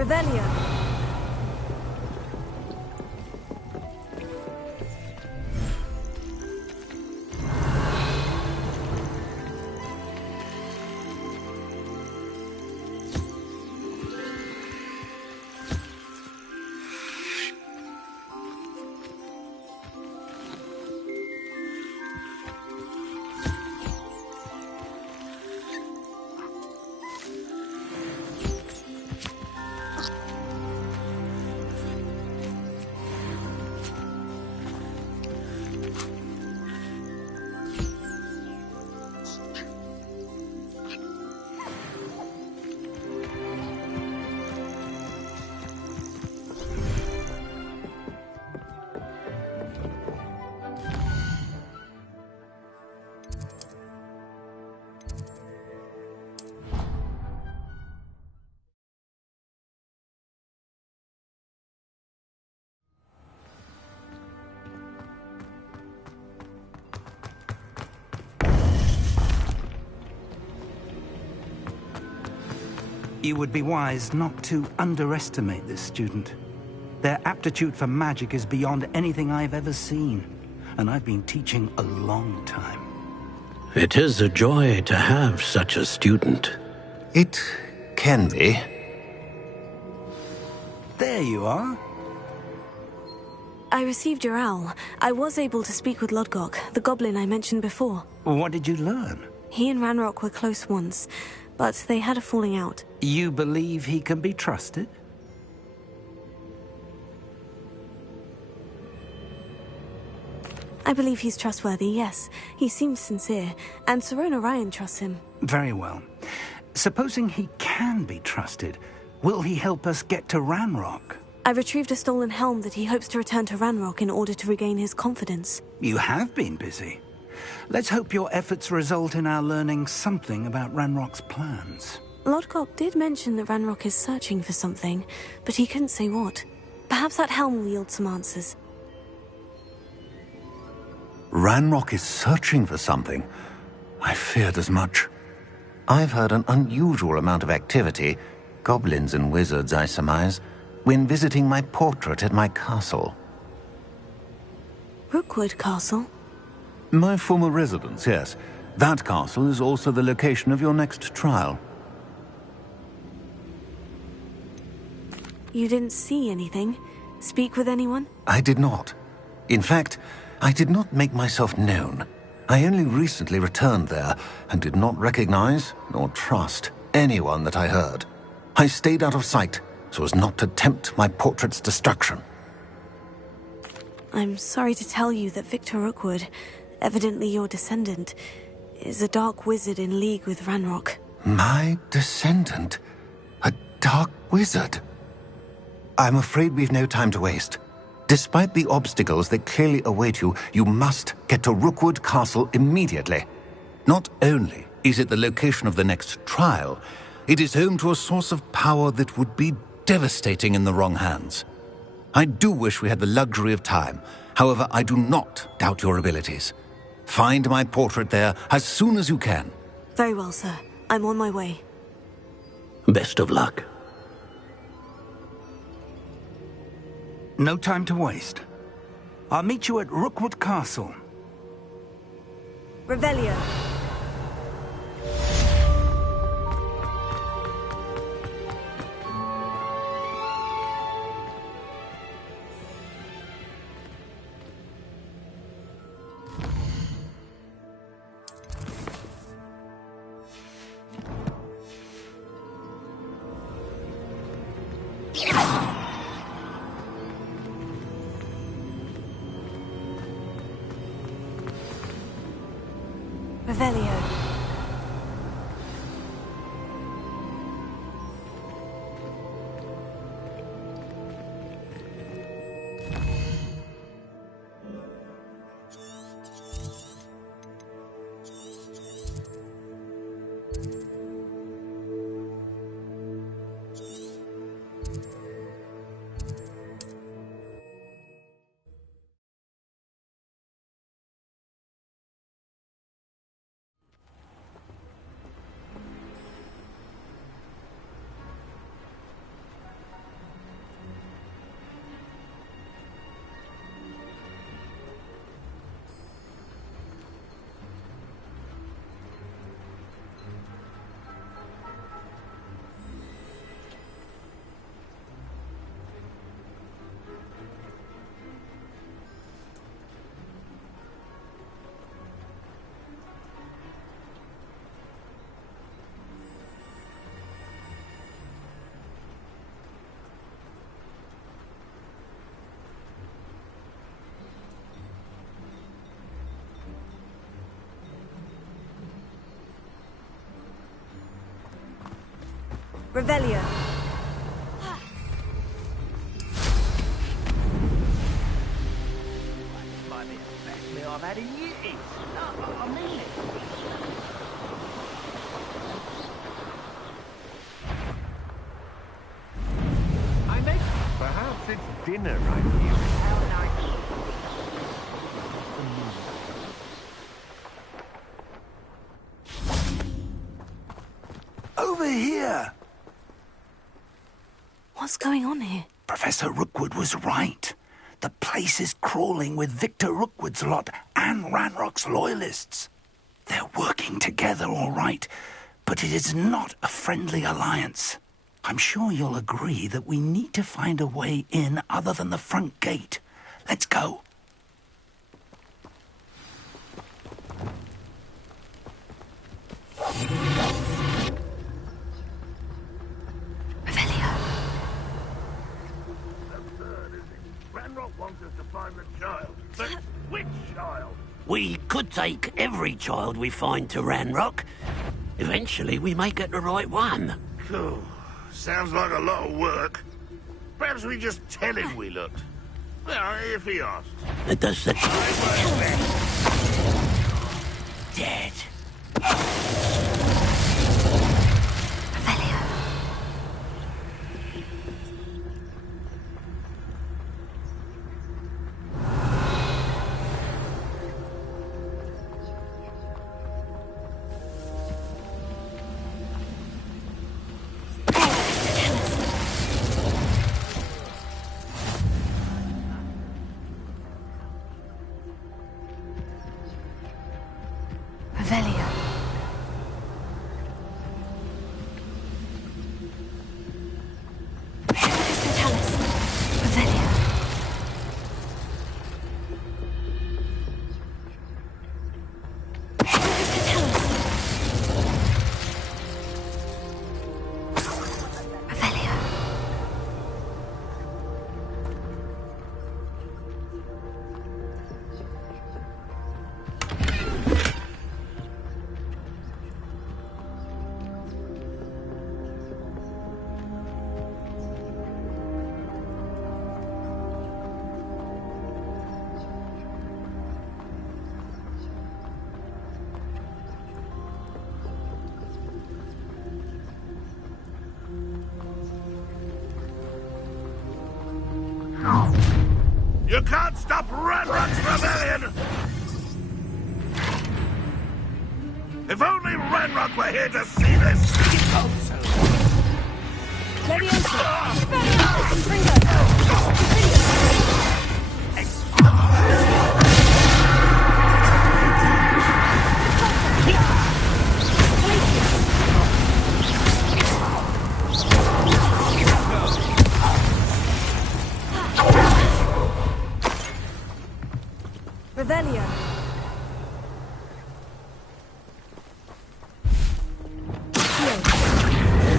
Revelio. You would be wise not to underestimate this student. Their aptitude for magic is beyond anything I've ever seen, and I've been teaching a long time. It is a joy to have such a student. It can be. There you are. I received your owl. I was able to speak with Lodgok, the goblin I mentioned before. What did you learn? He and Ranrock were close once, but they had a falling out. You believe he can be trusted? I believe he's trustworthy, yes. He seems sincere, and Sirona Ryan trusts him. Very well. Supposing he can be trusted, will he help us get to Ranrock? I retrieved a stolen helm that he hopes to return to Ranrock in order to regain his confidence. You have been busy. Let's hope your efforts result in our learning something about Ranrock's plans. Lodgok did mention that Ranrock is searching for something, but he couldn't say what. Perhaps that helm will yield some answers. Ranrock is searching for something. I feared as much. I've heard an unusual amount of activity, goblins and wizards, I surmise, when visiting my portrait at my castle. Rookwood Castle? My former residence, yes. That castle is also the location of your next trial. You didn't see anything? Speak with anyone? I did not. In fact, I did not make myself known. I only recently returned there and did not recognize nor trust anyone that I heard. I stayed out of sight so as not to tempt my portrait's destruction. I'm sorry to tell you that Victor Rookwood, evidently your descendant, is a dark wizard in league with Ranrock. My descendant? A dark wizard? I'm afraid we've no time to waste. Despite the obstacles that clearly await you, you must get to Rookwood Castle immediately. Not only is it the location of the next trial, it is home to a source of power that would be devastating in the wrong hands. I do wish we had the luxury of time. However, I do not doubt your abilities. Find my portrait there as soon as you can. Very well, sir. I'm on my way. Best of luck. No time to waste. I'll meet you at Rookwood Castle. Revelio. Revelio. Revelio. Might be the best meal I've had in years. No, I mean it. I make Perhaps it's dinner right here. how nice. Over here! What's going on here? Professor Rookwood was right. The place is crawling with Victor Rookwood's lot and Ranrock's loyalists. They're working together, all right, but it is not a friendly alliance. I'm sure you'll agree that we need to find a way in other than the front gate. Let's go. Revelio. Ranrock wants us to find the child. But which child? We could take every child we find to Ranrock. Eventually, we may get the right one. Phew. Sounds like a lot of work. Perhaps we just tell him we looked. Well, if he asks. Does the... Dead. Revelio. Revelio. Tellus. Revelio. Revelio. You can't stop Ranrock's rebellion! If only Ranrock were here to see this! Revelio.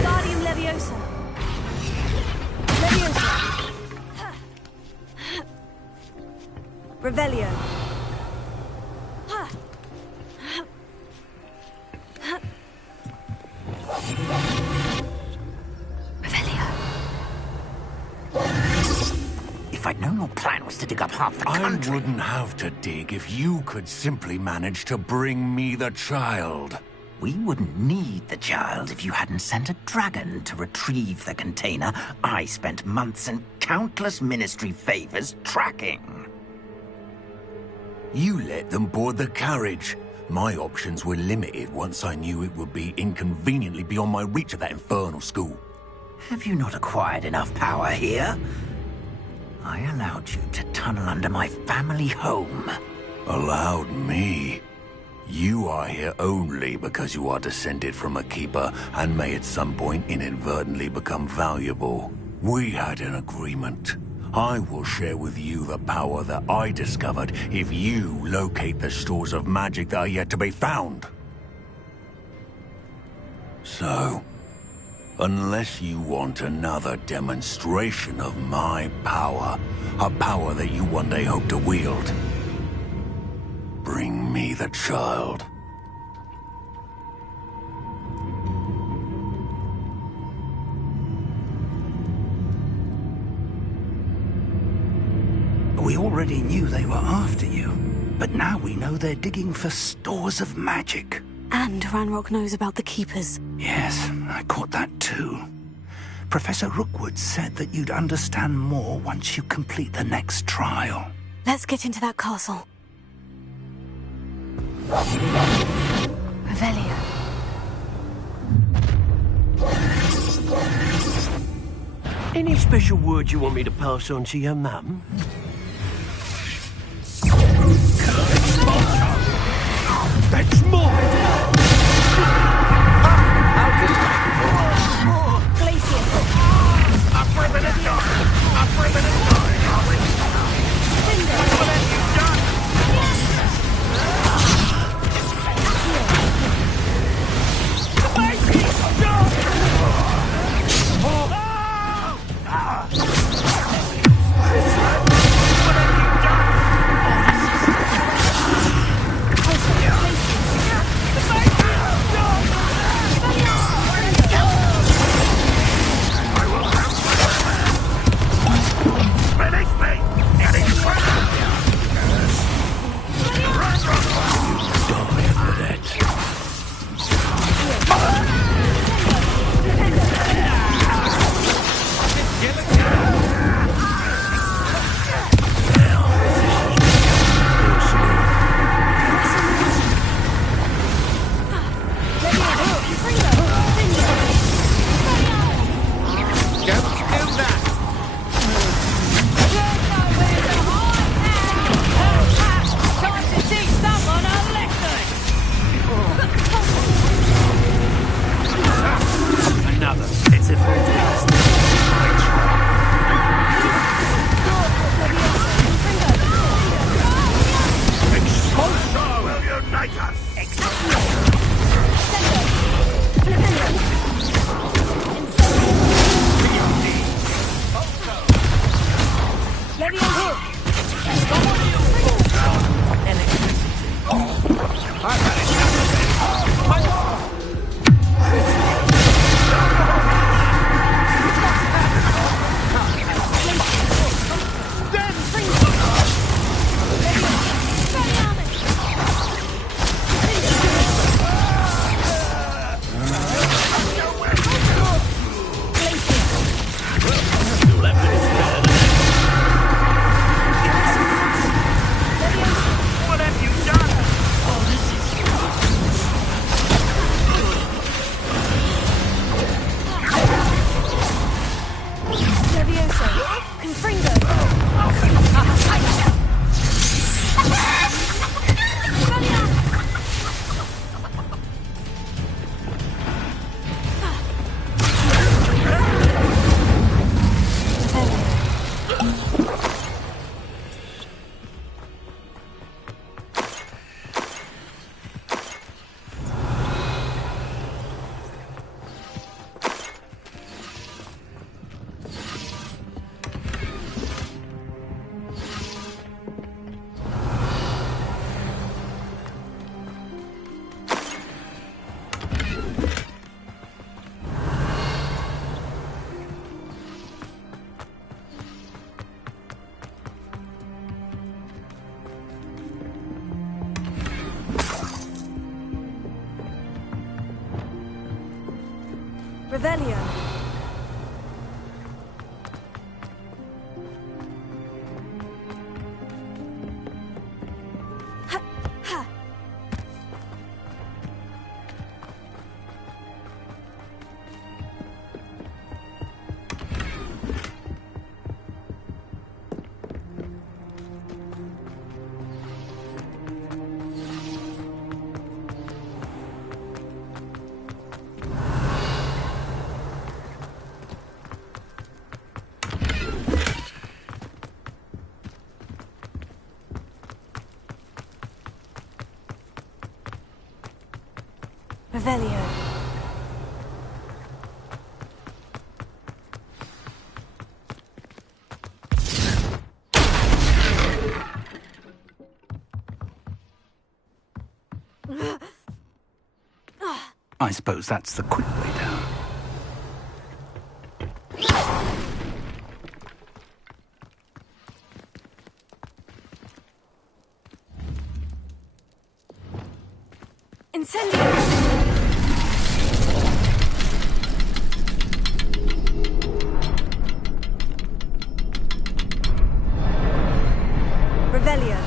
Guardium Leviosa. Leviosa. Revelio. Revelio. If I'd known your plan was to dig up half the I country... wouldn't have to dig if you could simply manage to bring me the child. We wouldn't need the child if you hadn't sent a dragon to retrieve the container I spent months and countless ministry favors tracking. You let them board the carriage. My options were limited once I knew it would be inconveniently beyond my reach at that infernal school. Have you not acquired enough power here? I allowed you to tunnel under my family home. Allowed me? You are here only because you are descended from a keeper and may at some point inadvertently become valuable. We had an agreement. I will share with you the power that I discovered if you locate the stores of magic that are yet to be found. So, unless you want another demonstration of my power, a power that you one day hope to wield, bring me the child. already knew they were after you, but now we know they're digging for stores of magic. And Ranrock knows about the Keepers. Yes, I caught that too. Professor Rookwood said that you'd understand more once you complete the next trial. Let's get into that castle. Revelio. Any special word you want me to pass on to your mum? That's mine! Revelio. Revelio. I suppose that's the quick way down. Revelio.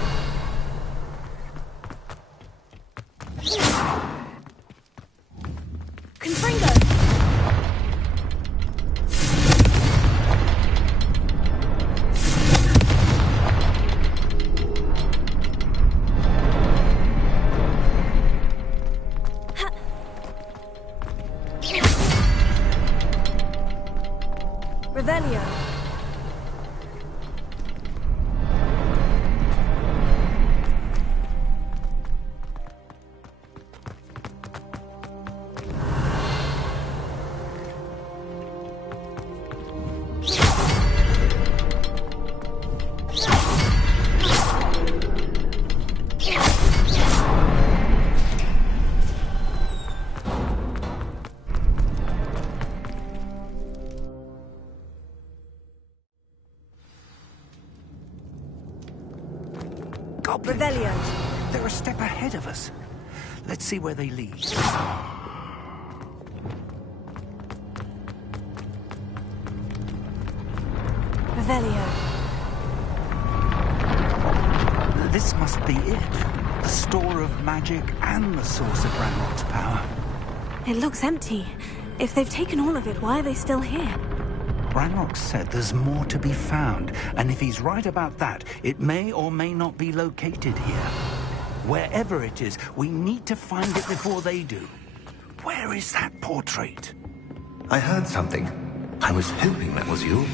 Confringo. Revelio. Goblins. Revelio. They're a step ahead of us. Let's see where they lead. Revelio. This must be it. The store of magic and the source of Ranrock's power. It looks empty. If they've taken all of it, why are they still here? Ranrock said there's more to be found, and if he's right about that, it may or may not be located here. Wherever it is, we need to find it before they do. Where is that portrait? I heard something. I was hoping that was you.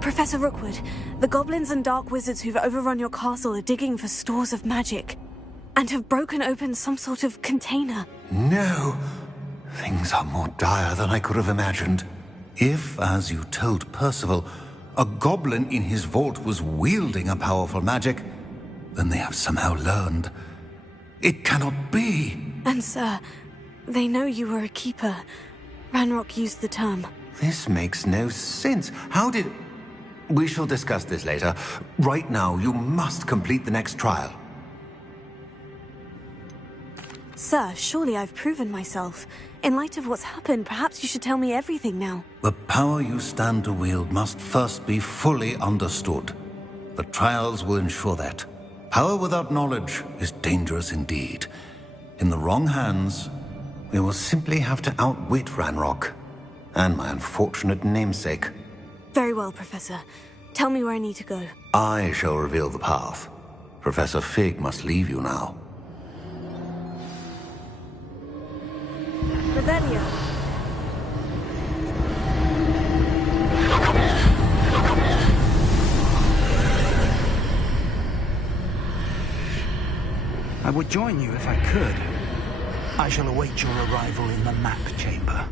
Professor Rookwood, the goblins and dark wizards who've overrun your castle are digging for stores of magic, and have broken open some sort of container. No. Things are more dire than I could have imagined. If, as you told Percival, a goblin in his vault was wielding a powerful magic, then they have somehow learned. It cannot be. And sir, they know you were a keeper. Ranrock used the term. This makes no sense. How did... We shall discuss this later. Right now, you must complete the next trial. Sir, surely I've proven myself. In light of what's happened, perhaps you should tell me everything now. The power you stand to wield must first be fully understood. The trials will ensure that. Power without knowledge is dangerous indeed. In the wrong hands, we will simply have to outwit Ranrock and my unfortunate namesake. Very well, Professor. Tell me where I need to go. I shall reveal the path. Professor Fig must leave you now. Revelio. I would join you if I could. I shall await your arrival in the map chamber.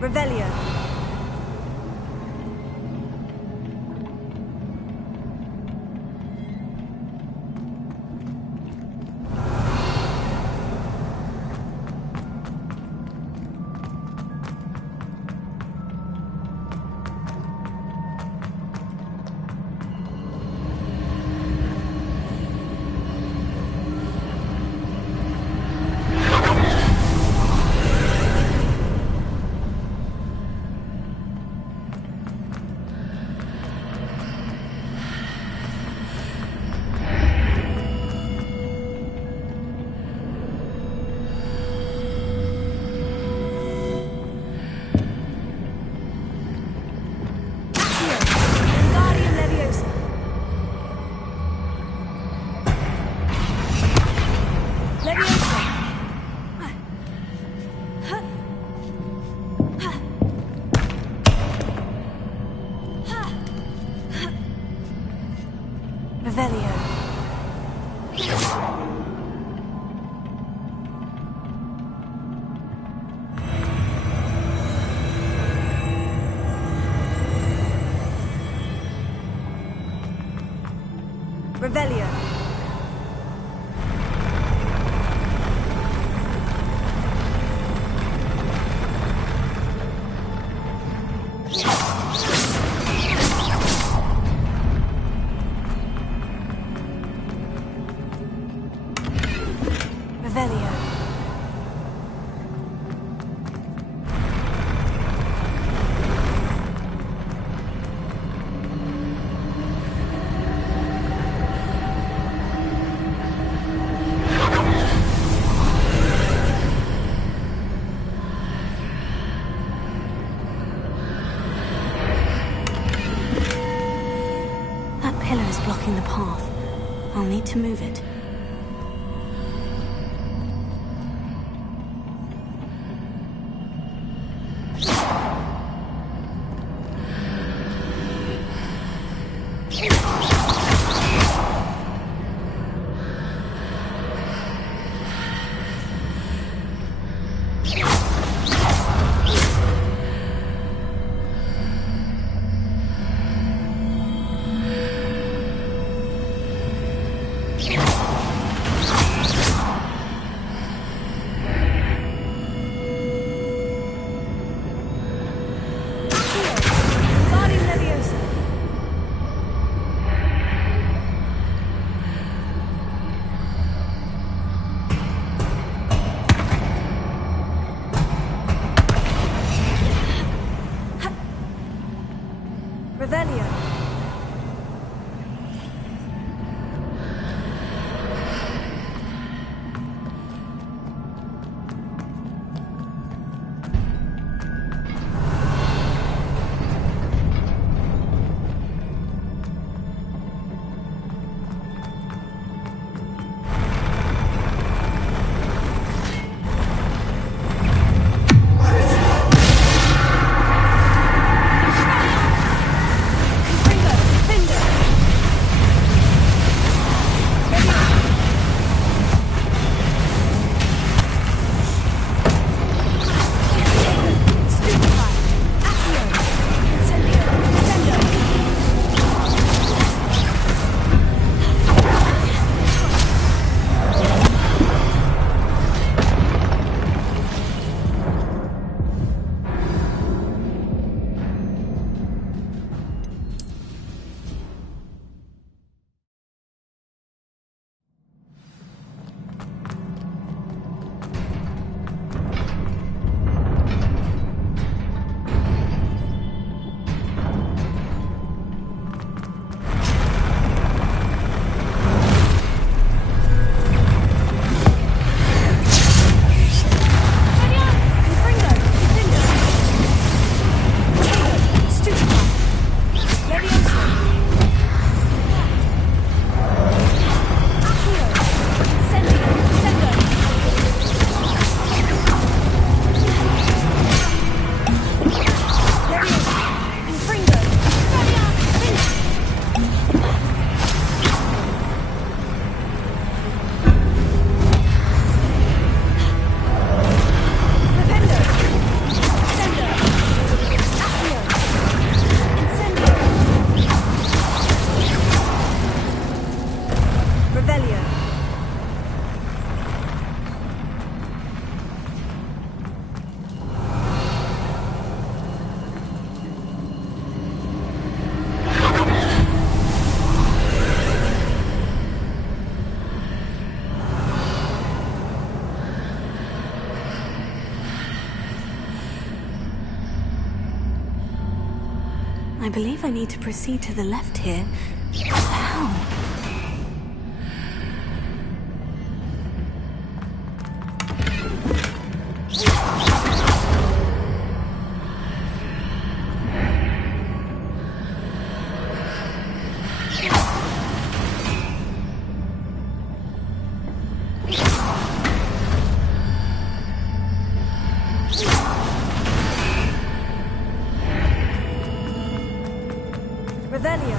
Revelio. Revelio. Revelio. That pillar is blocking the path. I'll need to move it. Revelio. I believe I need to proceed to the left here. How? Revelio.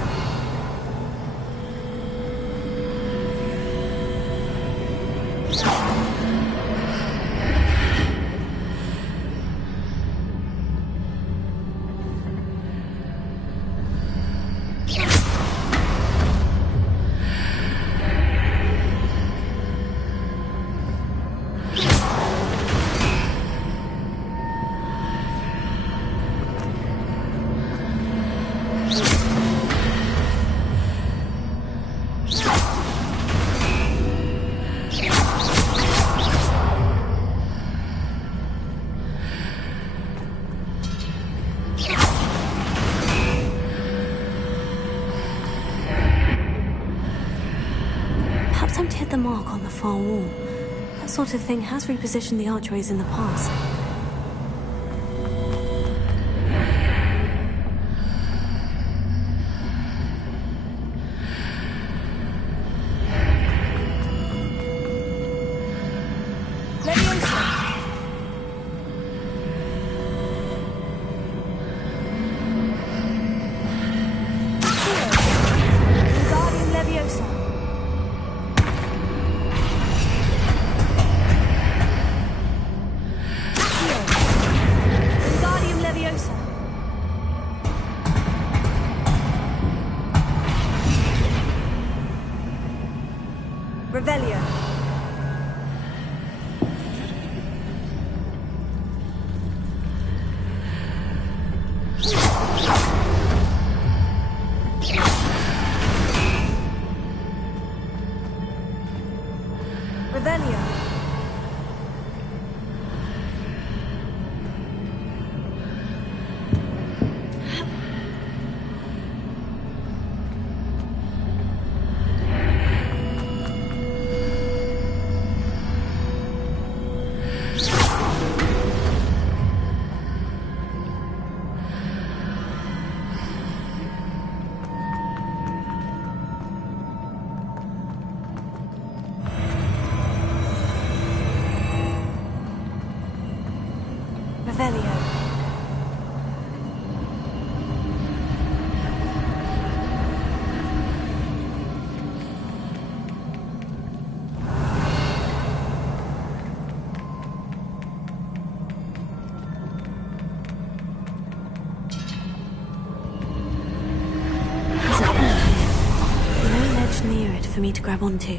attempt hit the mark on the far wall. That sort of thing has repositioned the archways in the past. Revelio. Revelio. Revelio. There's a pillar here. No ledge near it for me to grab onto.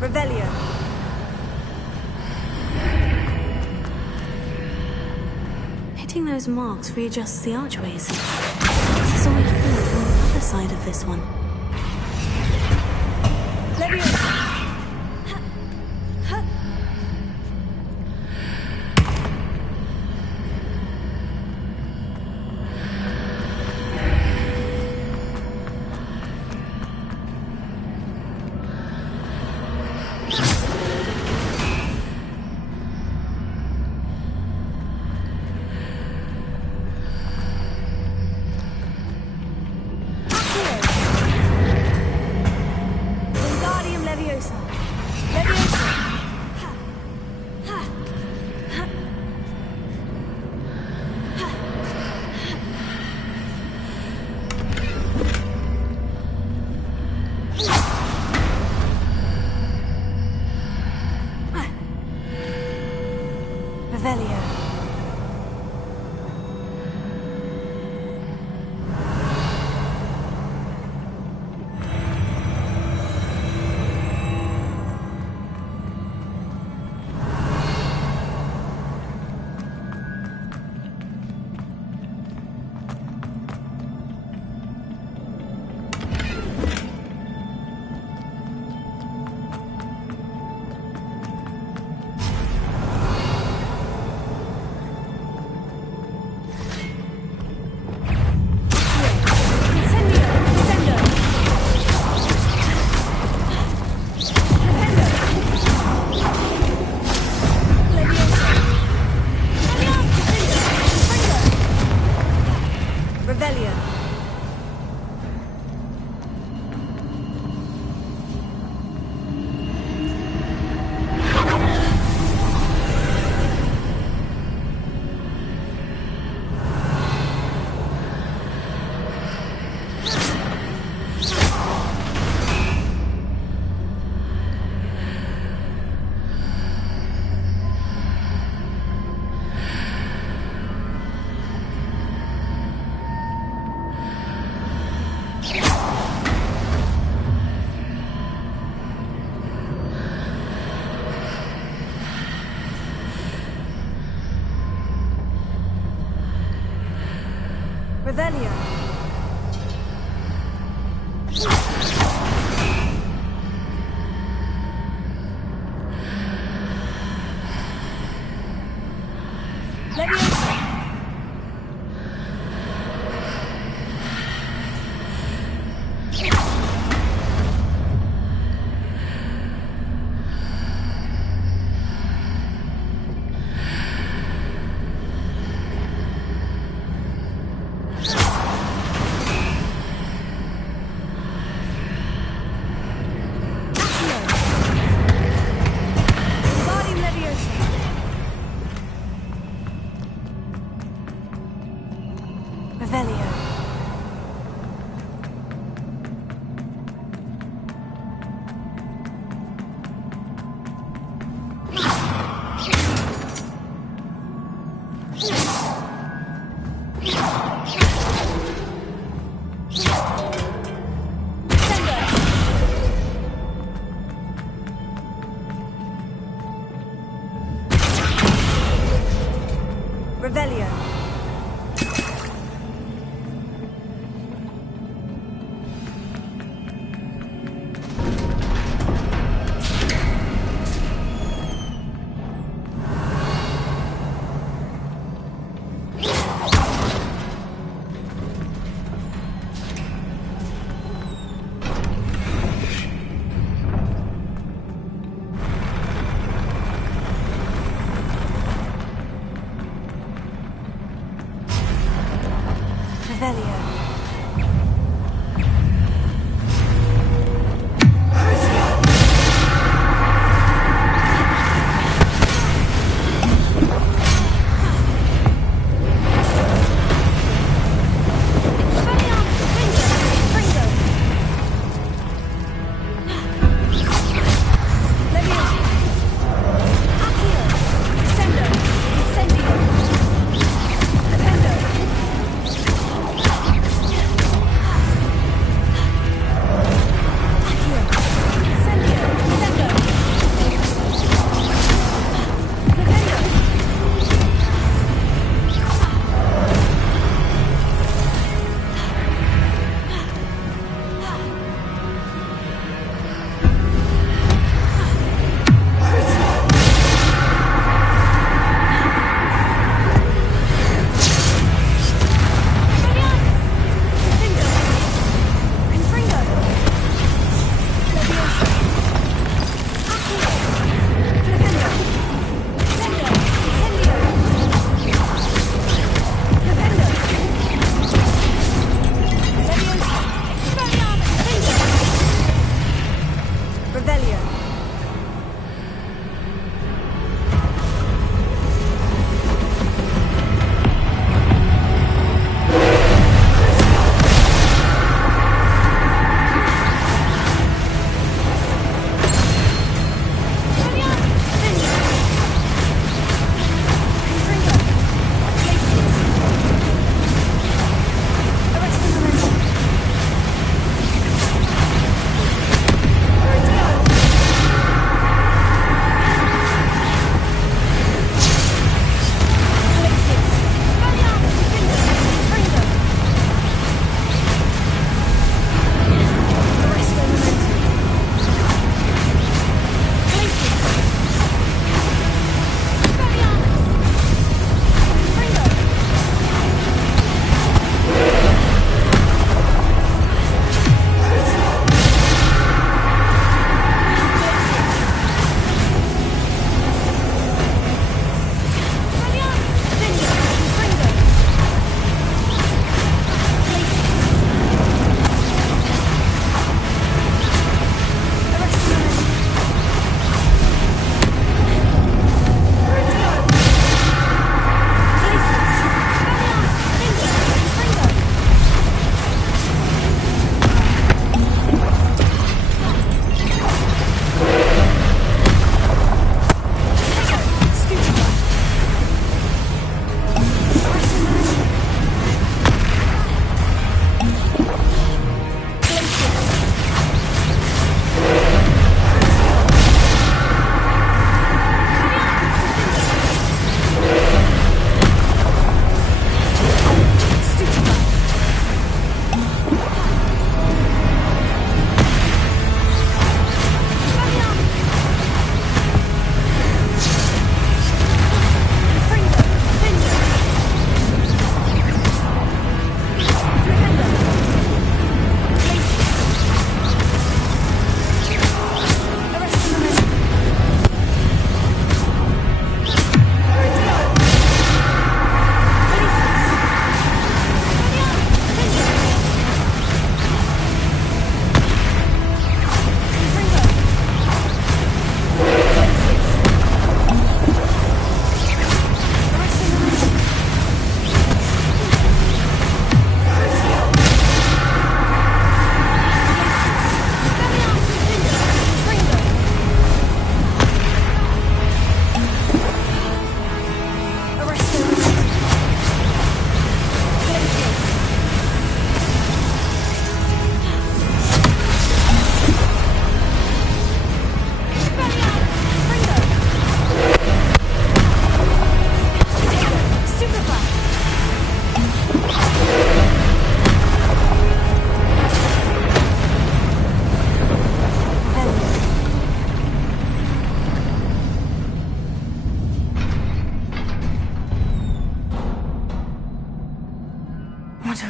Revelio. Hitting those marks readjusts the archways. This is a way forward from the other side of this one. Leviosa. Wingardium Leviosa. Leviosa. Revelio. Revelio. Leviosa. Wingardium Leviosa. Revelio. Revelio.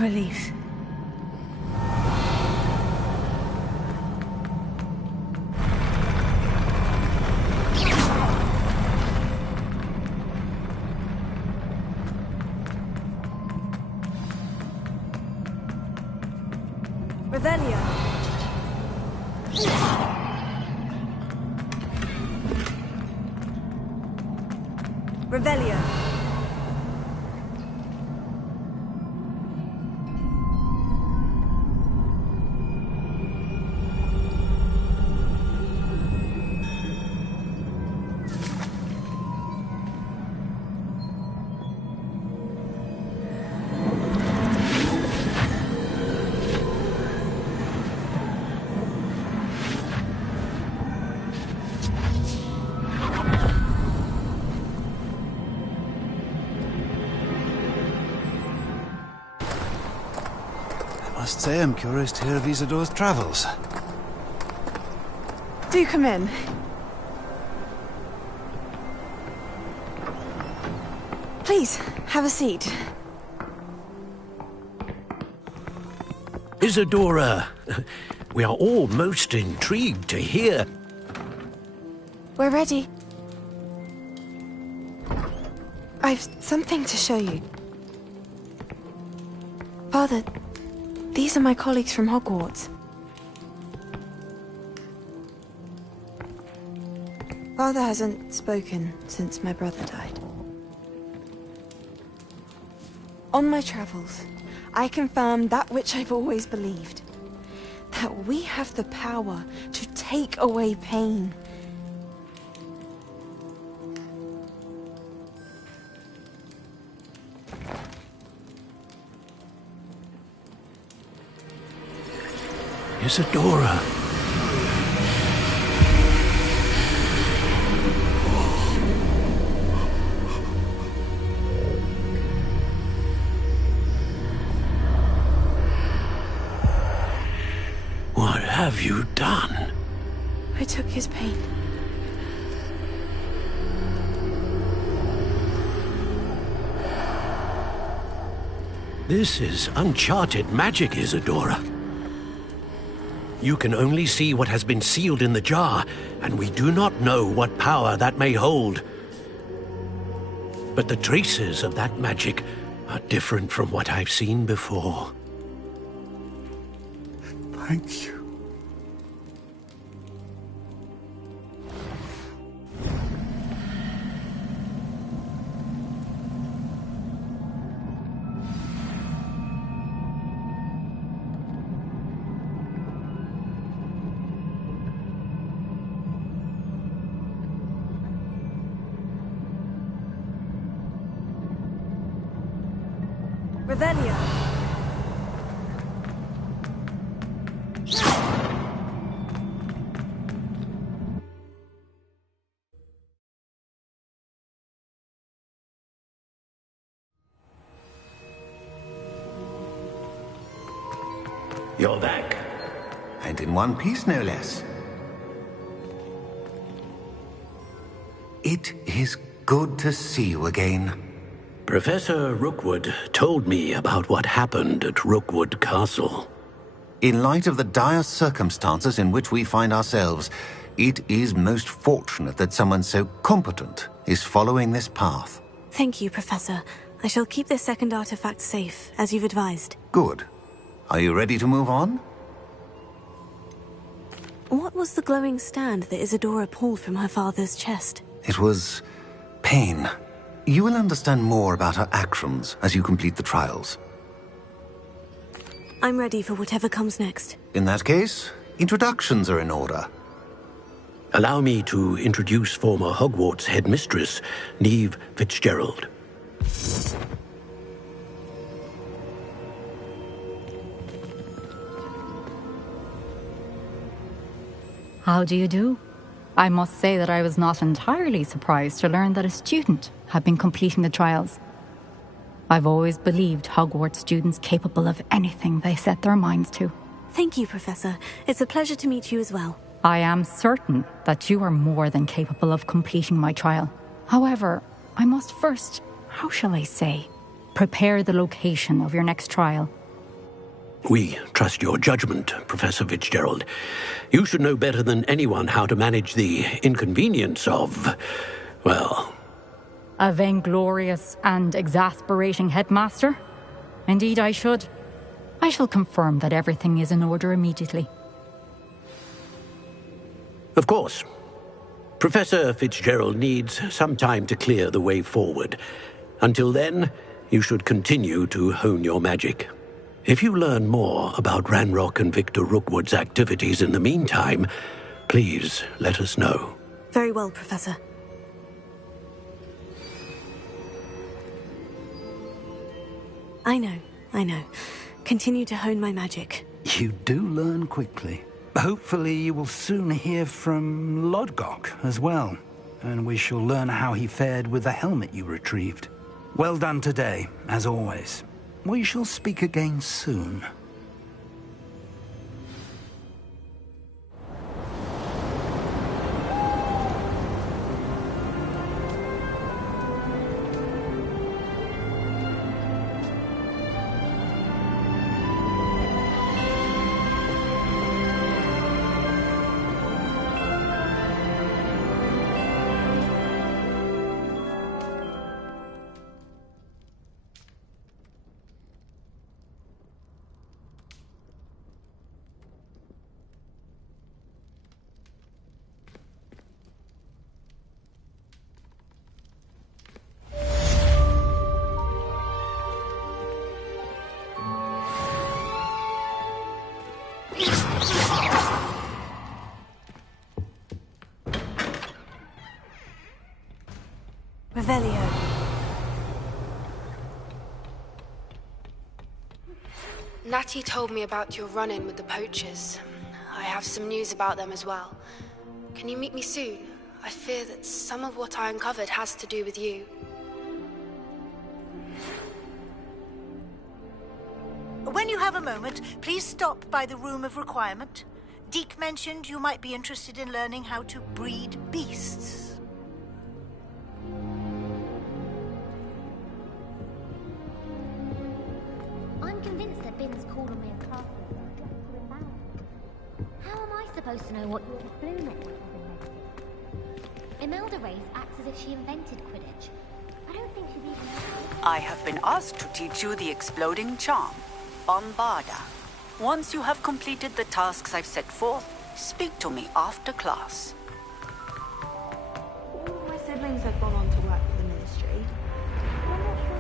a relief. Revelio. Revelio. I must say I'm curious to hear of Isidore's travels. Do come in. Please, have a seat. Isidora, we are all most intrigued to hear. We're ready. I've something to show you. Father, these are my colleagues from Hogwarts. Father hasn't spoken since my brother died. On my travels, I confirmed that which I've always believed. That we have the power to take away pain. Isidora. What have you done? I took his pain. This is uncharted magic, Isidora. You can only see what has been sealed in the jar, and we do not know what power that may hold. But the traces of that magic are different from what I've seen before. Thank you. Revelio. You're back. And in one piece, no less. It is good to see you again. Professor Rookwood told me about what happened at Rookwood Castle. In light of the dire circumstances in which we find ourselves, it is most fortunate that someone so competent is following this path. Thank you, Professor. I shall keep this second artifact safe, as you've advised. Good. Are you ready to move on? What was the glowing stand that Isidora pulled from her father's chest? It was pain. You will understand more about her actions as you complete the trials. I'm ready for whatever comes next. In that case, introductions are in order. Allow me to introduce former Hogwarts headmistress, Neve Fitzgerald. How do you do? I must say that I was not entirely surprised to learn that a student had been completing the trials. I've always believed Hogwarts students capable of anything they set their minds to. Thank you, Professor. It's a pleasure to meet you as well. I am certain that you are more than capable of completing my trial. However, I must first, how shall I say, prepare the location of your next trial. We trust your judgment, Professor Fitzgerald. You should know better than anyone how to manage the inconvenience of, well... A vainglorious and exasperating headmaster? Indeed I should. I shall confirm that everything is in order immediately. Of course. Professor Fitzgerald needs some time to clear the way forward. Until then, you should continue to hone your magic. If you learn more about Ranrock and Victor Rookwood's activities in the meantime, please let us know. Very well, Professor. I know. Continue to hone my magic. You do learn quickly. Hopefully you will soon hear from Lodgok as well, and we shall learn how he fared with the helmet you retrieved. Well done today, as always. We shall speak again soon. Revelio. Natty told me about your run-in with the poachers. I have some news about them as well. Can you meet me soon? I fear that some of what I uncovered has to do with you. When you have a moment, please stop by the Room of Requirement. Deke mentioned you might be interested in learning how to breed beasts. I'm convinced that Bin's called on me at class just to embarrass me. How am I supposed to know what your blue network has invented? Imelda Reyes acts as if she invented Quidditch. I don't think she's even... I have been asked to teach you the exploding charm, Bombarda. Once you have completed the tasks I've set forth, speak to me after class. All my siblings have gone on to work for the Ministry. I'm not sure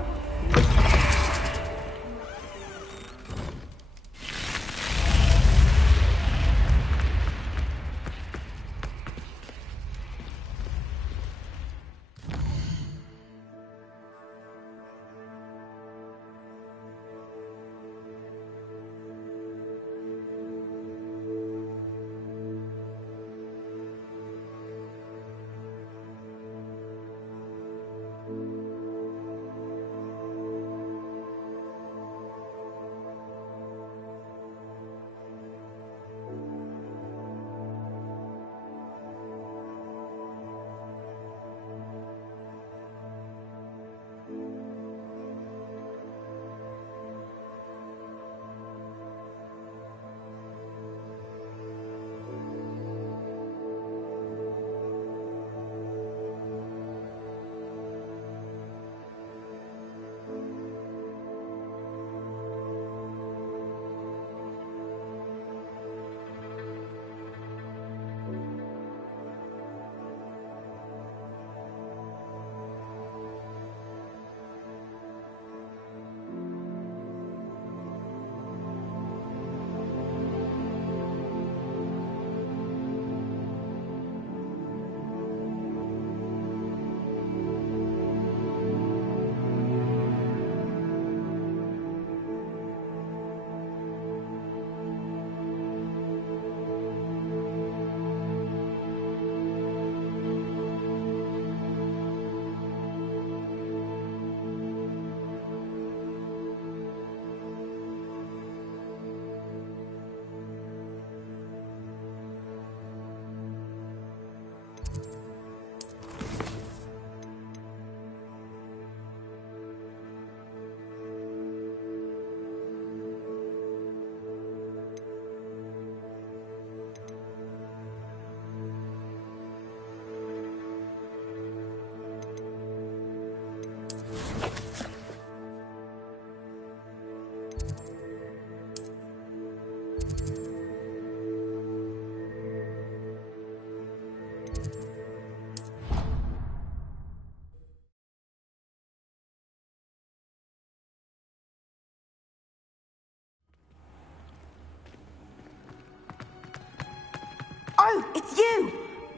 Oh, it's you!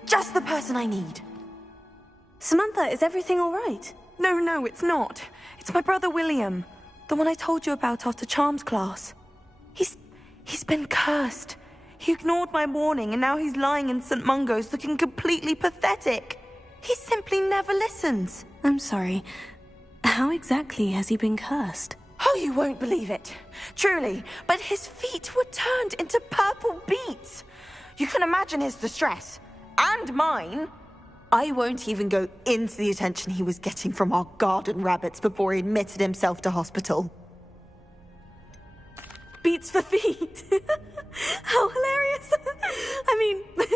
Just the person I need. Samantha, is everything all right? No, it's not. It's my brother William. The one I told you about after Charms class. He's been cursed. He ignored my warning and now he's lying in St. Mungo's looking completely pathetic. He simply never listens. I'm sorry. How exactly has he been cursed? Oh, you won't believe it. Truly, but his feet were turned into purple beets. You can imagine his distress. And mine. I won't even go into the attention he was getting from our garden rabbits before he admitted himself to hospital. Beats for feet. How hilarious. I mean,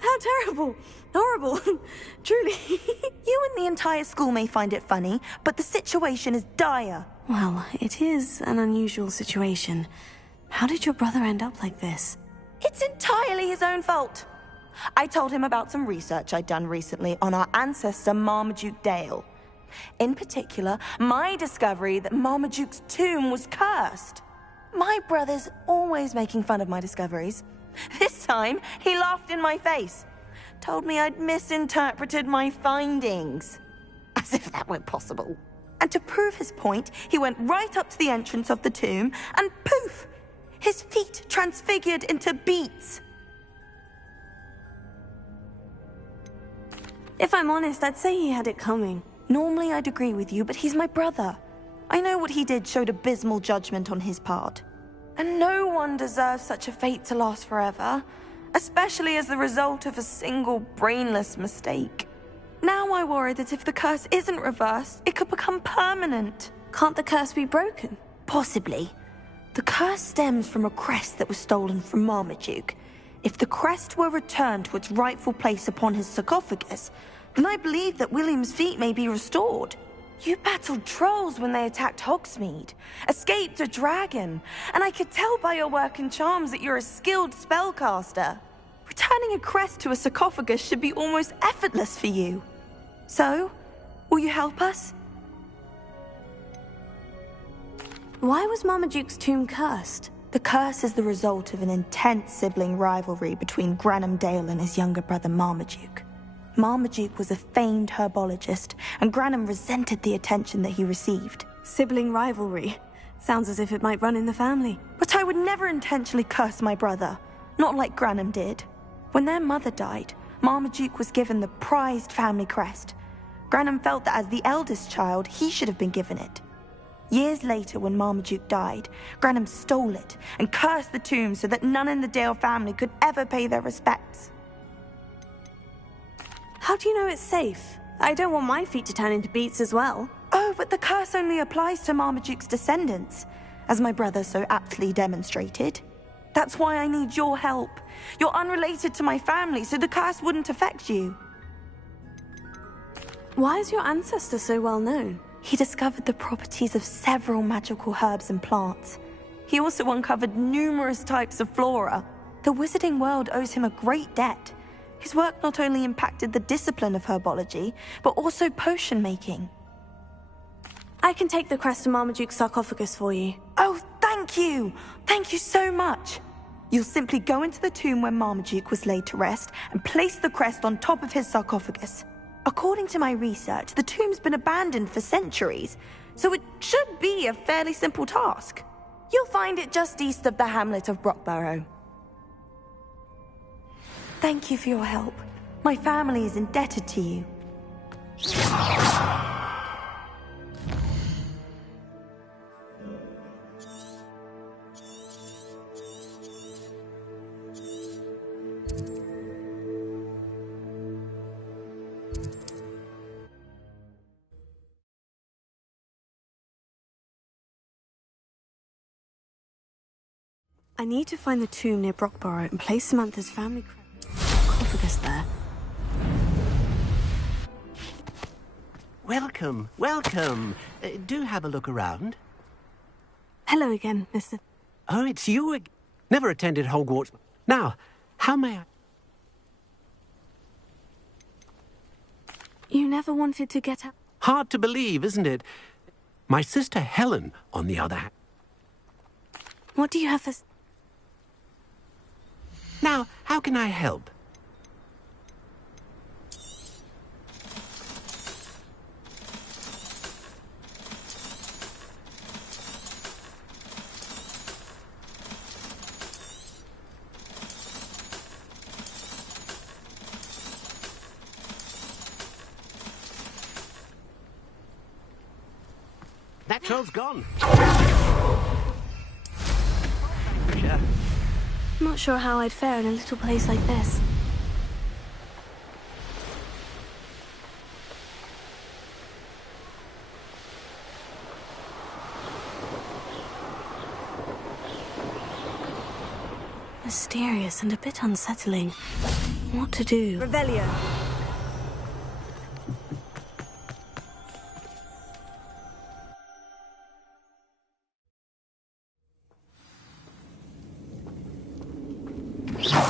how terrible. Horrible. Truly. You and the entire school may find it funny, but the situation is dire. Well, it is an unusual situation. How did your brother end up like this? It's entirely his own fault. I told him about some research I'd done recently on our ancestor Marmaduke Dale. In particular, my discovery that Marmaduke's tomb was cursed. My brother's always making fun of my discoveries. This time, he laughed in my face. Told me I'd misinterpreted my findings. As if that weren't possible. And to prove his point, he went right up to the entrance of the tomb and poof! His feet transfigured into beets. If I'm honest, I'd say he had it coming. Normally I'd agree with you, but he's my brother. I know what he did showed abysmal judgment on his part. And no one deserves such a fate to last forever, especially as the result of a single brainless mistake. Now I worry that if the curse isn't reversed, it could become permanent. Can't the curse be broken? Possibly. The curse stems from a crest that was stolen from Marmaduke. If the crest were returned to its rightful place upon his sarcophagus, then I believe that William's feet may be restored. You battled trolls when they attacked Hogsmeade, escaped a dragon, and I could tell by your work in charms that you're a skilled spellcaster. Returning a crest to a sarcophagus should be almost effortless for you. So, will you help us? Why was Marmaduke's tomb cursed? The curse is the result of an intense sibling rivalry between Granham Dale and his younger brother Marmaduke. Marmaduke was a famed herbologist, and Granham resented the attention that he received. Sibling rivalry. Sounds as if it might run in the family. But I would never intentionally curse my brother, not like Granham did. When their mother died, Marmaduke was given the prized family crest. Granham felt that as the eldest child, he should have been given it. Years later, when Marmaduke died, Granham stole it and cursed the tomb so that none in the Dale family could ever pay their respects. How do you know it's safe? I don't want my feet to turn into beets as well. Oh, but the curse only applies to Marmaduke's descendants, as my brother so aptly demonstrated. That's why I need your help. You're unrelated to my family, so the curse wouldn't affect you. Why is your ancestor so well known? He discovered the properties of several magical herbs and plants. He also uncovered numerous types of flora. The wizarding world owes him a great debt. His work not only impacted the discipline of herbology, but also potion making. I can take the crest to Marmaduke's sarcophagus for you. Oh, thank you! Thank you so much! You'll simply go into the tomb where Marmaduke was laid to rest and place the crest on top of his sarcophagus. According to my research, the tomb's been abandoned for centuries, so it should be a fairly simple task. You'll find it just east of the hamlet of Brockborough. Thank you for your help. My family is indebted to you. I need to find the tomb near Brockborough and place Samantha's family sarcophagus there. Welcome, welcome. Do have a look around. Hello again, Mr. Oh, it's you again. Never attended Hogwarts. Now, how may I... You never wanted to get out? Hard to believe, isn't it? My sister Helen, on the other hand... What do you have for... Now, how can I help? Charles gone. I'm not sure how I'd fare in a little place like this. Mysterious and a bit unsettling. What to do? Revelio.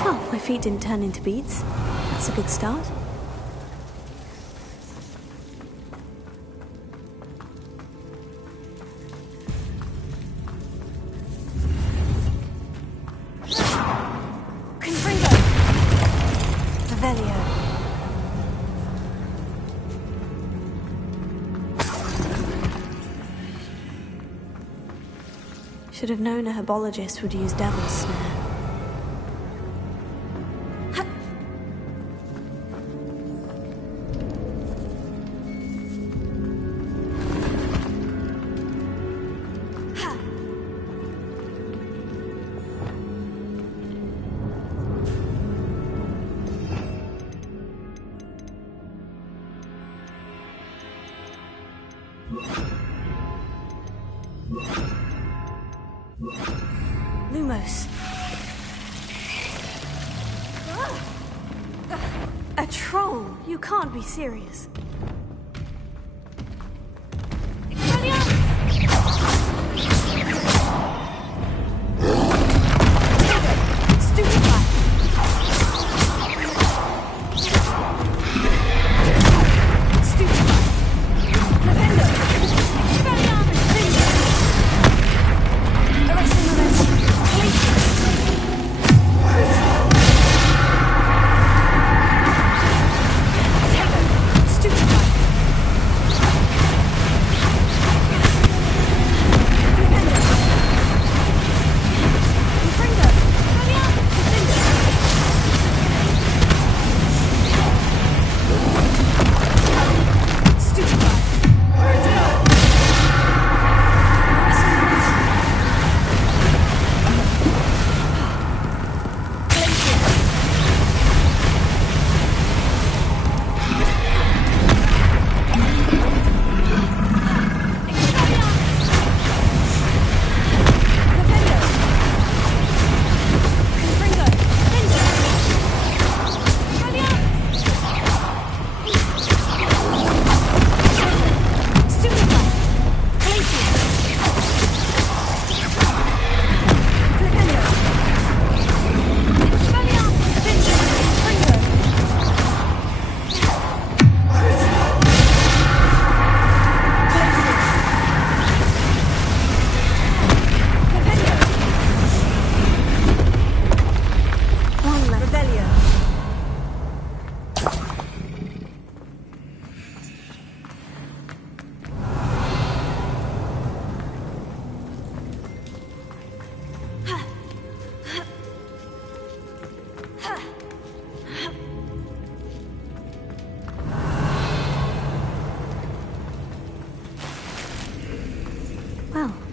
Oh, my feet didn't turn into beads. That's a good start. Confringo! Revelio. Should have known a herbologist would use Devil's Snare. Lumos. A troll? You can't be serious.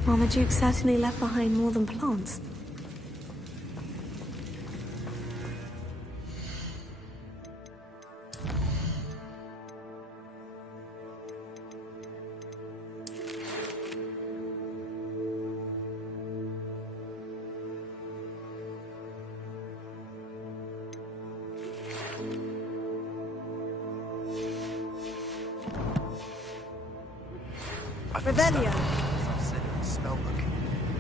Marmaduke certainly left behind more than plants. Revelio. Spellbook.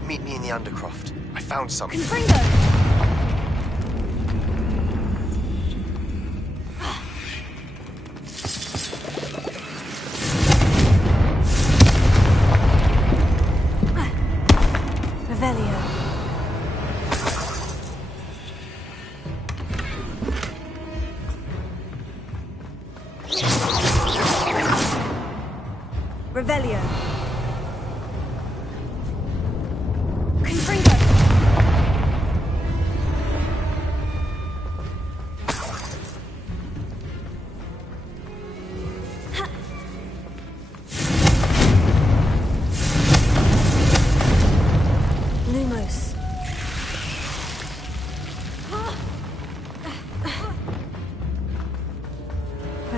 Meet me in the Undercroft. I found something. Confringo. Revelio. Revelio. Confringo.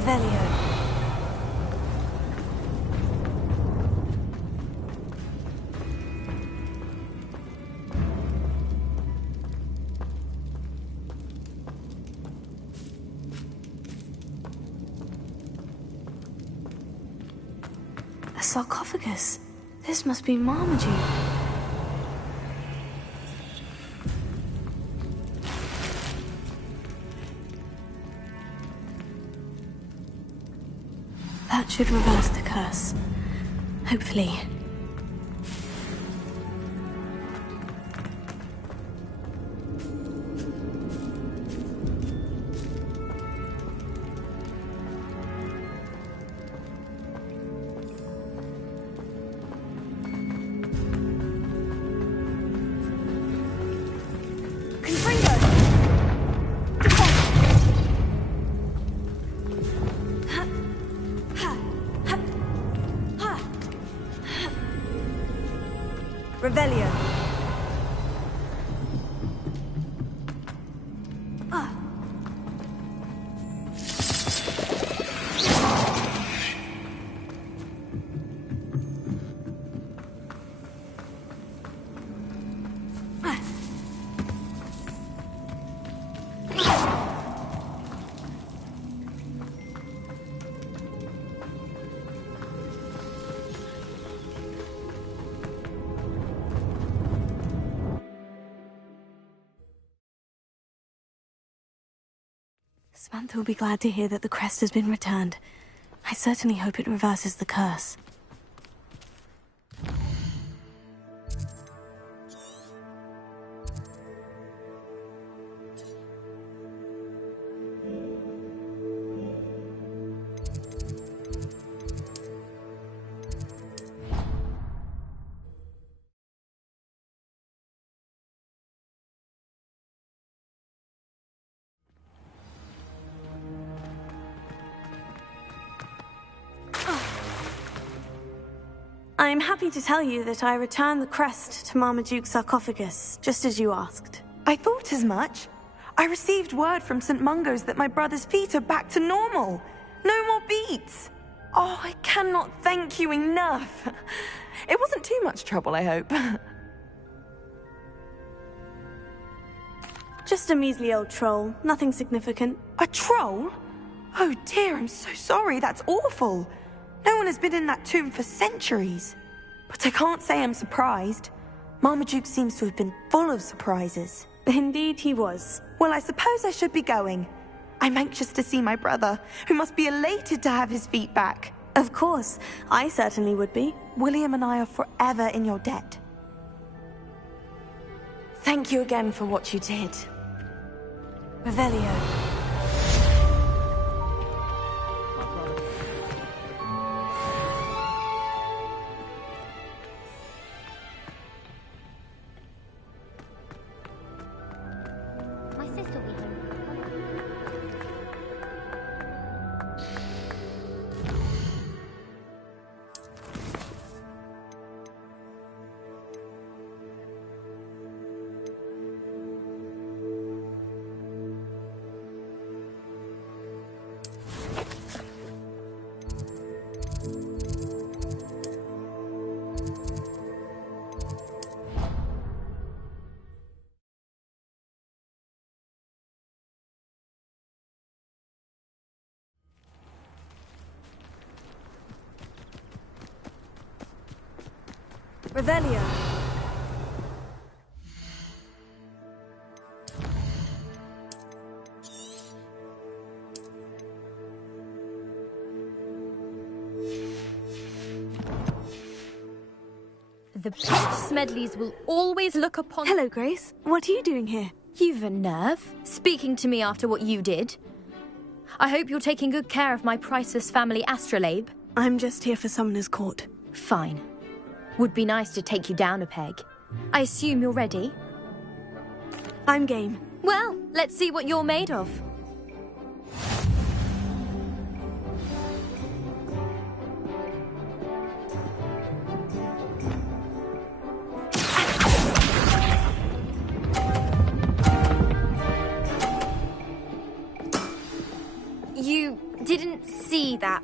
Revelio. A sarcophagus. This must be Marmaduke. That should reverse the curse. Hopefully. Revelio. Samantha will be glad to hear that the crest has been returned. I certainly hope it reverses the curse. I'm happy to tell you that I returned the crest to Marmaduke's sarcophagus, just as you asked. I thought as much. I received word from St. Mungo's that my brother's feet are back to normal. No more beats. Oh, I cannot thank you enough. It wasn't too much trouble, I hope. Just a measly old troll, nothing significant. A troll? Oh dear, I'm so sorry, that's awful. No one has been in that tomb for centuries. But I can't say I'm surprised. Marmaduke seems to have been full of surprises. Indeed he was. Well, I suppose I should be going. I'm anxious to see my brother, who must be elated to have his feet back. Of course, I certainly would be. William and I are forever in your debt. Thank you again for what you did. Revelio. Revelio. The Prince Smedleys will always look upon... Hello, Grace. What are you doing here? You've a nerve, speaking to me after what you did. I hope you're taking good care of my priceless family astrolabe. I'm just here for Summoner's Court. Fine. Would be nice to take you down a peg. I assume you're ready? I'm game. Well, let's see what you're made of. You didn't see that.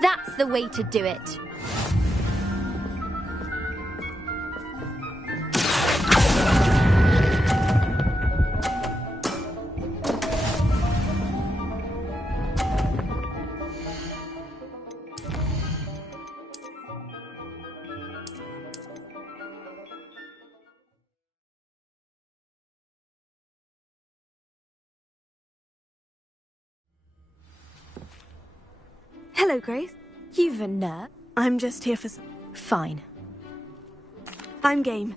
That's the way to do it. Hello, Grace. You've a nerve. I'm just here for some... Fine. I'm game.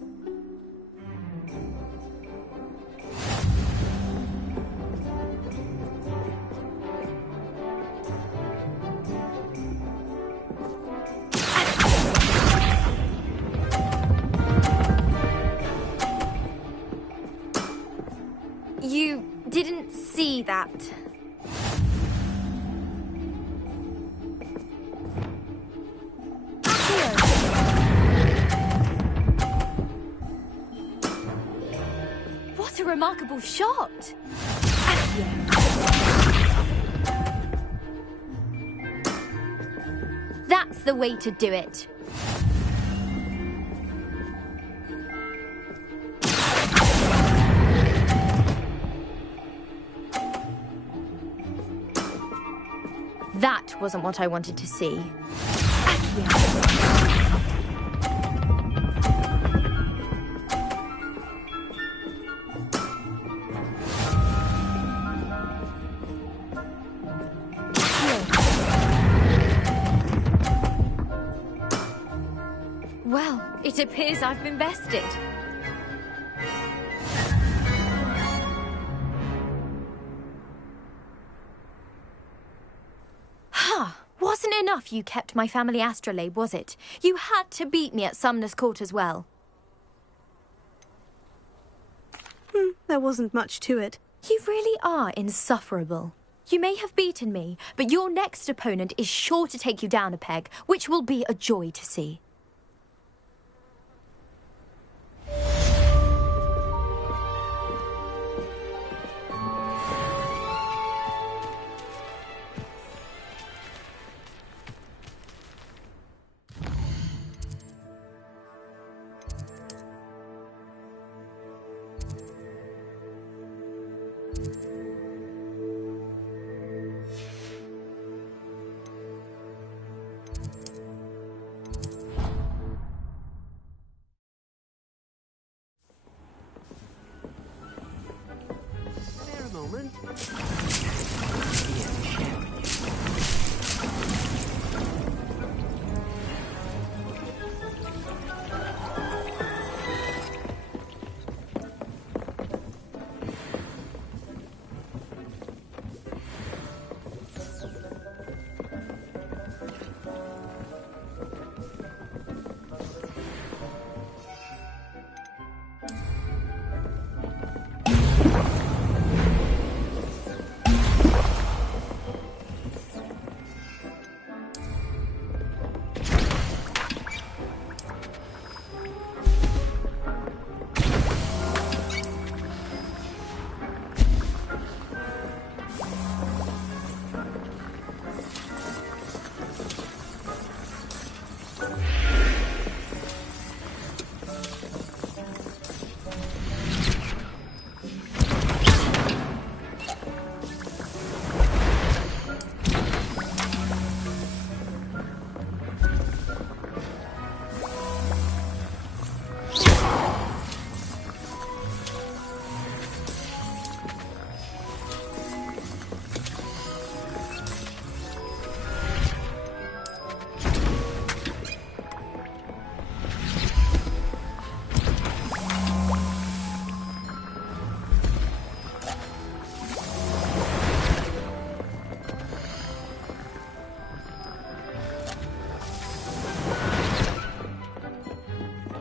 You didn't see that. What a remarkable shot! That's the way to do it. That wasn't what I wanted to see. Well, it appears I've been bested. Wasn't enough you kept my family astrolabe, was it? You had to beat me at Sumner's Court as well. There wasn't much to it. You really are insufferable. You may have beaten me, but your next opponent is sure to take you down a peg, which will be a joy to see.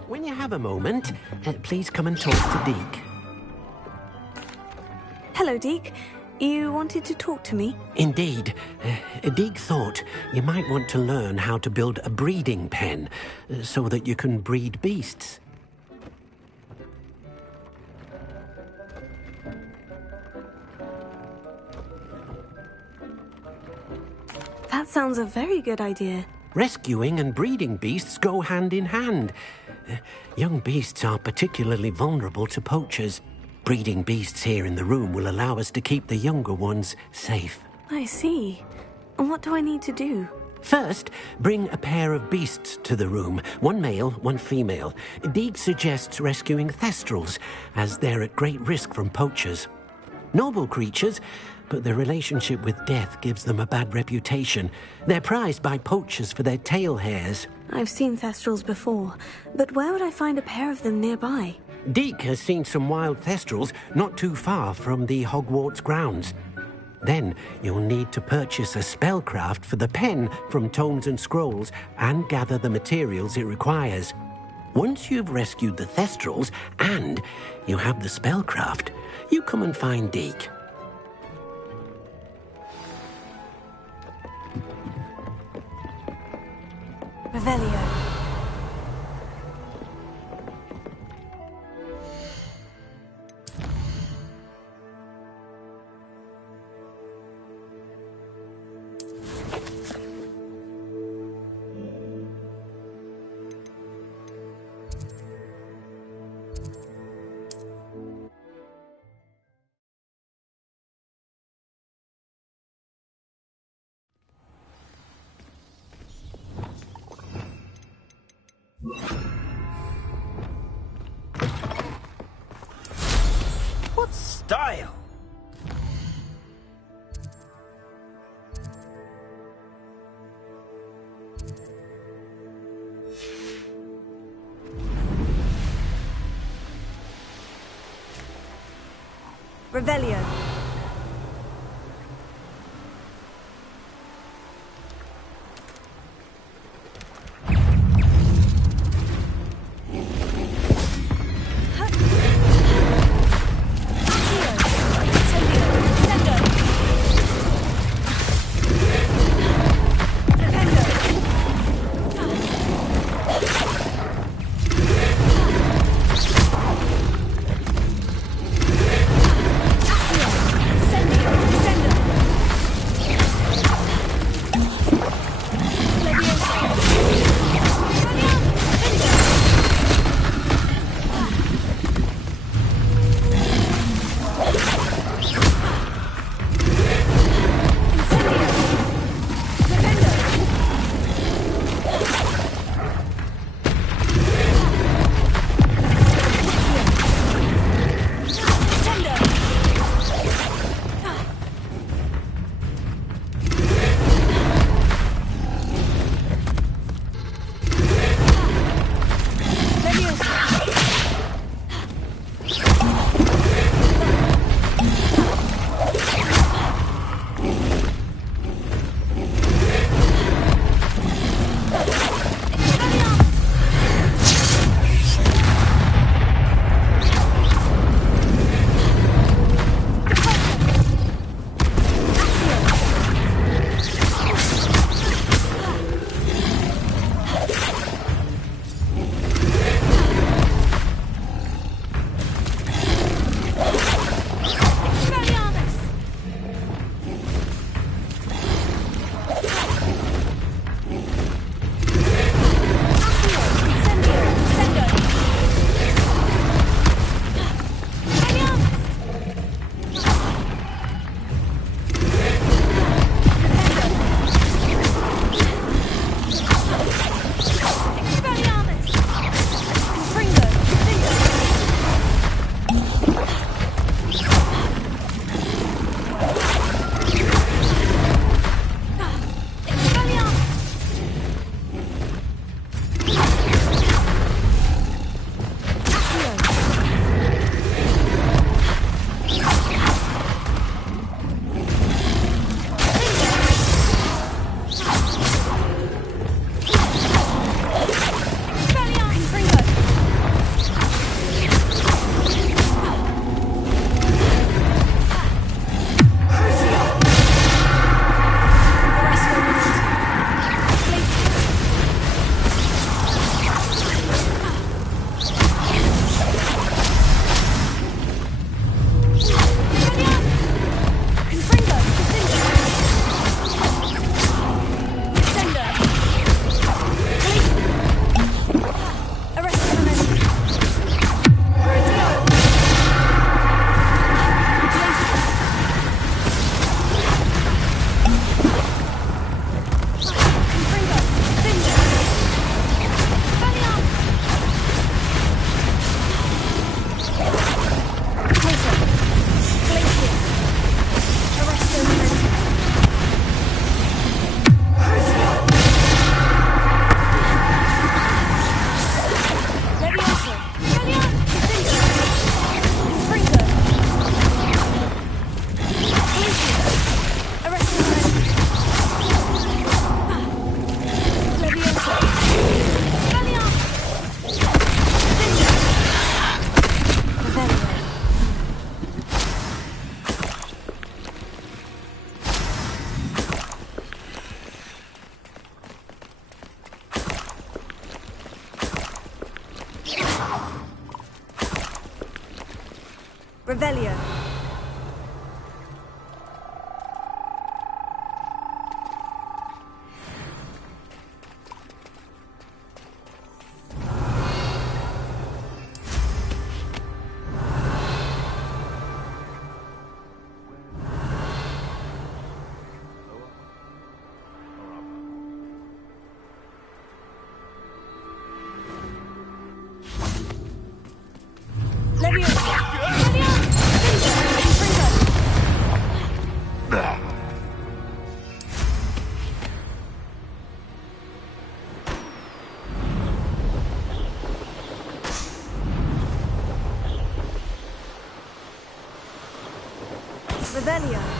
When you have a moment, please come and talk to Deke. Hello, Deke. You wanted to talk to me? Indeed. Deke thought you might want to learn how to build a breeding pen so that you can breed beasts. That sounds a very good idea. Rescuing and breeding beasts go hand in hand. Young beasts are particularly vulnerable to poachers. Breeding beasts here in the room will allow us to keep the younger ones safe. I see. And what do I need to do? First, bring a pair of beasts to the room. One male, one female. Deke suggests rescuing thestrals, as they're at great risk from poachers. Noble creatures, but their relationship with death gives them a bad reputation. They're prized by poachers for their tail hairs. I've seen thestrals before, but where would I find a pair of them nearby? Deke has seen some wild thestrals not too far from the Hogwarts grounds. Then you'll need to purchase a spellcraft for the pen from Tomes and Scrolls and gather the materials it requires. Once you've rescued the thestrals and you have the spellcraft, you come and find Deke. Revelio. What style? Revelio. Revelio. Revelio.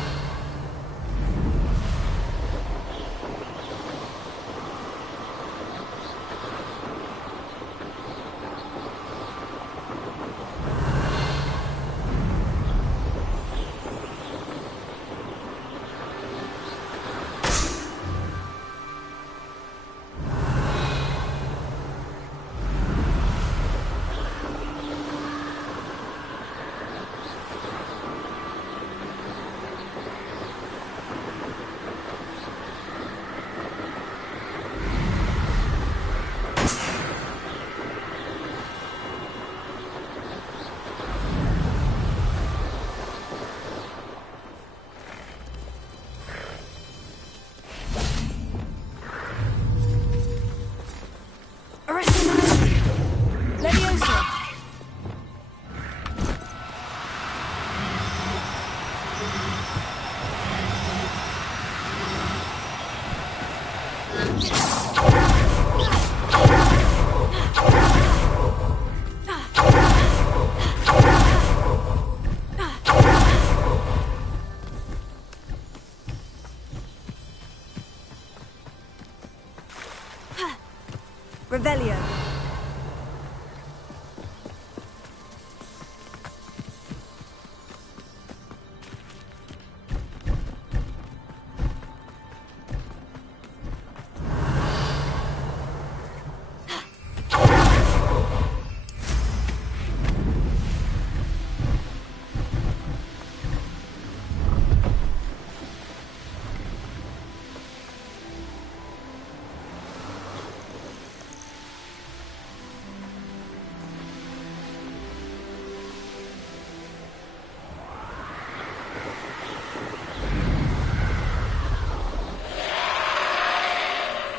Revelio.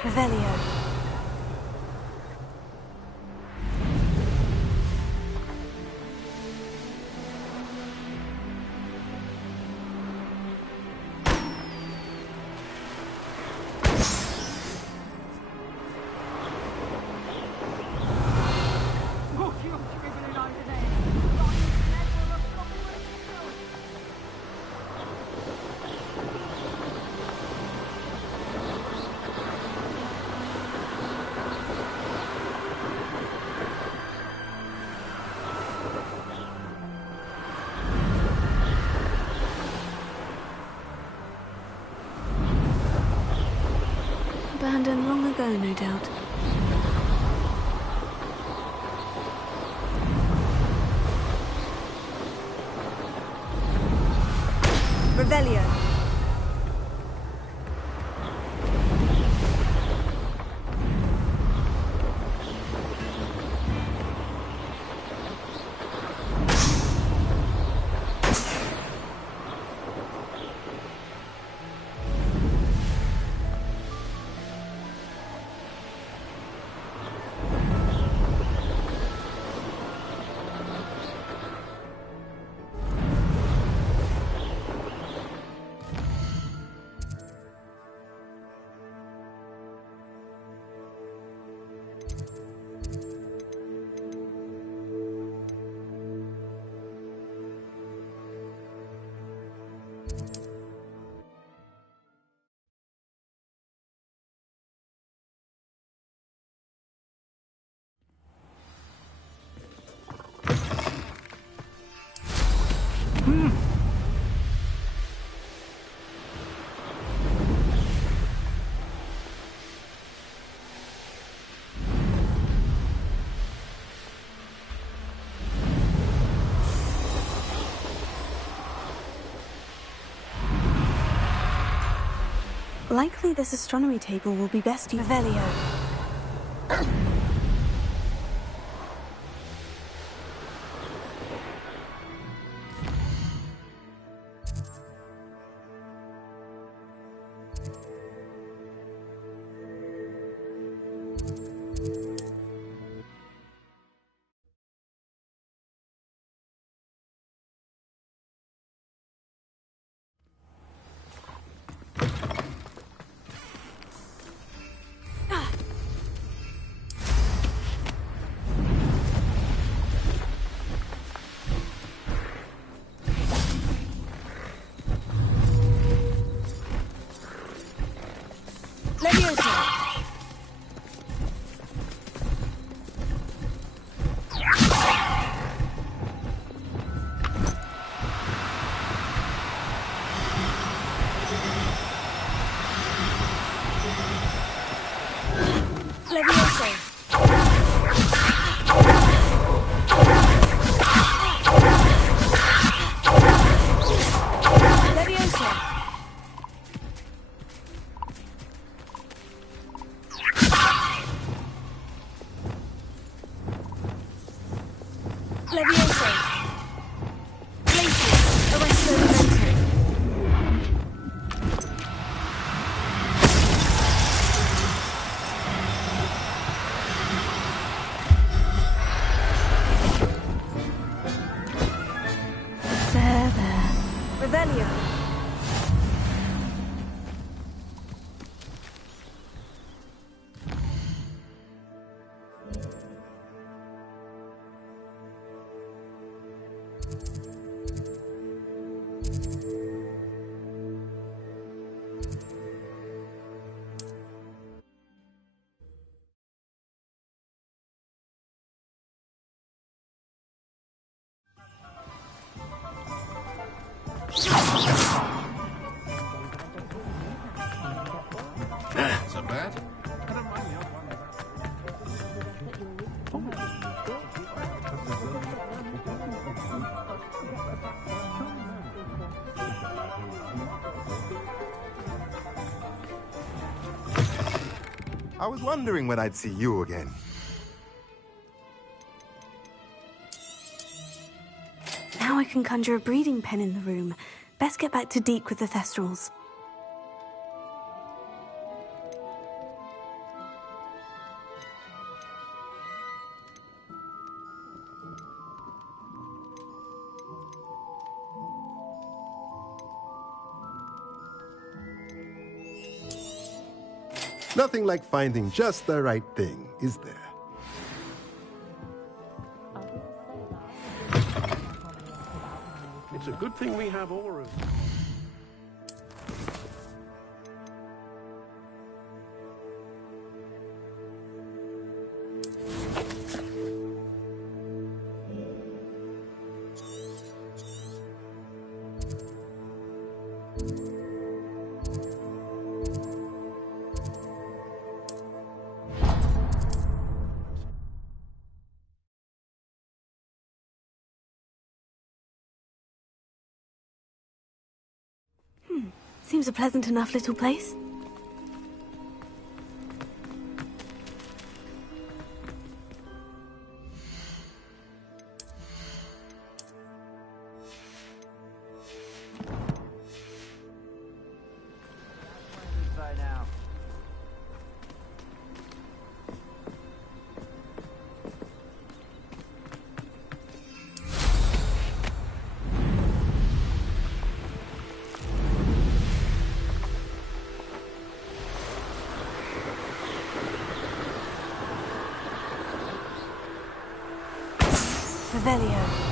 Revelio. Abandoned long ago, no doubt. Revelio. Likely this astronomy table will be best used. Revelio. So bad? I don't mind the other I was wondering when I'd see you again. Now I can conjure a breeding pen in the room. Best get back to Deke with the Thestrals. Nothing like finding just the right thing, is there? It's a good thing we have auras. Seems a pleasant enough little place. By now. Revelio.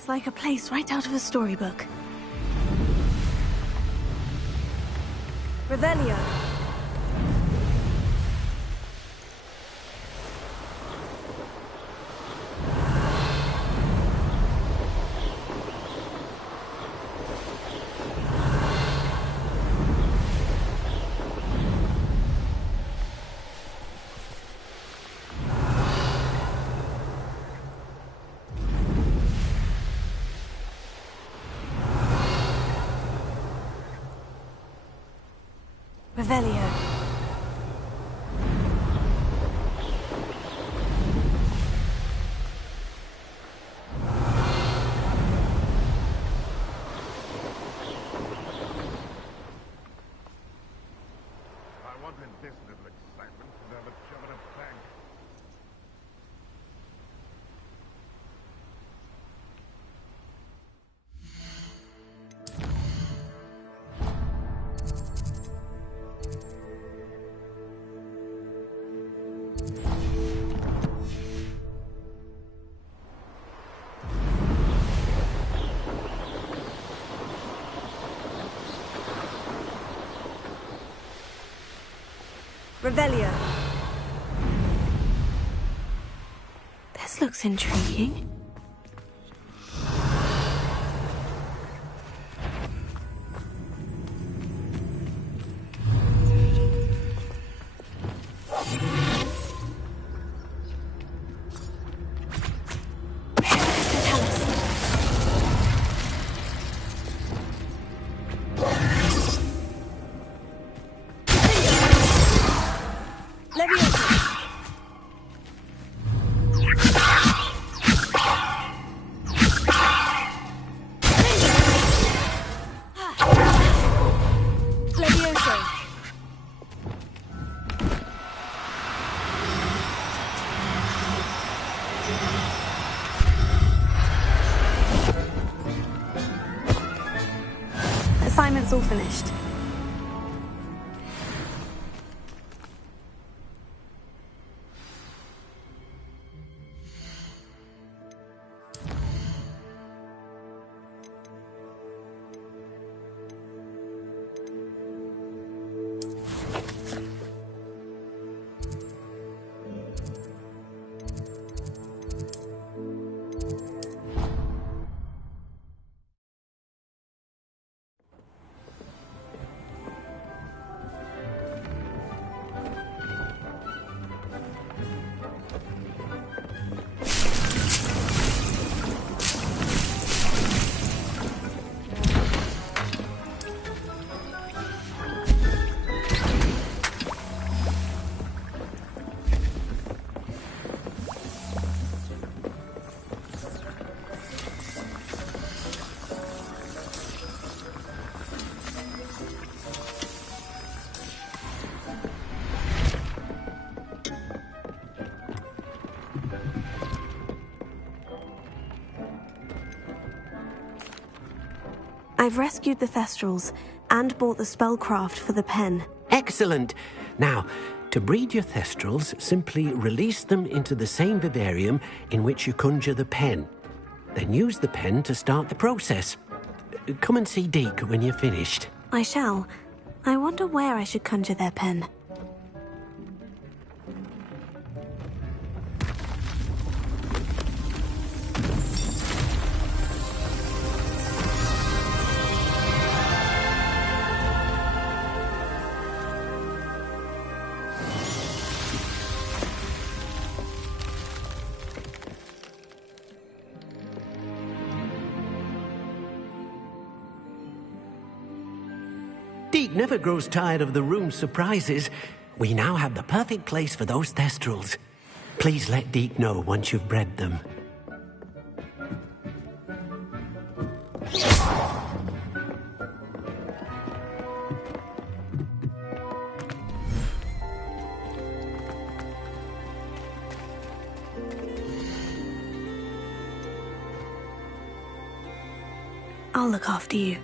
It's like a place right out of a storybook. Revelio. Revelio. I wanted this little excitement to have a job at a bank. Revelio. This looks intriguing. Assignment's all finished. I've rescued the Thestrals and bought the spellcraft for the pen. Excellent. Now, to breed your Thestrals, simply release them into the same vivarium in which you conjure the pen. Then use the pen to start the process. Come and see Deke when you're finished. I shall. I wonder where I should conjure their pen. Deke never grows tired of the room's surprises. We now have the perfect place for those Thestrals. Please let Deke know once you've bred them. I'll look after you.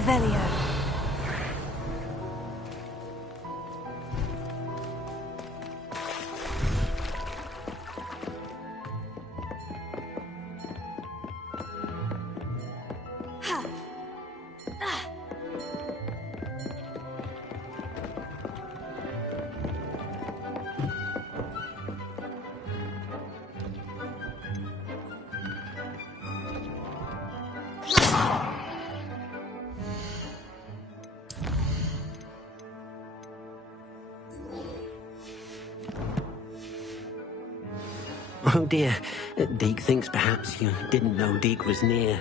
Revelio. Oh dear, Deke thinks perhaps you didn't know Deke was near.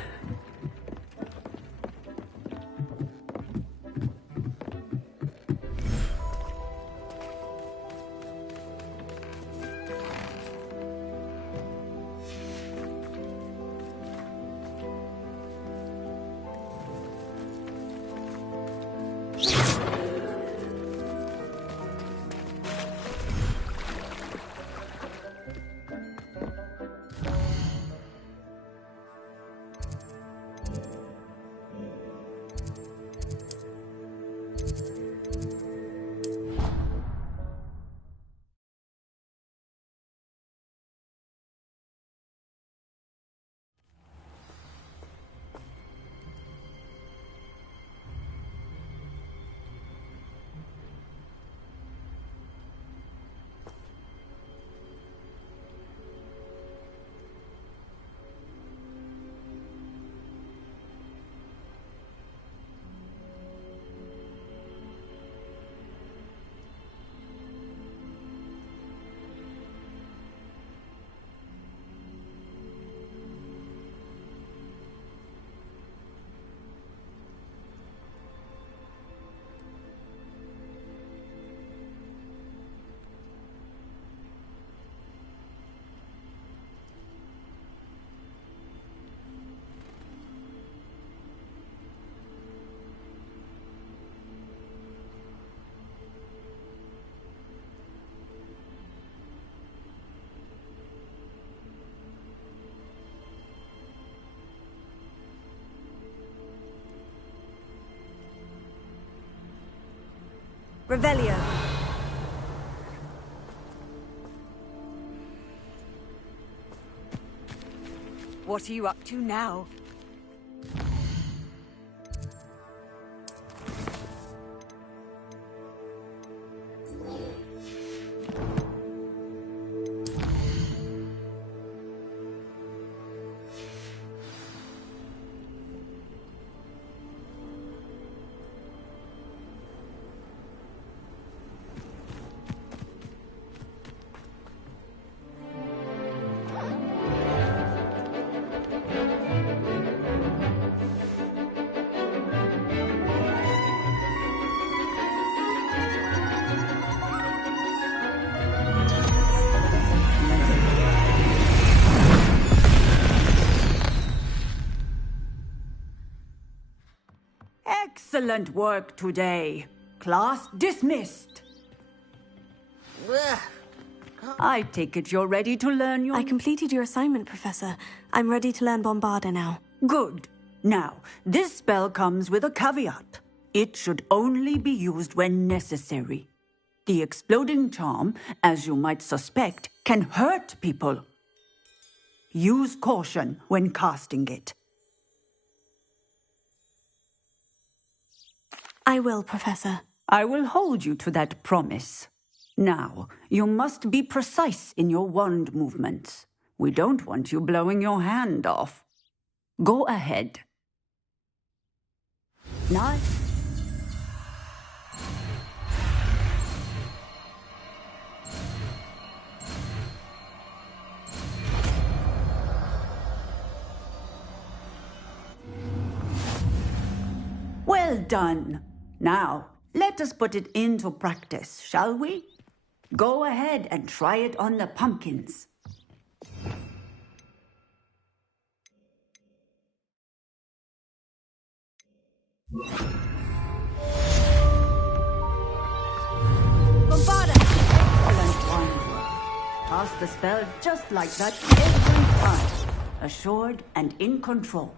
Revelio. What are you up to now? Excellent work today. Class dismissed. I take it you're ready to learn your... I completed your assignment, Professor. I'm ready to learn Bombarda now. Good. Now, this spell comes with a caveat. It should only be used when necessary. The exploding charm, as you might suspect, can hurt people. Use caution when casting it. I will, Professor. I will hold you to that promise. Now, you must be precise in your wand movements. We don't want you blowing your hand off. Go ahead. Nice. Well done. Now, let us put it into practice, shall we? Go ahead and try it on the pumpkins. Bombarda! Excellent wand. Cast the spell just like that every time. Assured and in control.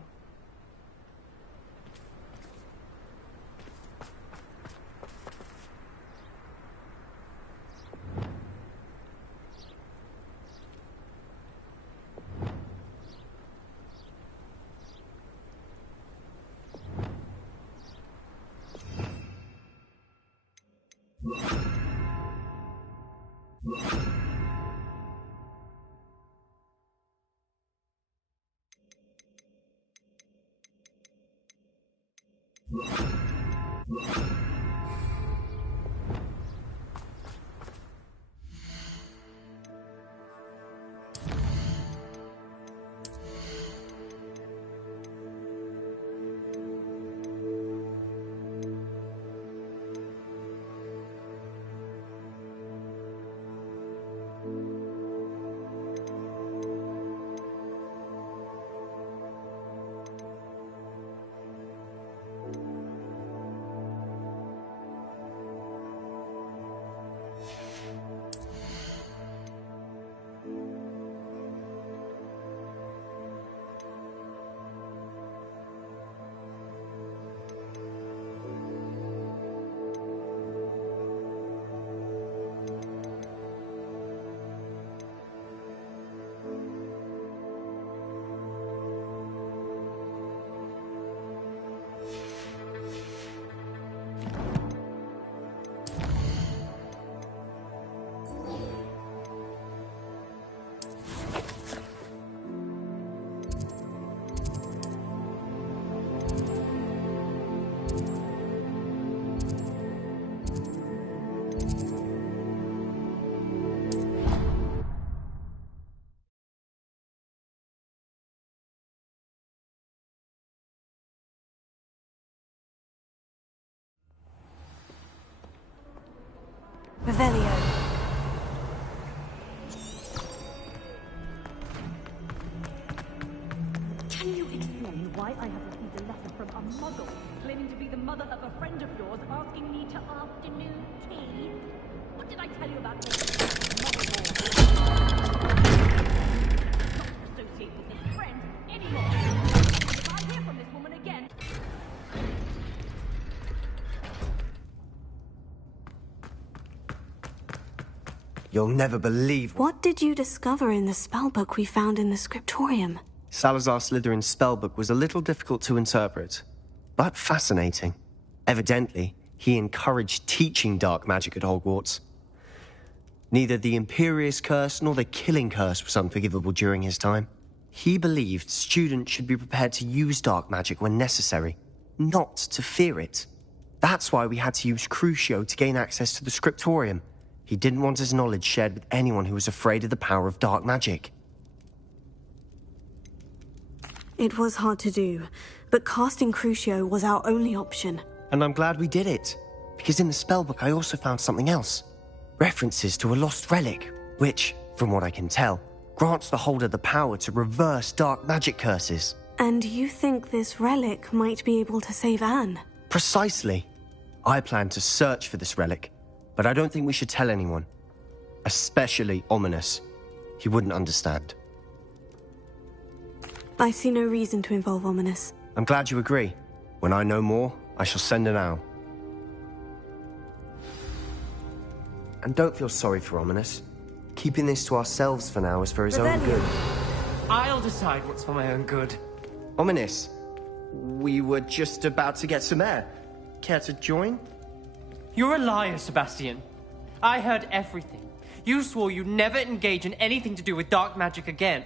Revelio. Can you explain why I have received a letter from a muggle claiming to be the mother of a friend of yours asking me to afternoon tea? What did I tell you about this? Not to associate with this friend anymore. If I hear from this woman again... You'll never believe What did you discover in the spellbook we found in the scriptorium? Salazar Slytherin's spellbook was a little difficult to interpret, but fascinating. Evidently, he encouraged teaching dark magic at Hogwarts. Neither the Imperious Curse nor the Killing Curse was unforgivable during his time. He believed students should be prepared to use dark magic when necessary, not to fear it. That's why we had to use Crucio to gain access to the scriptorium. He didn't want his knowledge shared with anyone who was afraid of the power of dark magic. It was hard to do, but casting Crucio was our only option. And I'm glad we did it, because in the spellbook I also found something else. References to a lost relic, which, from what I can tell, grants the holder the power to reverse dark magic curses. And you think this relic might be able to save Anne? Precisely. I plan to search for this relic, but I don't think we should tell anyone. Especially Ominis. He wouldn't understand. I see no reason to involve Ominis. I'm glad you agree. When I know more, I shall send an owl. And don't feel sorry for Ominis. Keeping this to ourselves for now is for his own good. I'll decide what's for my own good. Ominis, we were just about to get some air. Care to join? You're a liar, Sebastian. I heard everything. You swore you'd never engage in anything to do with dark magic again.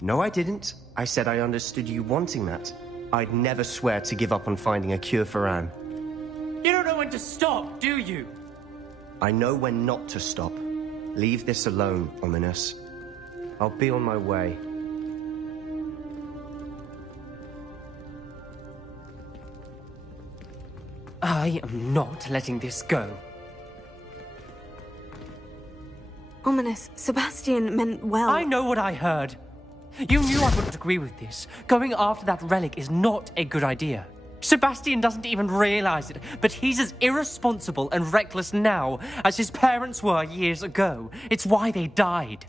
No, I didn't. I said I understood you wanting that. I'd never swear to give up on finding a cure for Anne. You don't know when to stop, do you? I know when not to stop. Leave this alone, Ominis. I'll be on my way. I am not letting this go. Ominis, Sebastian meant well. I know what I heard. You knew I wouldn't agree with this. Going after that relic is not a good idea. Sebastian doesn't even realize it, but he's as irresponsible and reckless now as his parents were years ago. It's why they died.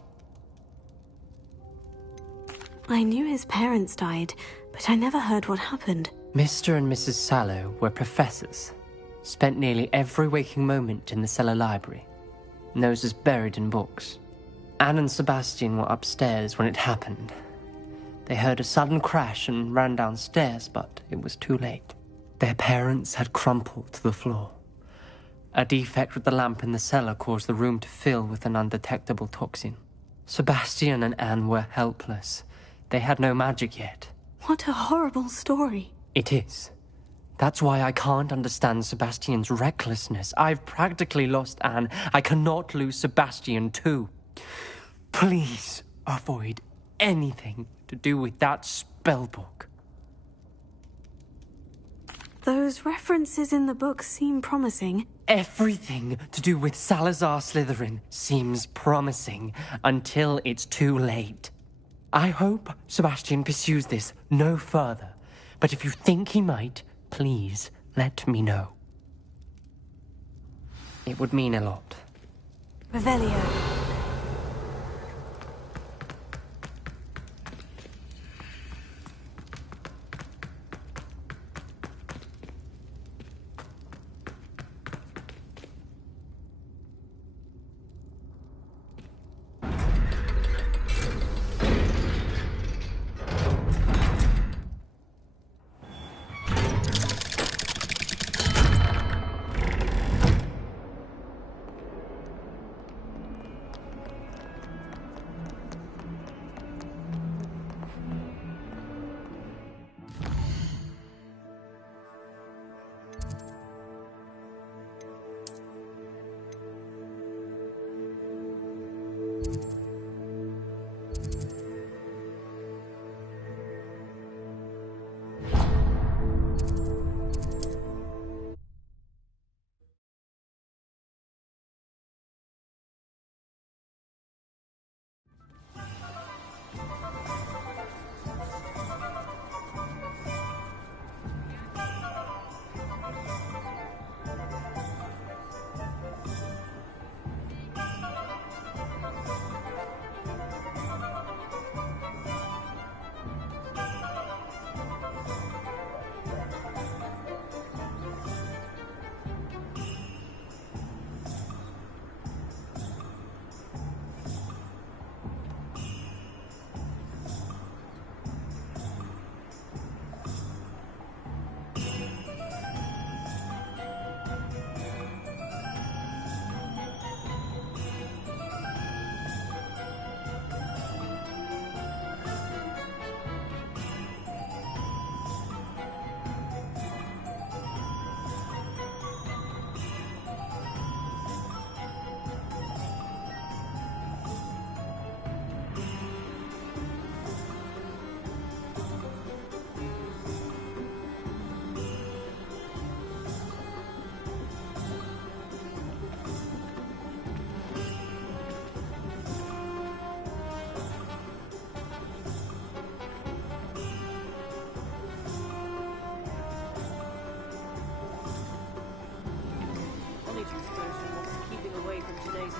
I knew his parents died, but I never heard what happened. Mr. and Mrs. Sallow were professors. Spent nearly every waking moment in the cellar library. Noses buried in books. Anne and Sebastian were upstairs when it happened. They heard a sudden crash and ran downstairs, but it was too late. Their parents had crumpled to the floor. A defect with the lamp in the cellar caused the room to fill with an undetectable toxin. Sebastian and Anne were helpless. They had no magic yet. What a horrible story. It is. That's why I can't understand Sebastian's recklessness. I've practically lost Anne. I cannot lose Sebastian too. Please avoid anything to do with that spellbook. Those references in the book seem promising. Everything to do with Salazar Slytherin seems promising until it's too late. I hope Sebastian pursues this no further, but if you think he might, please let me know. It would mean a lot. Revelio.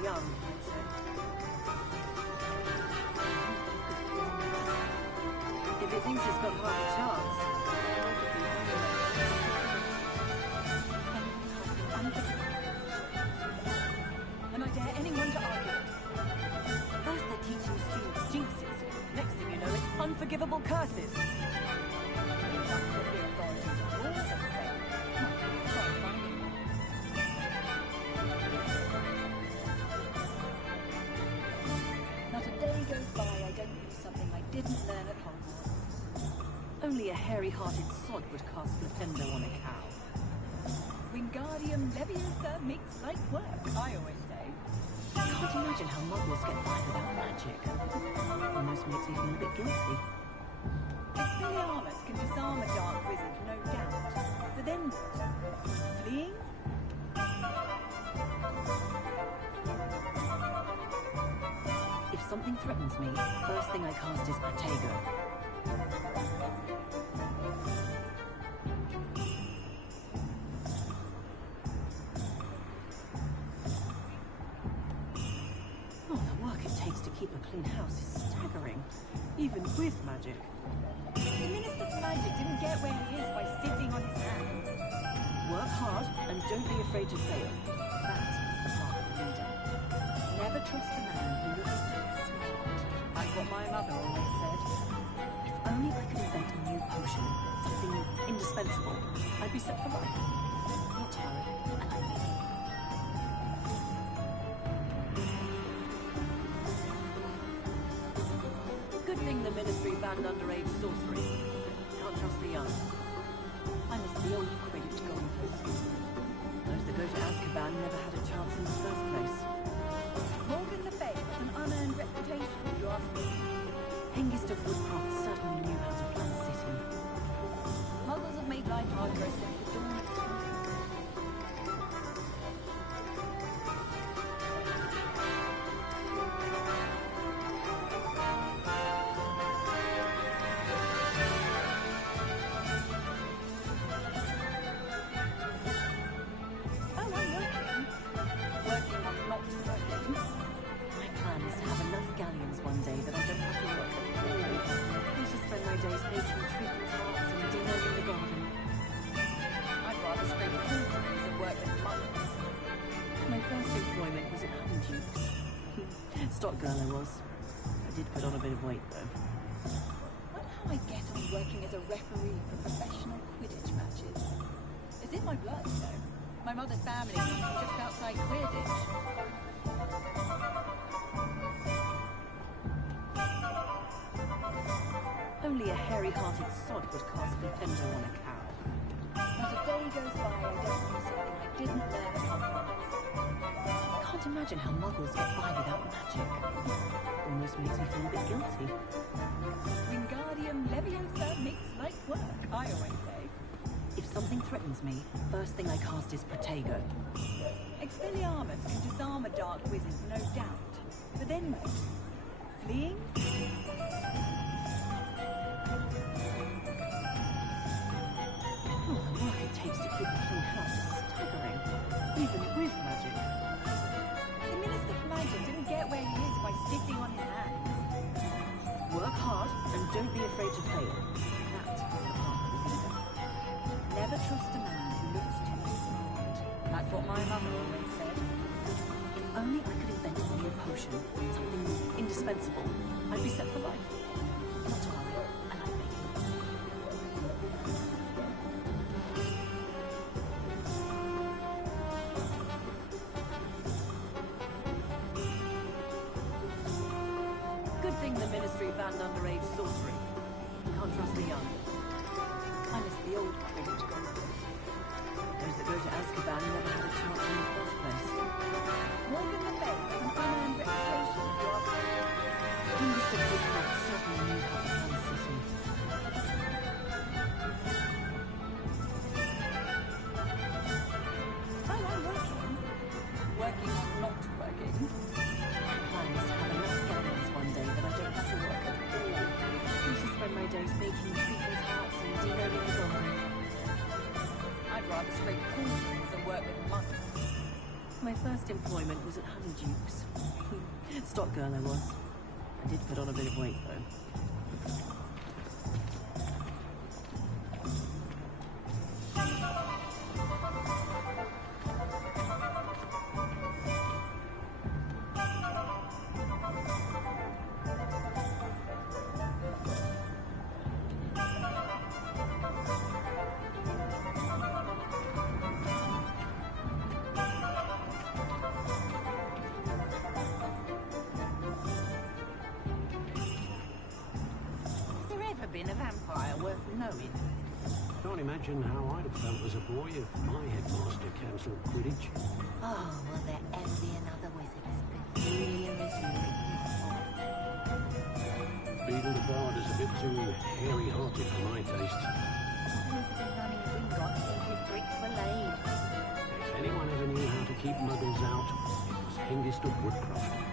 Young. If it thinks it's got half a chance. And I dare anyone to argue it. First they're teaching students jinxes. Next thing you know, it's unforgivable curses. Only a hairy-hearted sod would cast Flipendo on a cow. Wingardium Leviosa makes light work, I always say. I can't imagine how muggles get by without magic. Almost makes me feel a bit guilty. Expelliarmus can disarm a dark wizard, no doubt. But then, fleeing? If something threatens me, first thing I cast is Protego. To keep a clean house is staggering, even with magic. The Minister for Magic didn't get where he is by sitting on his hands. Work hard and don't be afraid to fail. That is the mark of a leader. Never trust a man who looks smart. Like what my mother always said. If only I could invent a new potion, something indispensable, I'd be set for life. Not tired, I like this. Good thing the Ministry banned underage sorcery. Can't trust the young. I miss the old queen. Woodcroft certainly knew how to plan a city. Muggles have made life hard for us since the dawn of time. Stock girl I was. I did put on a bit of weight, though. Wonder how I get on working as a referee for professional Quidditch matches. It's in my blood, though. My mother's family is just outside Quidditch. Only a hairy-hearted sod would cast Flipendo on a cow. Not a day goes by I don't know something I didn't learn at Hogwarts. I can't imagine how muggles get by without magic. Almost makes me feel a bit guilty. Wingardium Leviosa makes light work, I always say. If something threatens me, first thing I cast is Protego. Expelliarmus can disarm a dark wizard, no doubt. But then what? Fleeing? Oh, the work it takes to keep a clean house is staggering, even with magic. The Minister for Magic didn't get where he is by sitting on his hands. Work hard and don't be afraid to fail. That is the path of the leader. Never trust a man who looks too smart. That's what my mother always said. If only I could invent a new potion, something indispensable, I'd be set for life. Not to worry, I like making them. Good thing the Ministry banned underage sorcery. Can't trust the young. I miss the old Quidditch goblins. Those that go to Azkaban never had a chance in the first place. Morgan Le Fay has an unearned reputation, if you ask me. Mr. Woodcroft certainly knew how to plan a city. Oh, I'm working. Working on not working. My plan is to have enough galleons one day that I don't have to work at all. I should spend my days making treacle tarts and denailing the goblins. I'd rather scrape coins than work with money. My first employment was at Honeyduke's. Stock girl I was. I did put on a bit of weight, though. Been a vampire worth knowing. Can't imagine how I'd have felt as a boy if my headmaster cancelled Quidditch. Oh, will there ever be another wizard as peculiar as you? Beetle the Bard is a bit too hairy-hearted for my taste. Wizard running Gringotts since his bricks were laid. If anyone ever knew how to keep muggles out, it was Hengist of Woodcroft.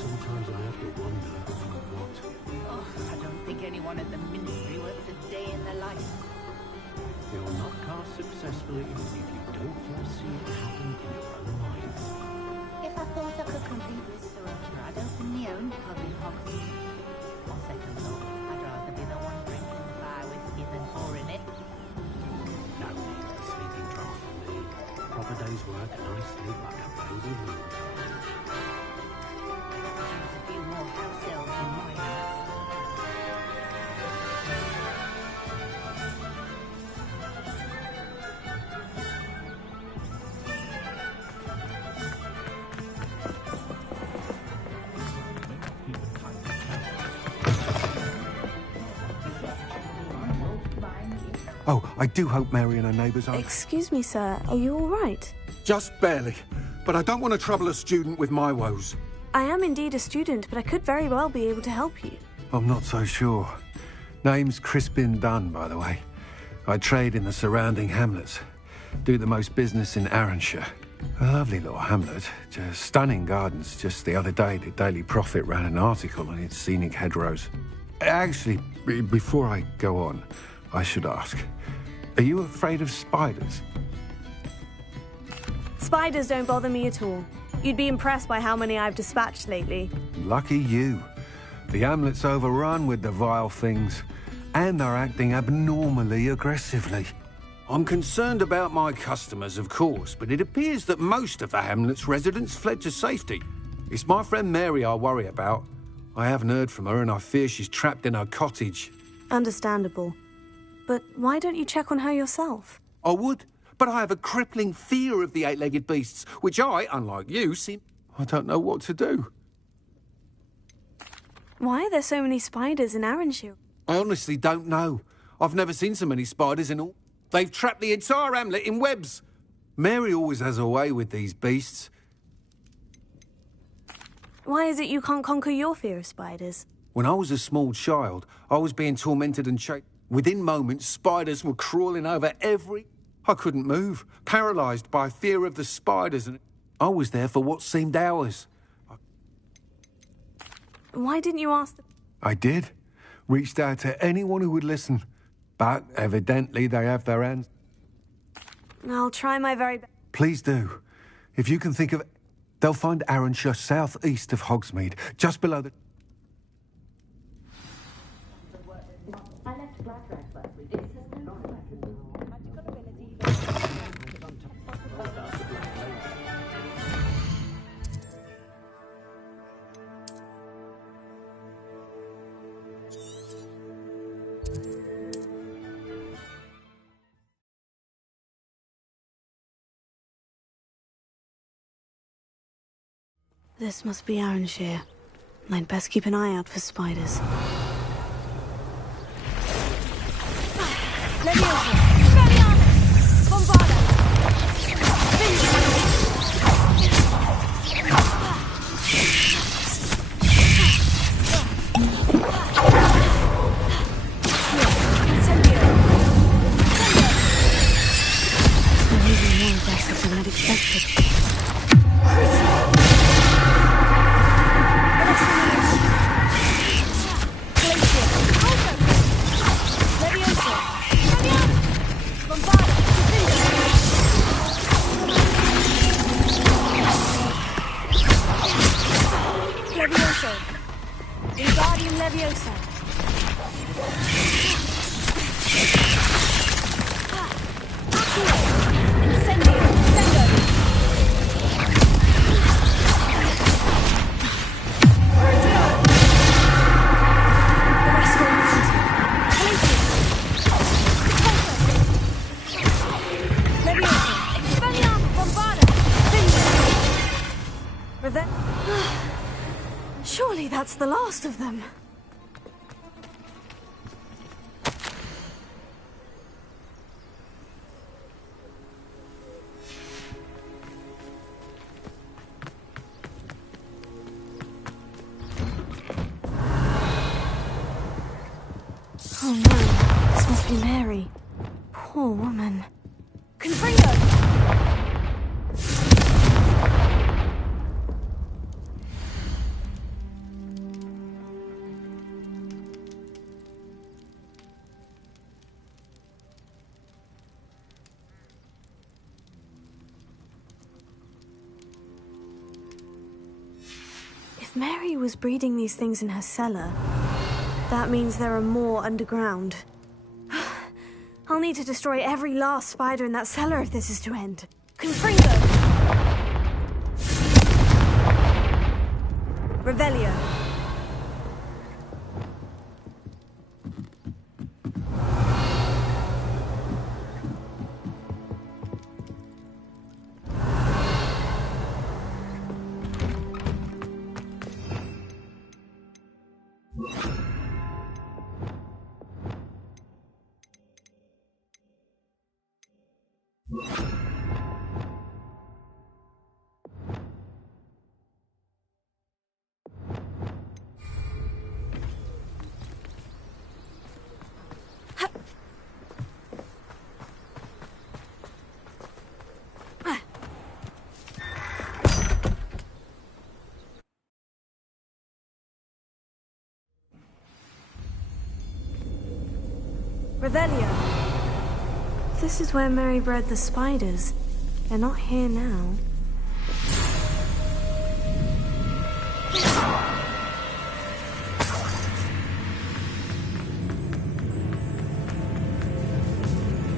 Sometimes I have to wonder what... Oh, I don't think anyone at the Ministry works a day in their life. You're not cast successfully if you don't foresee it happen in your own mind. If I thought I could complete this forever, I'd open my own pub in Hogsmeade. On second thought, I'd rather be the one drinking the fire whiskey than pouring it. No need for sleeping draught for me. Proper day's work and I sleep like a baby moon. There's a few more house elves in my house. Oh, I do hope Mary and her neighbours are... Excuse me, sir. Are you all right? Just barely. But I don't want to trouble a student with my woes. I am indeed a student, but I could very well be able to help you. I'm not so sure. Name's Crispin Dunn, by the way. I trade in the surrounding hamlets. Do the most business in Arranshire. A lovely little hamlet. Just stunning gardens. Just the other day, the Daily Prophet ran an article on its scenic hedgerows. Actually, before I go on, I should ask, are you afraid of spiders? Spiders don't bother me at all. You'd be impressed by how many I've dispatched lately. Lucky you. The hamlet's overrun with the vile things, and they're acting abnormally aggressively. I'm concerned about my customers, of course, but it appears that most of the hamlet's residents fled to safety. It's my friend Mary I worry about. I haven't heard from her, and I fear she's trapped in her cottage. Understandable. But why don't you check on her yourself? I would, but I have a crippling fear of the eight-legged beasts, which I, unlike you, seem... I don't know what to do. Why are there so many spiders in Arranshire? I honestly don't know. I've never seen so many spiders in all... They've trapped the entire hamlet in webs. Mary always has a way with these beasts. Why is it you can't conquer your fear of spiders? When I was a small child, I was being tormented and chased. Within moments, spiders were crawling over every... I couldn't move, paralysed by fear of the spiders, and I was there for what seemed hours. Why didn't you ask them? I did. Reached out to anyone who would listen. But evidently they have their hands. I'll try my very best. Please do. If you can think of... They'll find Arranshire south-east of Hogsmeade, just below the... I left Blackdrag last week. It says no magical ability. This must be Arranshire. I'd best keep an eye out for spiders. Leviosa! Expelliarmus! Bombarda! Incendio! They're even more aggressive than I'd expected. Levioso. Wingardium Leviosa. Accio. Incendio. Incendio. Vertio. Arresto Movement. Glacius. Levioso. Expelliarmus. Bombarda. Bingo. Revenge. Surely that's the last of them. Oh no, this must be Mary. Poor woman. Confringo! If Mary was breeding these things in her cellar, that means there are more underground. I'll need to destroy every last spider in that cellar if this is to end. Confringo! Revelio. Revelio. This is where Mary bred the spiders. They're not here now.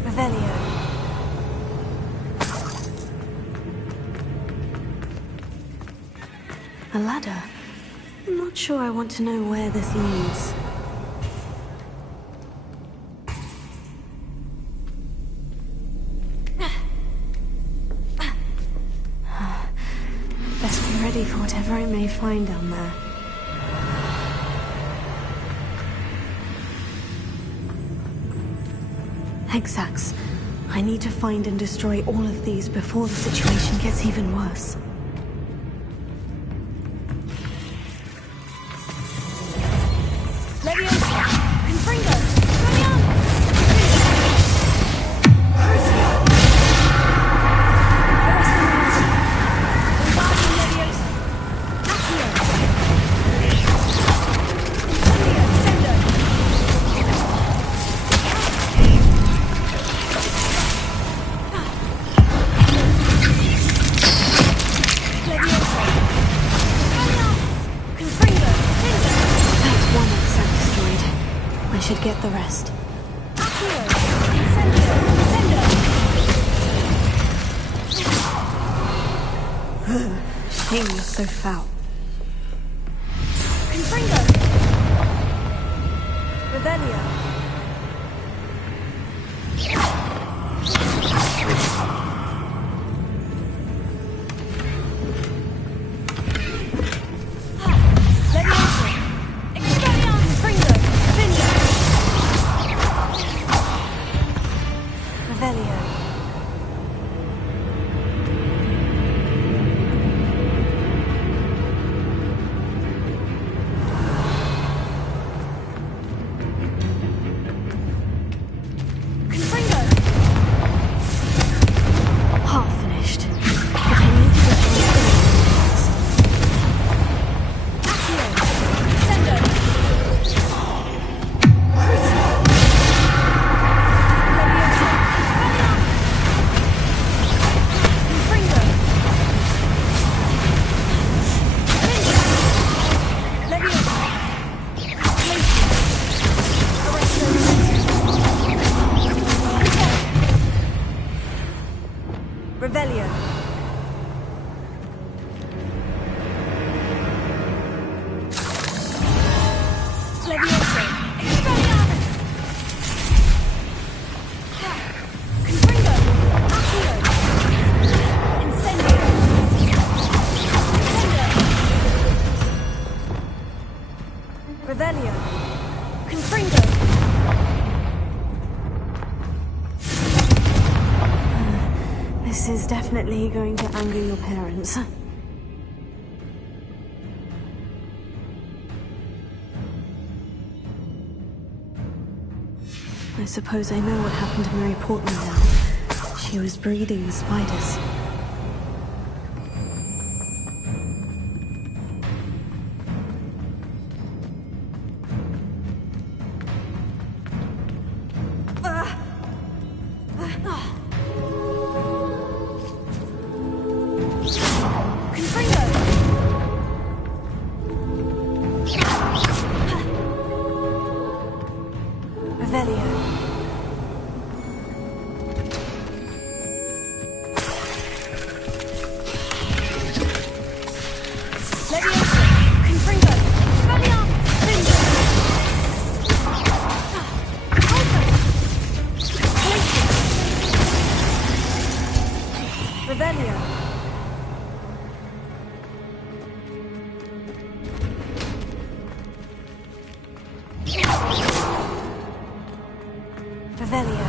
Revelio. A ladder. I'm not sure I want to know where this leads. Best be ready for whatever I may find down there. Hexax. I need to find and destroy all of these before the situation gets even worse. Leviosa! Confringo! Guardianes! Crucio! Arresting Bombarding Leviosa! Accio! Incendio! Sendo! Leviosa! Guardianes! Confringo! Sendo! That's one Hexac destroyed. I should get the rest. Accio! Incendio! Sendo! Shame you're so foul. Confringo! Revelio! Leviosa! Expelliarmus Fringo! Findo! Revelio! Confringo! Half finished. But I need to get those things. Accio! Sendo! Crucio! Leviosa! Expelliarmus! Confringo! Findo! Leviosa! Glacius! Arresto! Revelio. Leviosa. Expelliarmus. Confringo. Accio. Incendio. Sendo. Revelio. Confringo. This is definitely going to anger your parents. I suppose I know what happened to Mary Portman now. She was breeding the spiders. Confringo! Revelio. Leviosa! Confringo! Expelliarmus! Findo! Glacius! Revelio. Revelio.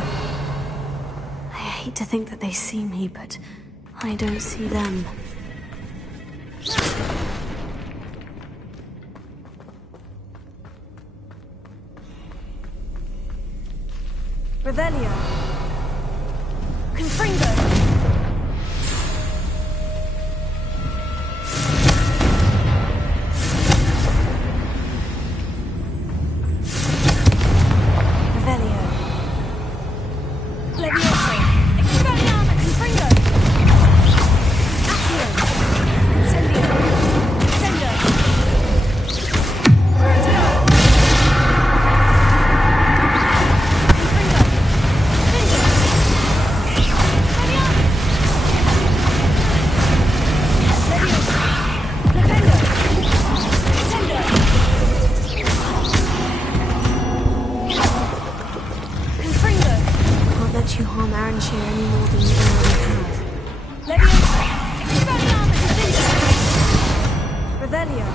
I hate to think that they see me, but I don't see them. Revelio. Confringo. Revelio. Revelio.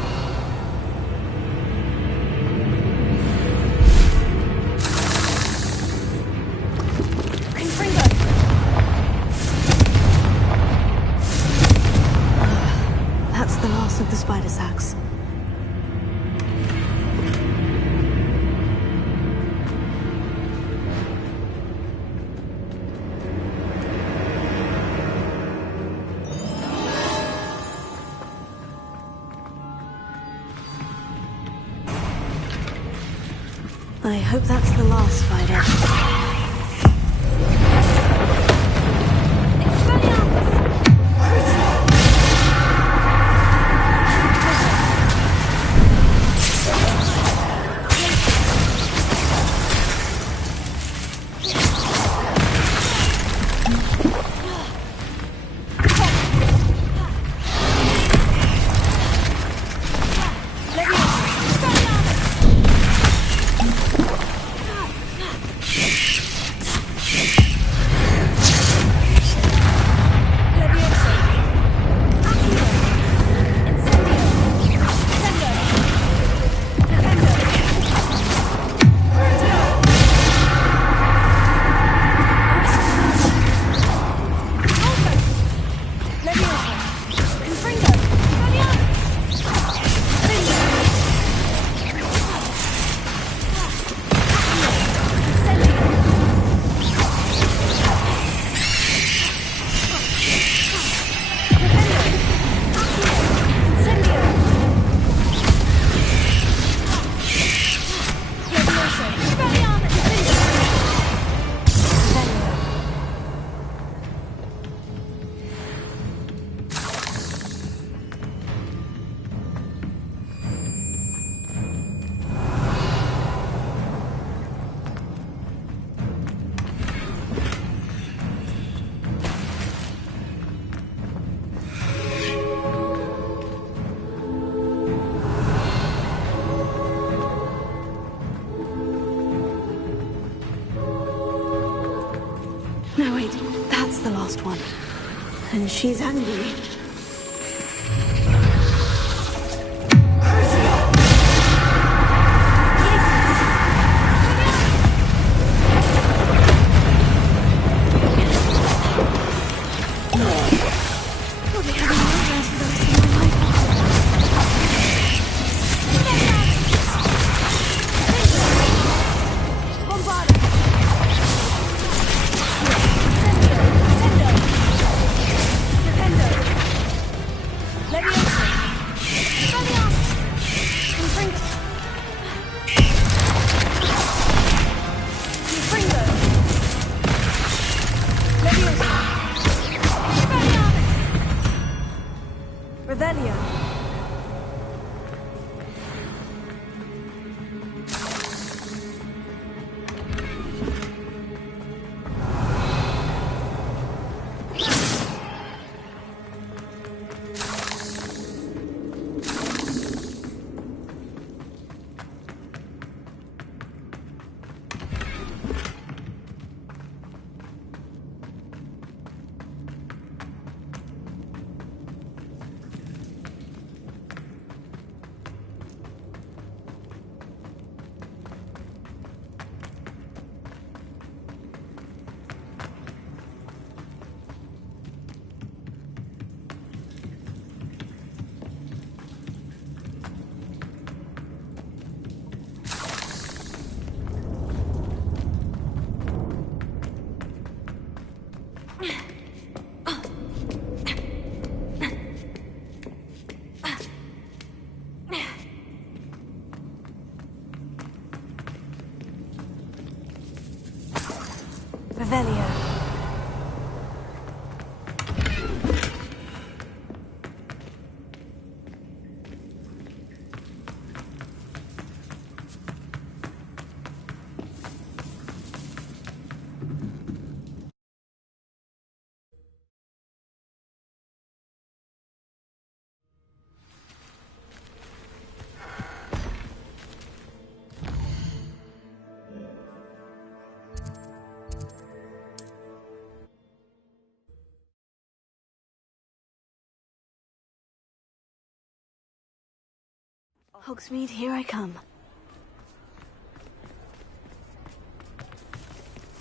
Confringo. That's the last of the spider sacks. I hope that's the last spider. No, wait, that's the last one. And she's angry. Revelio. Revelio. Hogsmeade, here I come.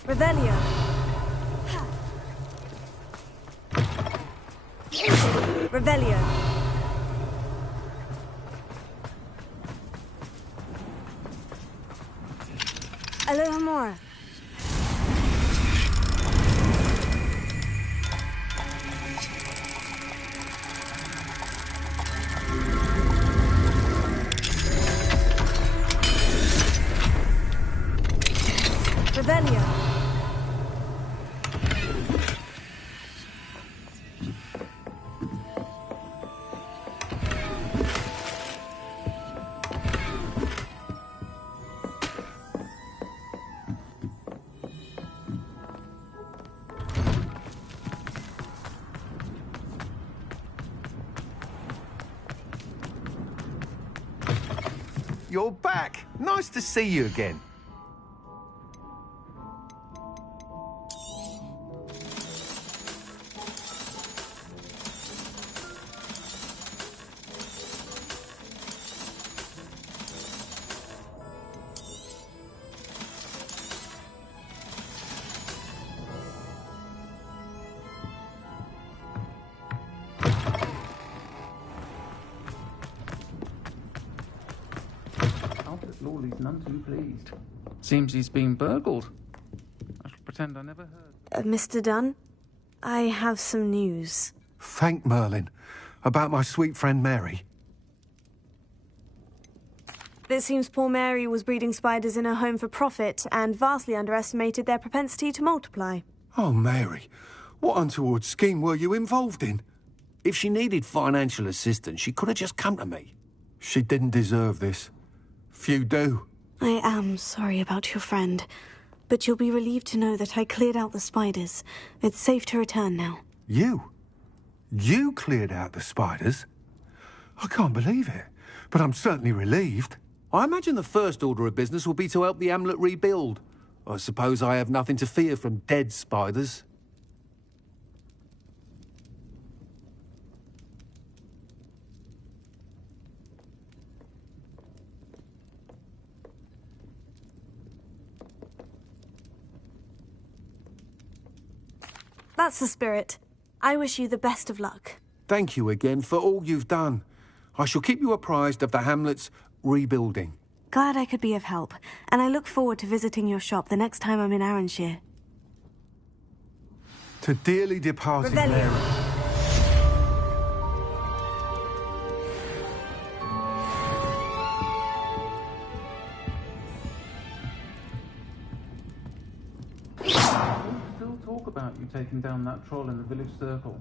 Revelio. Revelio. Alohomora. Revelio. You're back. Nice to see you again. Albert Lawley's none too pleased. Seems he's been burgled. I shall pretend I never heard. Mr. Dunn, I have some news. Thank Merlin. About my sweet friend Mary. It seems poor Mary was breeding spiders in her home for profit and vastly underestimated their propensity to multiply. Oh, Mary, what untoward scheme were you involved in? If she needed financial assistance, she could have just come to me. She didn't deserve this. Few do. I am sorry about your friend, but you'll be relieved to know that I cleared out the spiders. It's safe to return now. You? You cleared out the spiders? I can't believe it, but I'm certainly relieved. I imagine the first order of business will be to help the amulet rebuild. I suppose I have nothing to fear from dead spiders. That's the spirit. I wish you the best of luck. Thank you again for all you've done. I shall keep you apprised of the hamlet's rebuilding. Glad I could be of help, and I look forward to visiting your shop the next time I'm in Arranshire. To dearly departed Revelio. Mary. Still talk about you taking down that troll in the village circle.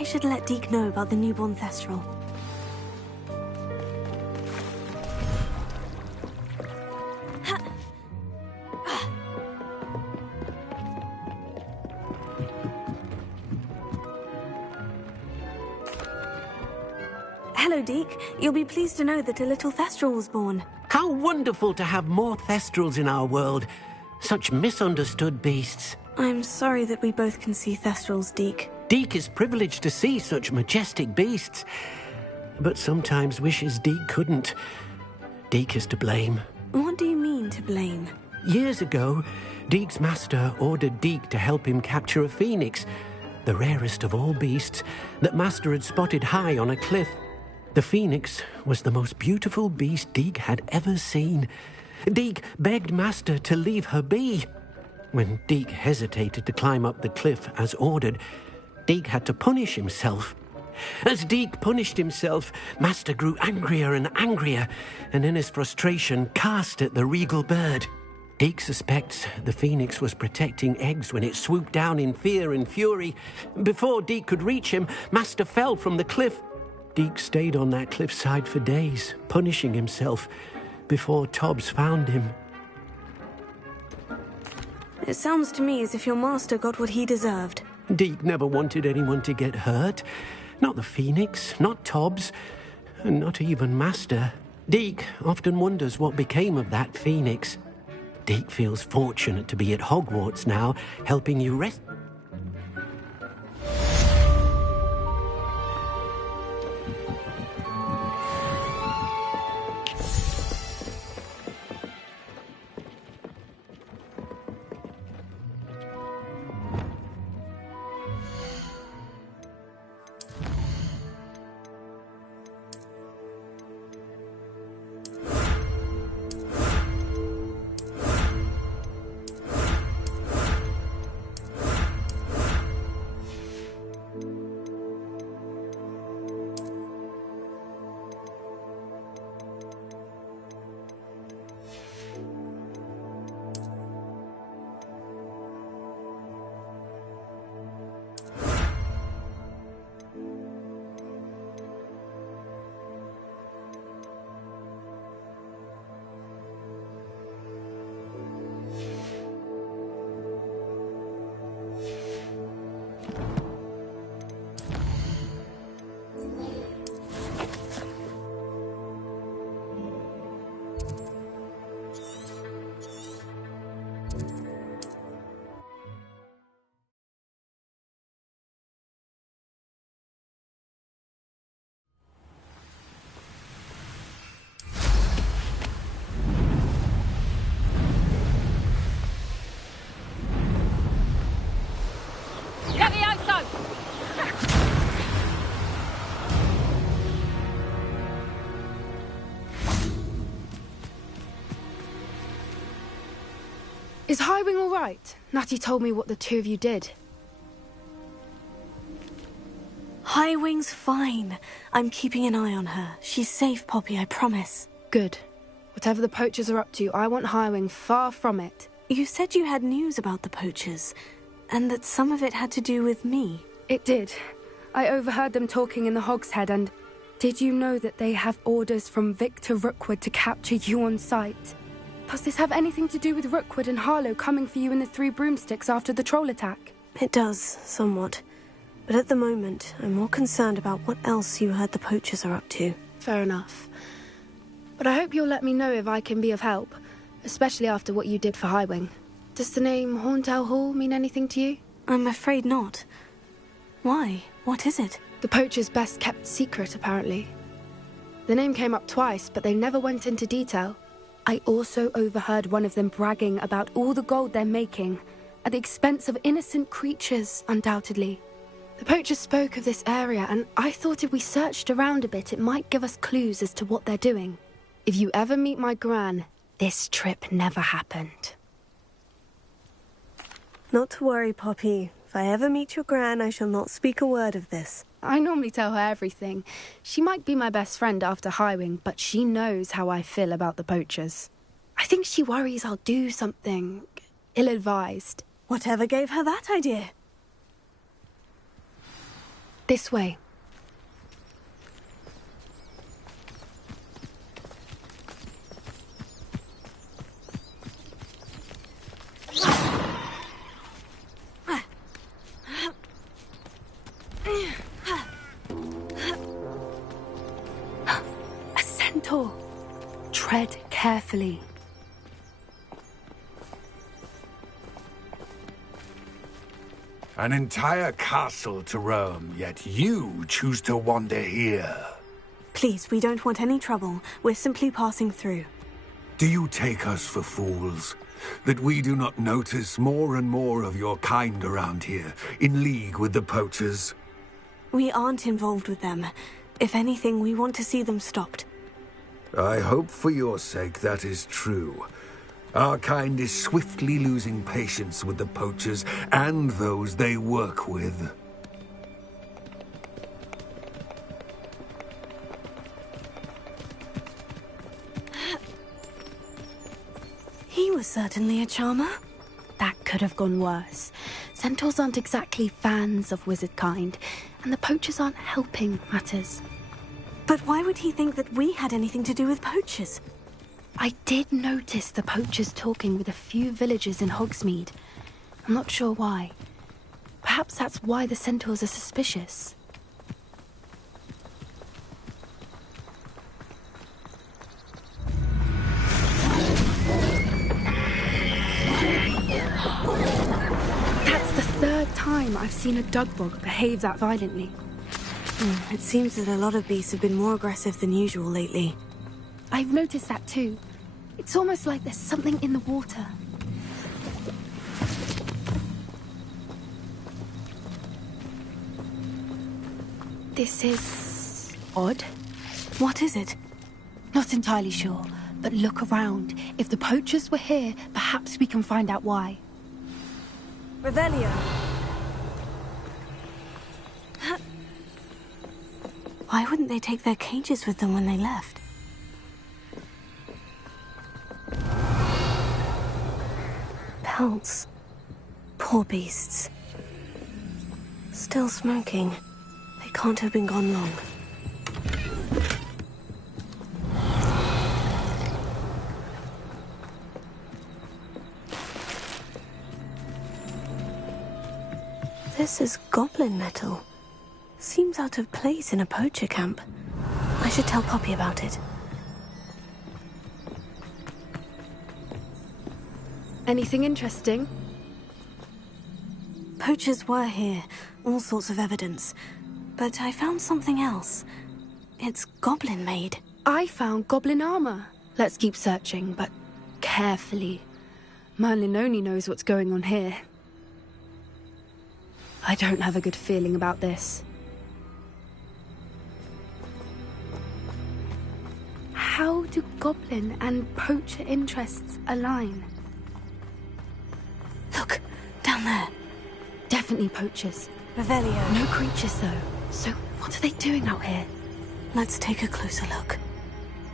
I should let Deke know about the newborn Thestral. Hello, Deke. You'll be pleased to know that a little Thestral was born. How wonderful to have more Thestrals in our world. Such misunderstood beasts. I'm sorry that we both can see Thestrals, Deke. Deke is privileged to see such majestic beasts, but sometimes wishes Deke couldn't. Deke is to blame. What do you mean, to blame? Years ago, Deke's master ordered Deke to help him capture a phoenix, the rarest of all beasts, that master had spotted high on a cliff. The phoenix was the most beautiful beast Deke had ever seen. Deke begged master to leave her be. When Deke hesitated to climb up the cliff as ordered, Deke had to punish himself. As Deke punished himself, master grew angrier and angrier, and in his frustration cast at the regal bird. Deke suspects the phoenix was protecting eggs when it swooped down in fear and fury. Before Deke could reach him, master fell from the cliff. Deke stayed on that cliffside for days, punishing himself, before Tobbs found him. It sounds to me as if your master got what he deserved. Deke never wanted anyone to get hurt. Not the phoenix, not Tobbs, and not even master. Deke often wonders what became of that phoenix. Deke feels fortunate to be at Hogwarts now, helping you rest. Is Highwing all right? Natty told me what the two of you did. Highwing's fine. I'm keeping an eye on her. She's safe, Poppy, I promise. Good. Whatever the poachers are up to, I want Highwing far from it. You said you had news about the poachers, and that some of it had to do with me. It did. I overheard them talking in the Hogshead, and did you know that they have orders from Victor Rookwood to capture you on sight? Does this have anything to do with Rookwood and Harlow coming for you in the Three Broomsticks after the troll attack? It does, somewhat. But at the moment, I'm more concerned about what else you heard the poachers are up to. Fair enough. But I hope you'll let me know if I can be of help, especially after what you did for Highwing. Does the name Horntail Hall mean anything to you? I'm afraid not. Why? What is it? The poachers' best kept secret, apparently. The name came up twice, but they never went into detail. I also overheard one of them bragging about all the gold they're making, at the expense of innocent creatures, undoubtedly. The poachers spoke of this area, and I thought if we searched around a bit, it might give us clues as to what they're doing. If you ever meet my Gran, this trip never happened. Not to worry, Poppy. If I ever meet your Gran, I shall not speak a word of this. I normally tell her everything. She might be my best friend after Highwing, but she knows how I feel about the poachers. I think she worries I'll do something ill-advised. Whatever gave her that idea? This way. A centaur. Tread carefully. An entire castle to roam, yet you choose to wander here. Please, we don't want any trouble. We're simply passing through. Do you take us for fools? That we do not notice more and more of your kind around here, in league with the poachers? We aren't involved with them. If anything, we want to see them stopped. I hope for your sake that is true. Our kind is swiftly losing patience with the poachers and those they work with. He was certainly a charmer. That could have gone worse. Centaurs aren't exactly fans of wizard kind, and the poachers aren't helping matters. But why would he think that we had anything to do with poachers? I did notice the poachers talking with a few villagers in Hogsmeade. I'm not sure why. Perhaps that's why the centaurs are suspicious. That's the third time I've seen a Dugbog behave that violently. It seems that a lot of beasts have been more aggressive than usual lately. I've noticed that too. It's almost like there's something in the water. This is odd. What is it? Not entirely sure, but look around. If the poachers were here, perhaps we can find out why. Revelio. Why wouldn't they take their cages with them when they left? Pelts. Poor beasts. Still smoking. They can't have been gone long. This is goblin metal. Seems out of place in a poacher camp. I should tell Poppy about it. Anything interesting? Poachers were here. All sorts of evidence. But I found something else. It's goblin-made. I found goblin armor. Let's keep searching, but carefully. Merlin only knows what's going on here. I don't have a good feeling about this. How do goblin and poacher interests align? Look, down there. Definitely poachers. Revelio. No creatures, though. So what are they doing out here? Let's take a closer look.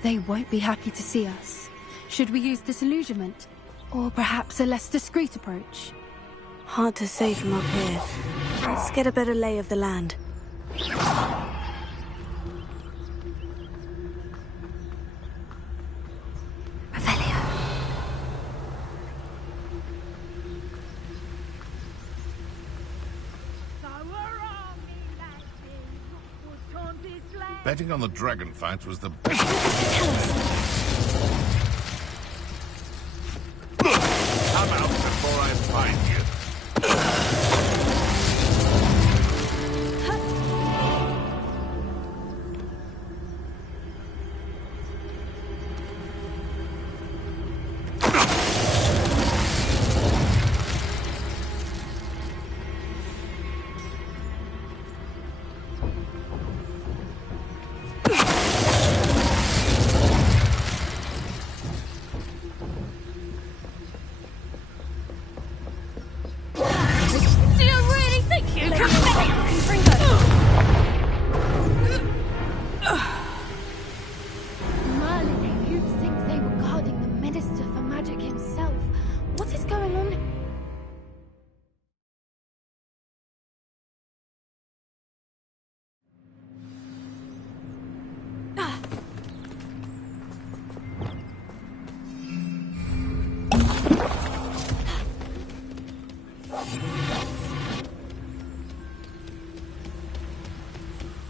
They won't be happy to see us. Should we use disillusionment? Or perhaps a less discreet approach? Hard to say from up here. Let's get a better lay of the land. Betting on the dragon fight was the best. Come out before I find you.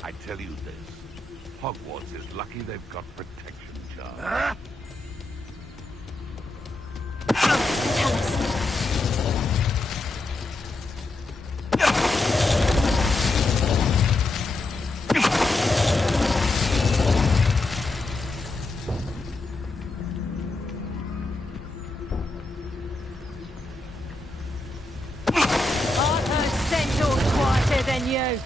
I tell you this, Hogwarts is lucky they've got protection charms. You.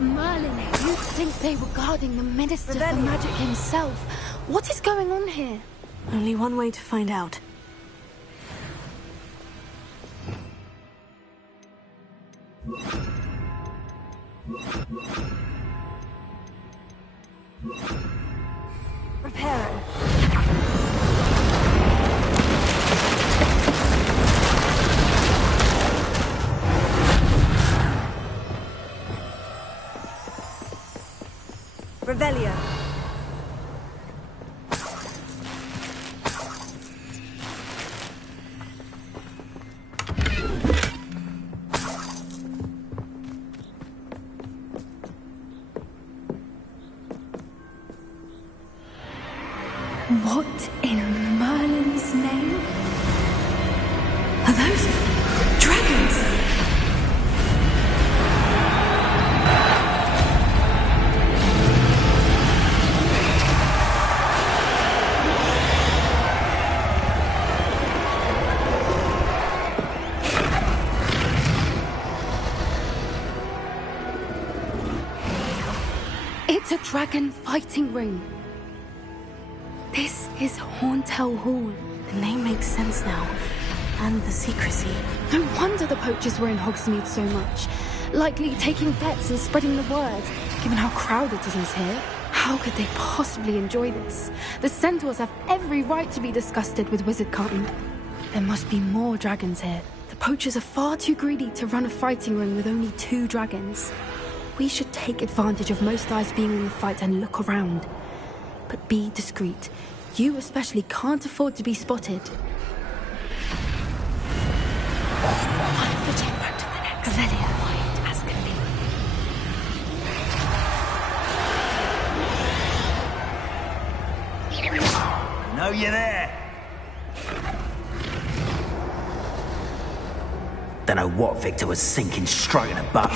Merlin, you'd think they were guarding the Minister for Magic himself. What is going on here? Only one way to find out. Reparo. Revelio. What in Merlin's name? Are those dragons? It's a dragon fighting ring. This is Horntail Hall. The name makes sense now. And the secrecy. No wonder the poachers were in Hogsmeade so much. Likely taking bets and spreading the word, given how crowded it is here. How could they possibly enjoy this? The centaurs have every right to be disgusted with wizardkind. There must be more dragons here. The poachers are far too greedy to run a fighting ring with only 2 dragons. We should take advantage of most eyes being in the fight and look around. But be discreet. You especially can't afford to be spotted. One foot in front of the next. Revelio. Quiet as can be. I know you're there. Don't know what Victor was thinking, stroking a butt.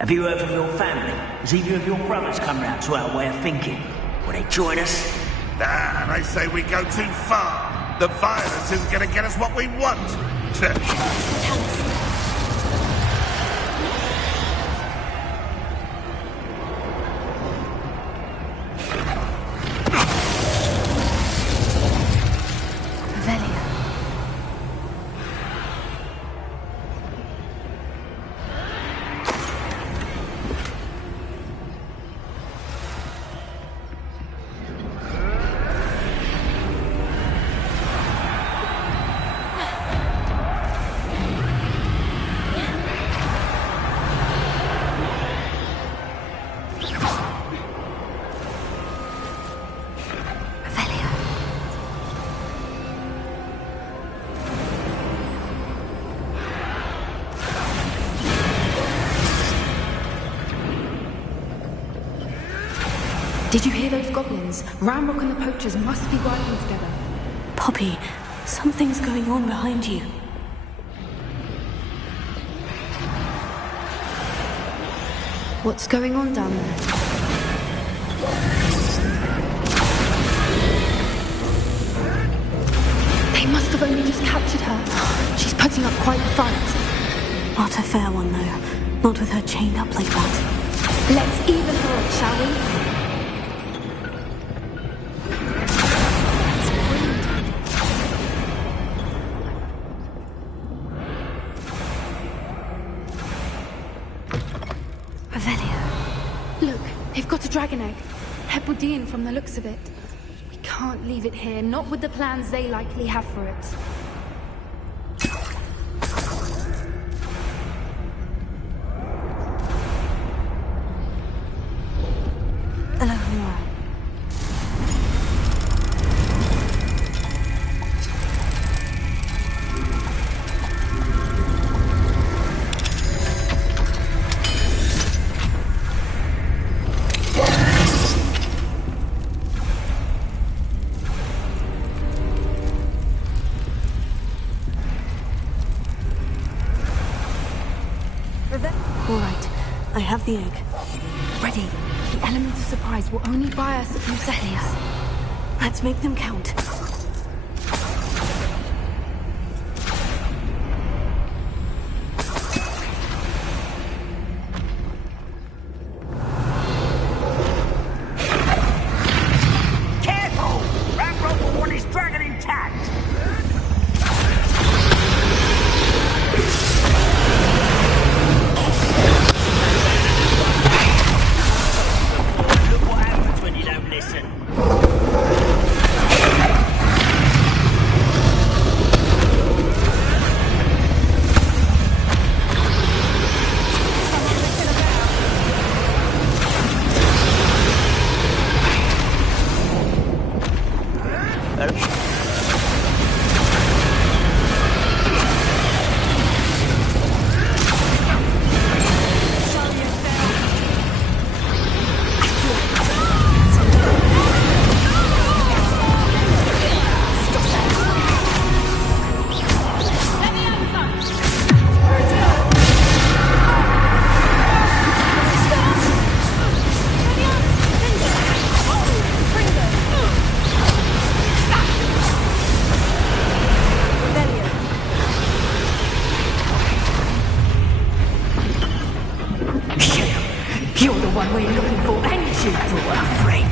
Have you heard from your family? Has either of your brothers come round to our way of thinking? Will they join us? Nah, they say we go too far. The violence isn't gonna get us what we want. Did you hear those goblins? Ranrock and the poachers must be working together. Poppy, something's going on behind you. What's going on down there? They must have only just captured her. She's putting up quite the fight. Not a fair one, though. Not with her chained up like that. Let's even her up, shall we? Got a dragon egg. Hebridean from the looks of it. We can't leave it here, not with the plans they likely have for it. I have the egg. Ready. The element of surprise will only buy us a few seconds. Let's make them count. Careful! Ranrock will want his dragon intact! Look what happens when you don't listen. You're the one we're looking for, and you brought a friend.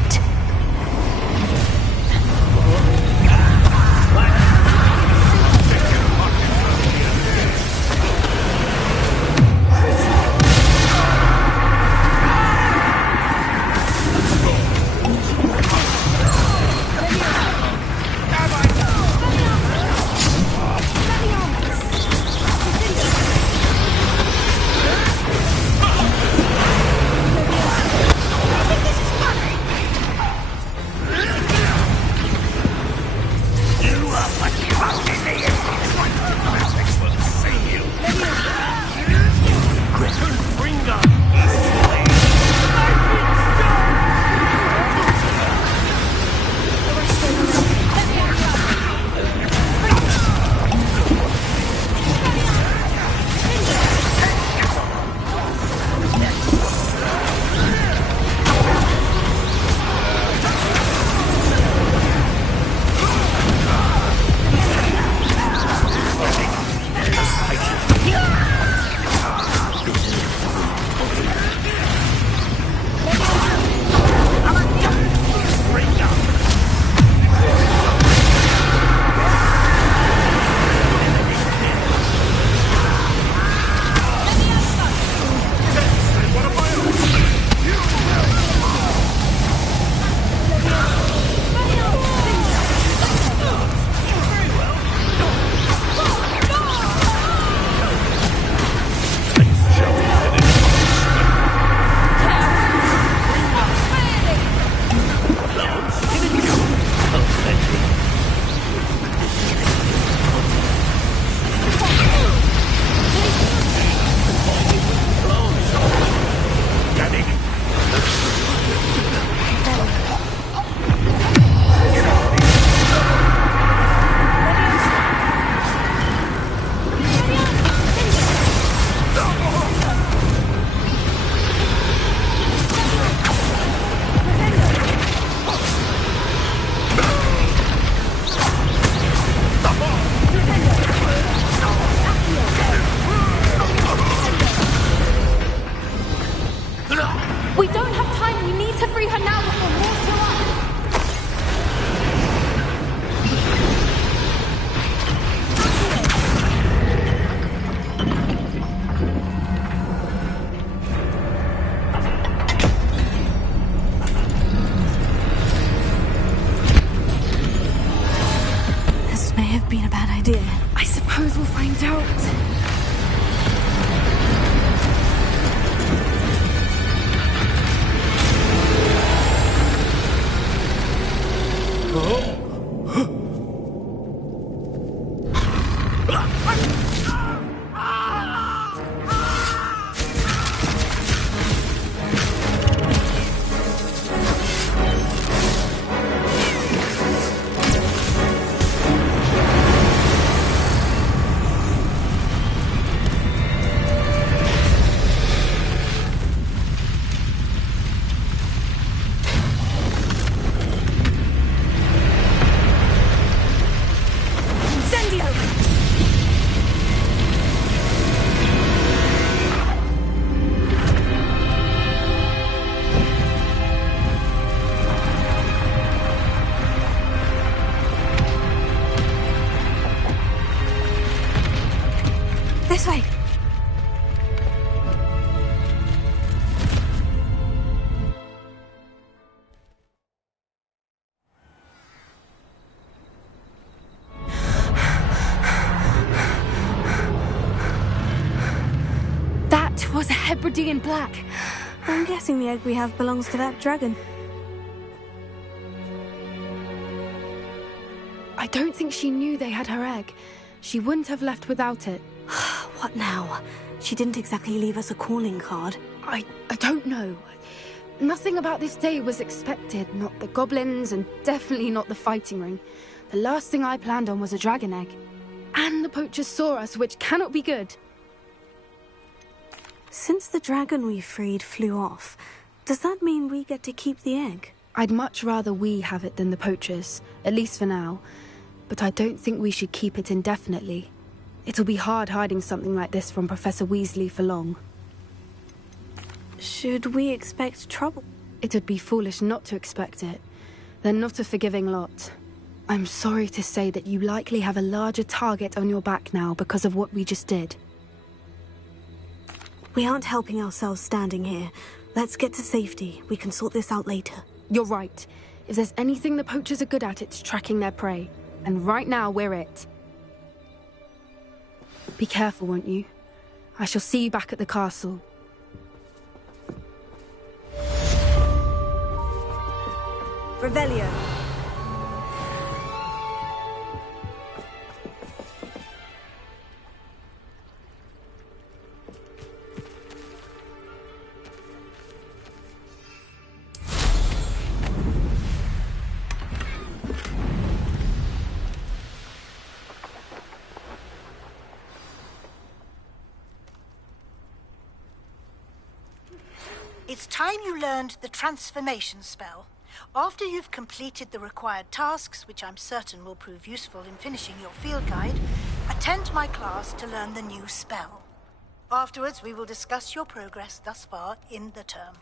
been a bad idea. I suppose we'll find out. This way. That was a Hebridean black. I'm guessing the egg we have belongs to that dragon. I don't think she knew they had her egg. She wouldn't have left without it. What now? She didn't exactly leave us a calling card. I don't know. Nothing about this day was expected. Not the goblins, and definitely not the fighting ring. The last thing I planned on was a dragon egg. And the poachers saw us, which cannot be good. Since the dragon we freed flew off, does that mean we get to keep the egg? I'd much rather we have it than the poachers, at least for now. But I don't think we should keep it indefinitely. It'll be hard hiding something like this from Professor Weasley for long. Should we expect trouble? It would be foolish not to expect it. They're not a forgiving lot. I'm sorry to say that you likely have a larger target on your back now because of what we just did. We aren't helping ourselves standing here. Let's get to safety. We can sort this out later. You're right. If there's anything the poachers are good at, it's tracking their prey. And right now, we're it. Be careful, won't you? I shall see you back at the castle. Revelio. It's time you learned the transformation spell. After you've completed the required tasks, which I'm certain will prove useful in finishing your field guide, attend my class to learn the new spell. Afterwards, we will discuss your progress thus far in the term.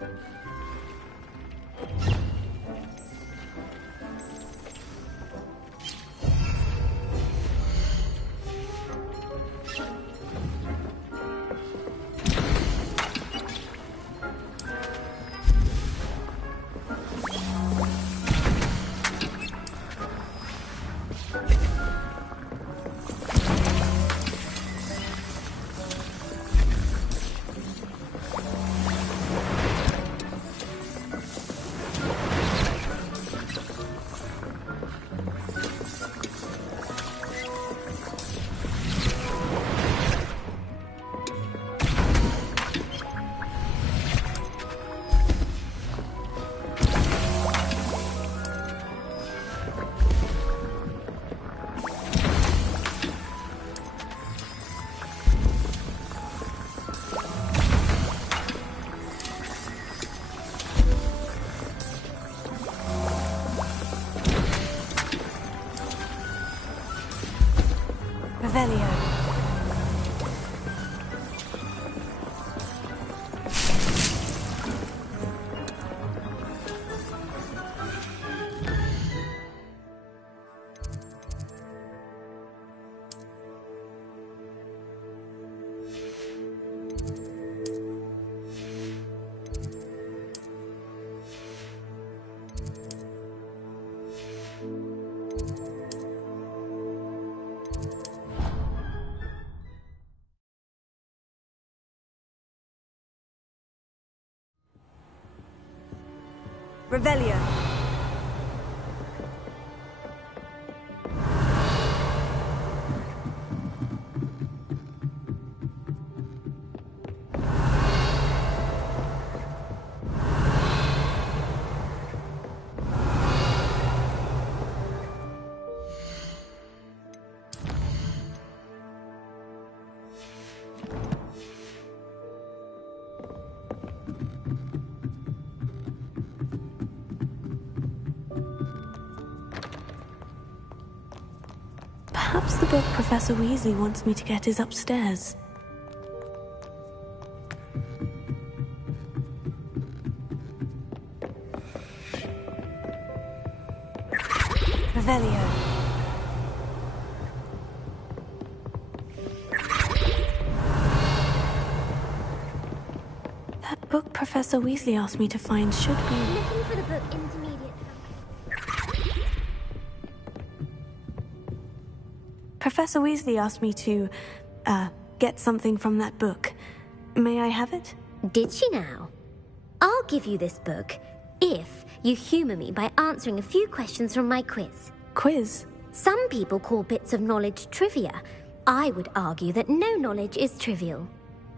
Revelio. Revelio. Perhaps the book Professor Weasley wants me to get is upstairs. Revelio. That book Professor Weasley asked me to find should be... Looking for the book Intermediate. Professor Weasley asked me to, get something from that book. May I have it? Did she now? I'll give you this book if you humour me by answering a few questions from my quiz. Quiz? Some people call bits of knowledge trivia. I would argue that no knowledge is trivial.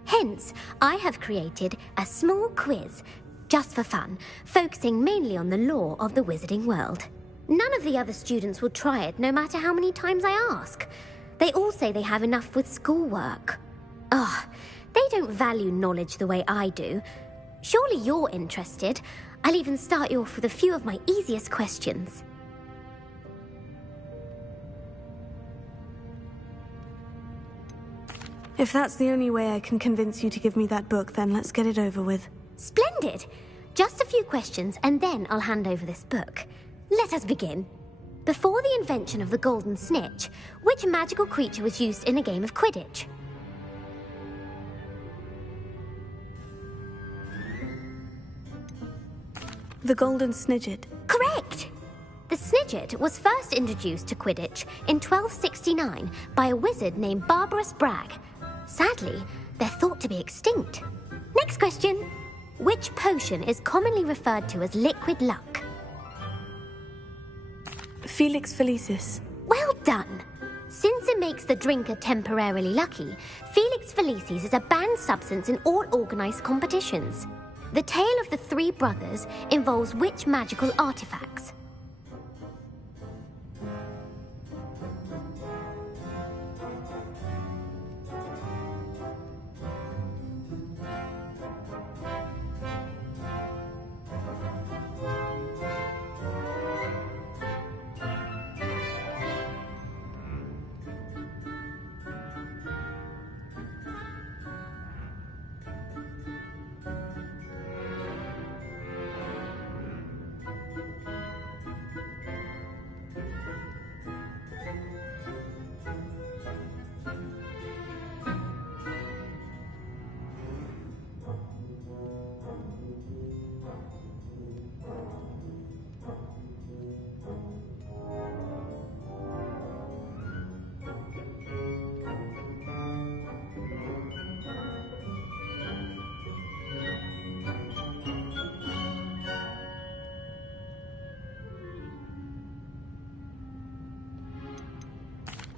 Hence, I have created a small quiz, just for fun, focusing mainly on the lore of the wizarding world. None of the other students will try it, no matter how many times I ask. They all say they have enough with schoolwork. Ugh, they don't value knowledge the way I do. Surely you're interested. I'll even start you off with a few of my easiest questions. If that's the only way I can convince you to give me that book, then let's get it over with. Splendid! Just a few questions, and then I'll hand over this book. Let us begin. Before the invention of the Golden Snitch, which magical creature was used in a game of Quidditch? The Golden Snidget. Correct! The Snidget was first introduced to Quidditch in 1269 by a wizard named Barbarous Bragg. Sadly, they're thought to be extinct. Next question. Which potion is commonly referred to as liquid luck? Felix Felicis. Well done! Since it makes the drinker temporarily lucky, Felix Felicis is a banned substance in all organised competitions. The tale of the three brothers involves which magical artifacts?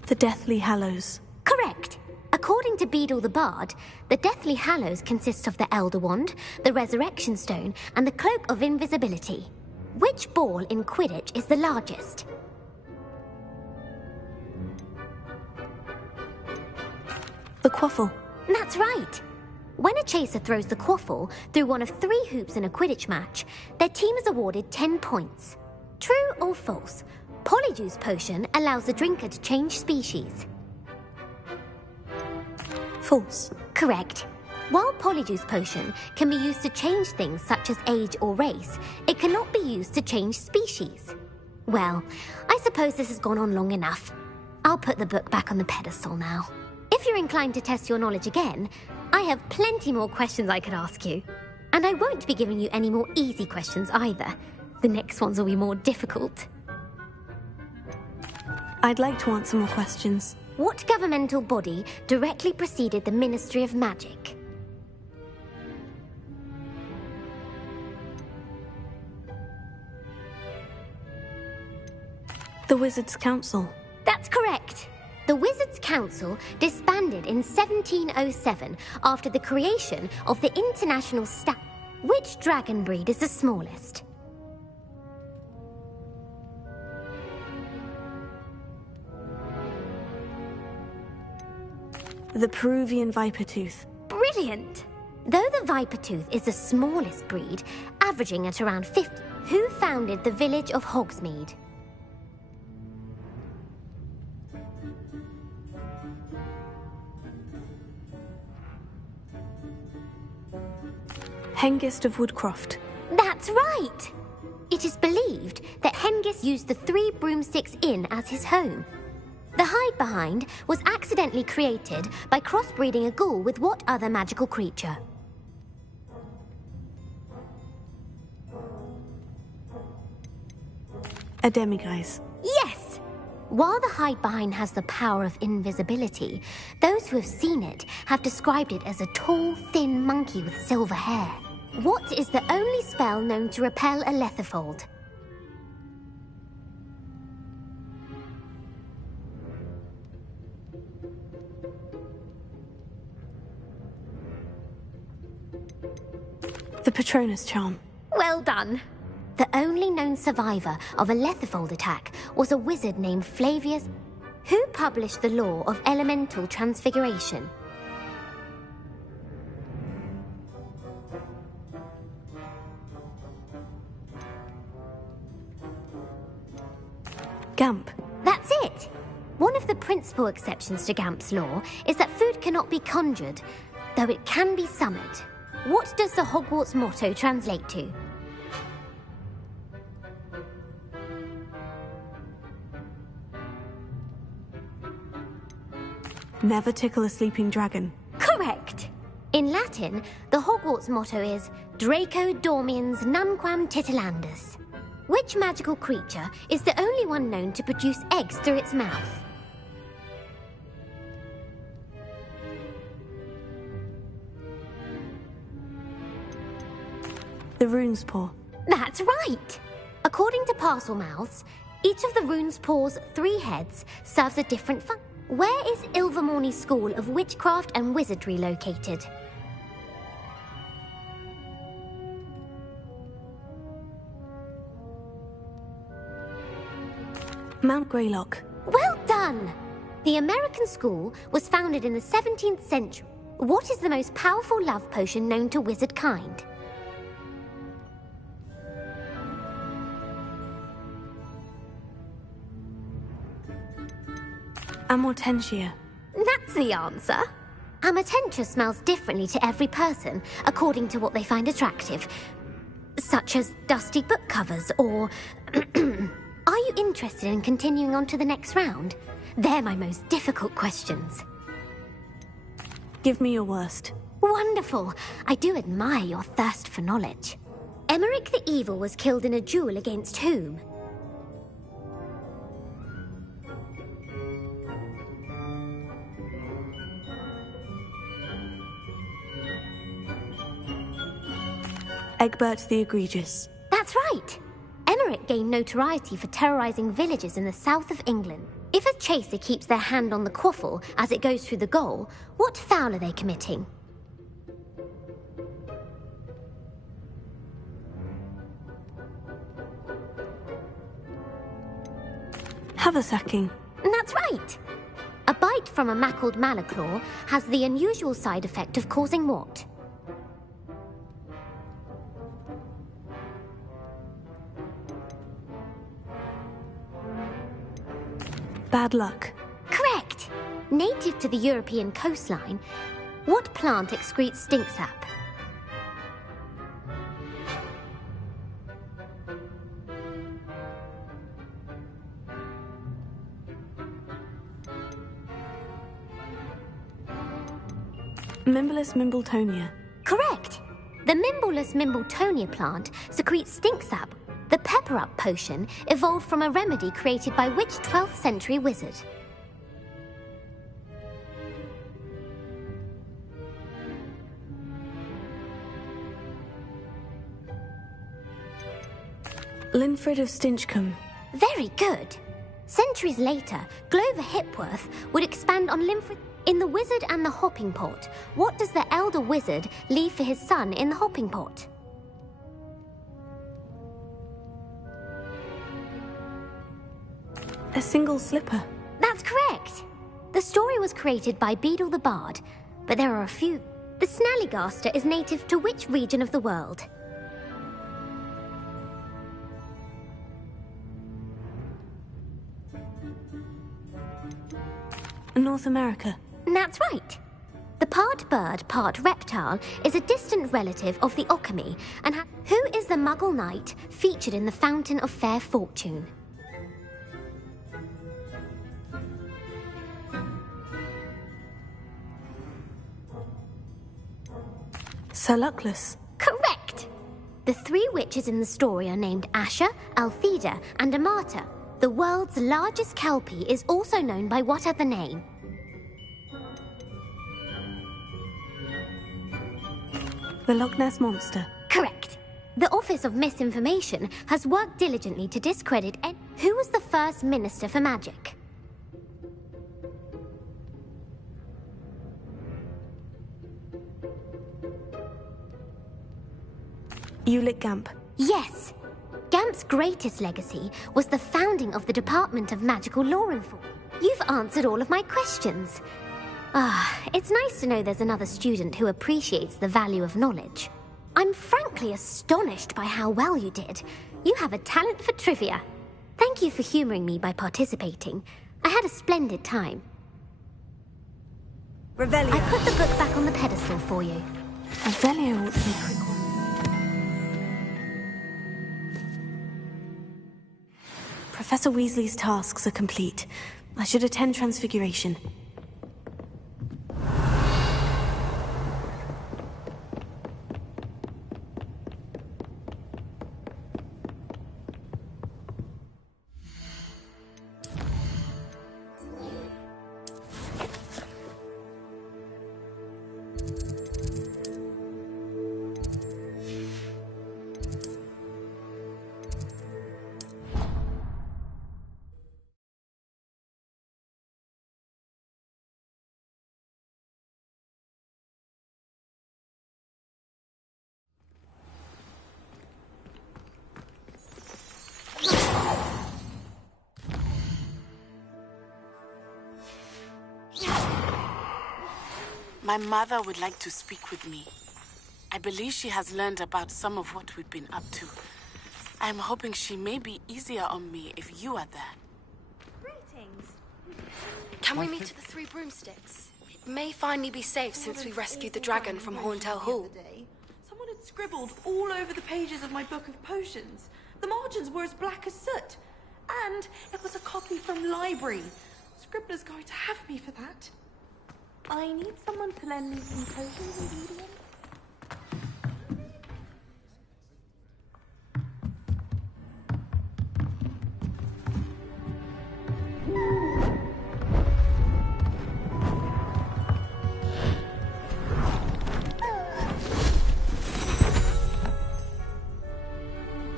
The Deathly Hallows. Correct. According to Beadle the Bard, the Deathly Hallows consist of the Elder Wand, the Resurrection Stone, and the Cloak of Invisibility. Which ball in Quidditch is the largest? The Quaffle. That's right. When a chaser throws the Quaffle through one of 3 hoops in a Quidditch match, their team is awarded 10 points. True or false? Polyjuice Potion allows the drinker to change species. False. Correct. While Polyjuice Potion can be used to change things such as age or race, it cannot be used to change species. Well, I suppose this has gone on long enough. I'll put the book back on the pedestal now. If you're inclined to test your knowledge again, I have plenty more questions I could ask you. And I won't be giving you any more easy questions either. The next ones will be more difficult. I'd like to answer more questions. What governmental body directly preceded the Ministry of Magic? The Wizards' Council. That's correct. The Wizards' Council disbanded in 1707 after the creation of the International Staff. Which dragon breed is the smallest? The Peruvian Vipertooth. Brilliant! Though the Vipertooth is the smallest breed, averaging at around 50, who founded the village of Hogsmeade? Hengist of Woodcroft. That's right! It is believed that Hengist used the 3 Broomsticks Inn as his home. The Hide-Behind was accidentally created by crossbreeding a ghoul with what other magical creature? A Demiguise. Yes! While the Hide-Behind has the power of invisibility, those who have seen it have described it as a tall, thin monkey with silver hair. What is the only spell known to repel a Lethifold? The Patronus Charm. Well done. The only known survivor of a Lethifold attack was a wizard named Flavius, who published the law of elemental transfiguration. Gamp. That's it! One of the principal exceptions to Gamp's law is that food cannot be conjured, though it can be summoned. What does the Hogwarts motto translate to? Never tickle a sleeping dragon. Correct! In Latin, the Hogwarts motto is Draco Dormiens Nunquam Titilandus. Which magical creature is the only one known to produce eggs through its mouth? The Rune's Paw. That's right! According to Parselmouths, each of the Rune's Paw's 3 heads serves a different function. Where is Ilvermorny School of Witchcraft and Wizardry located? Mount Greylock. Well done! The American school was founded in the 17th century. What is the most powerful love potion known to wizard kind? Amortentia. That's the answer. Amortentia smells differently to every person, according to what they find attractive. Such as dusty book covers, or... Are you interested in continuing on to the next round? They're my most difficult questions. Give me your worst. Wonderful. I do admire your thirst for knowledge. Emeric the Evil was killed in a duel against whom? Egbert the Egregious. That's right. Emeric gained notoriety for terrorizing villages in the south of England. If a chaser keeps their hand on the quaffle as it goes through the goal, what foul are they committing? Haversacking. That's right. A bite from a mackled malaclaw has the unusual side effect of causing what? Bad luck. Correct. Native to the European coastline, what plant excretes stink sap? Mimblus mimbletonia. Correct. The Mimblus mimbletonia plant secretes stink sap. The pepper-up potion evolved from a remedy created by which 12th century wizard? Linfred of Stinchcombe. Very good. Centuries later, Glover Hipworth would expand on Linfred. In The Wizard and the Hopping Pot, what does the elder wizard leave for his son in the hopping pot? A single slipper. That's correct. The story was created by Beadle the Bard, but there are a few. The Snallygaster is native to which region of the world? North America. That's right. The part bird, part reptile is a distant relative of the Occamy, and who is the Muggle knight featured in the Fountain of Fair Fortune? Sir Luckless. Correct. The three witches in the story are named Asher, Altheda, and Amata. The world's largest kelpie is also known by what other name? The Loch Ness Monster. Correct. The Office of Misinformation has worked diligently to discredit who was the first Minister for Magic? Ulick Gamp. Yes. Gamp's greatest legacy was the founding of the Department of Magical Law Enforcement. You've answered all of my questions. It's nice to know there's another student who appreciates the value of knowledge. I'm frankly astonished by how well you did. You have a talent for trivia. Thank you for humoring me by participating. I had a splendid time. Revelio. I put the book back on the pedestal for you. Revelio ought to be a quick one. Professor Weasley's tasks are complete. I should attend Transfiguration. My mother would like to speak with me. I believe she has learned about some of what we've been up to. I am hoping she may be easier on me if you are there. Greetings. Can we meet at the Three Broomsticks? It may finally be safe since we rescued the dragon from Horntail Hall. Someone had scribbled all over the pages of my book of potions. The margins were as black as soot. And it was a copy from library. Scribbler's going to have me for that. I need someone to lend me some potions and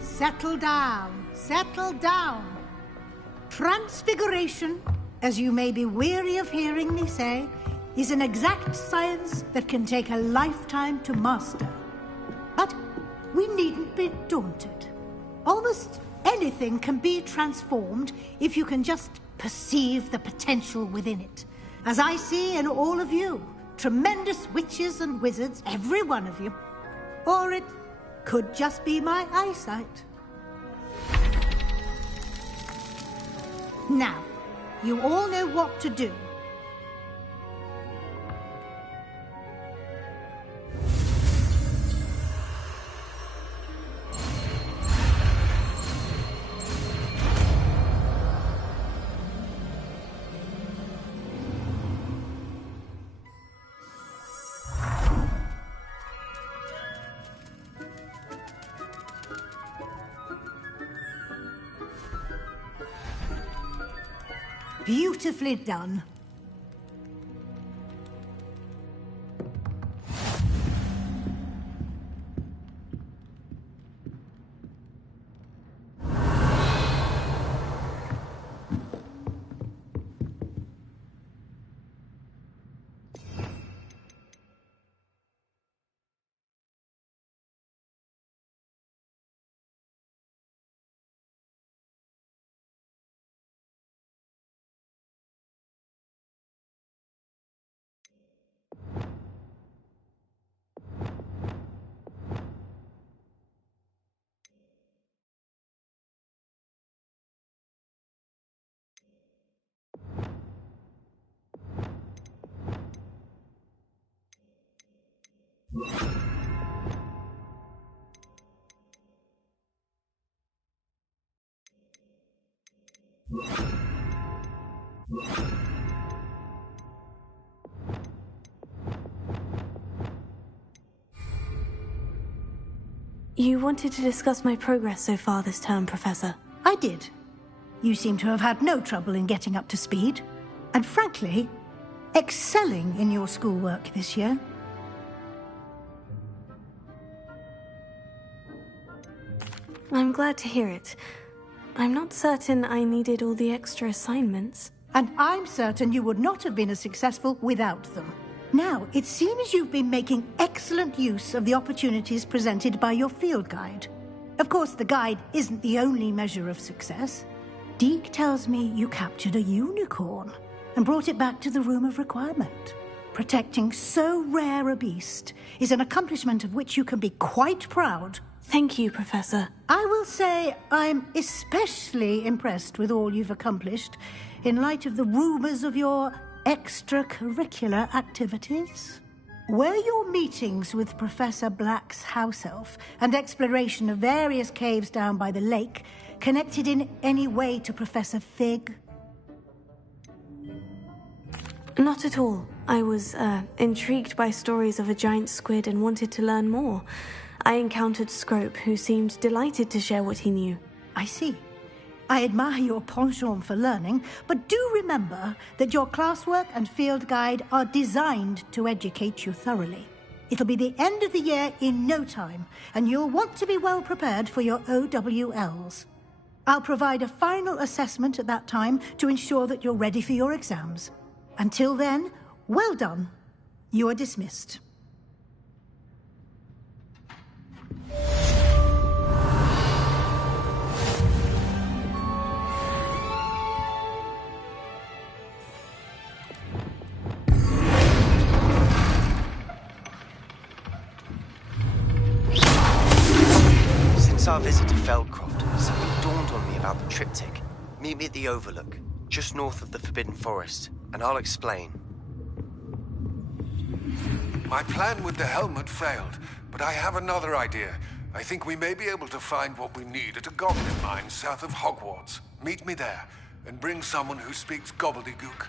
Settle down. Settle down. Transfiguration as you may be weary of hearing me say, is an exact science that can take a lifetime to master. But we needn't be daunted. Almost anything can be transformed if you can just perceive the potential within it. As I see in all of you, tremendous witches and wizards, every one of you. Or it could just be my eyesight. Now, you all know what to do. Beautifully done. You wanted to discuss my progress so far this term, Professor. I did. You seem to have had no trouble in getting up to speed. And frankly, excelling in your schoolwork this year. I'm glad to hear it. I'm not certain I needed all the extra assignments. And I'm certain you would not have been as successful without them. Now, it seems you've been making excellent use of the opportunities presented by your field guide. Of course, the guide isn't the only measure of success. Deke tells me you captured a unicorn and brought it back to the Room of Requirement. Protecting so rare a beast is an accomplishment of which you can be quite proud. Thank you, Professor. I will say I'm especially impressed with all you've accomplished in light of the rumors of your extracurricular activities. Were your meetings with Professor Black's house elf and exploration of various caves down by the lake connected in any way to Professor Fig? Not at all. I was intrigued by stories of a giant squid and wanted to learn more. I encountered Scrope, who seemed delighted to share what he knew. I see. I admire your penchant for learning, but do remember that your classwork and field guide are designed to educate you thoroughly. It'll be the end of the year in no time, and you'll want to be well prepared for your OWLs. I'll provide a final assessment at that time to ensure that you're ready for your exams. Until then, well done. You are dismissed. Since our visit to Feldcroft, something dawned on me about the triptych. Meet me at the Overlook, just north of the Forbidden Forest, and I'll explain. My plan with the helmet failed, but I have another idea. I think we may be able to find what we need at a goblin mine south of Hogwarts. Meet me there, and bring someone who speaks gobbledygook.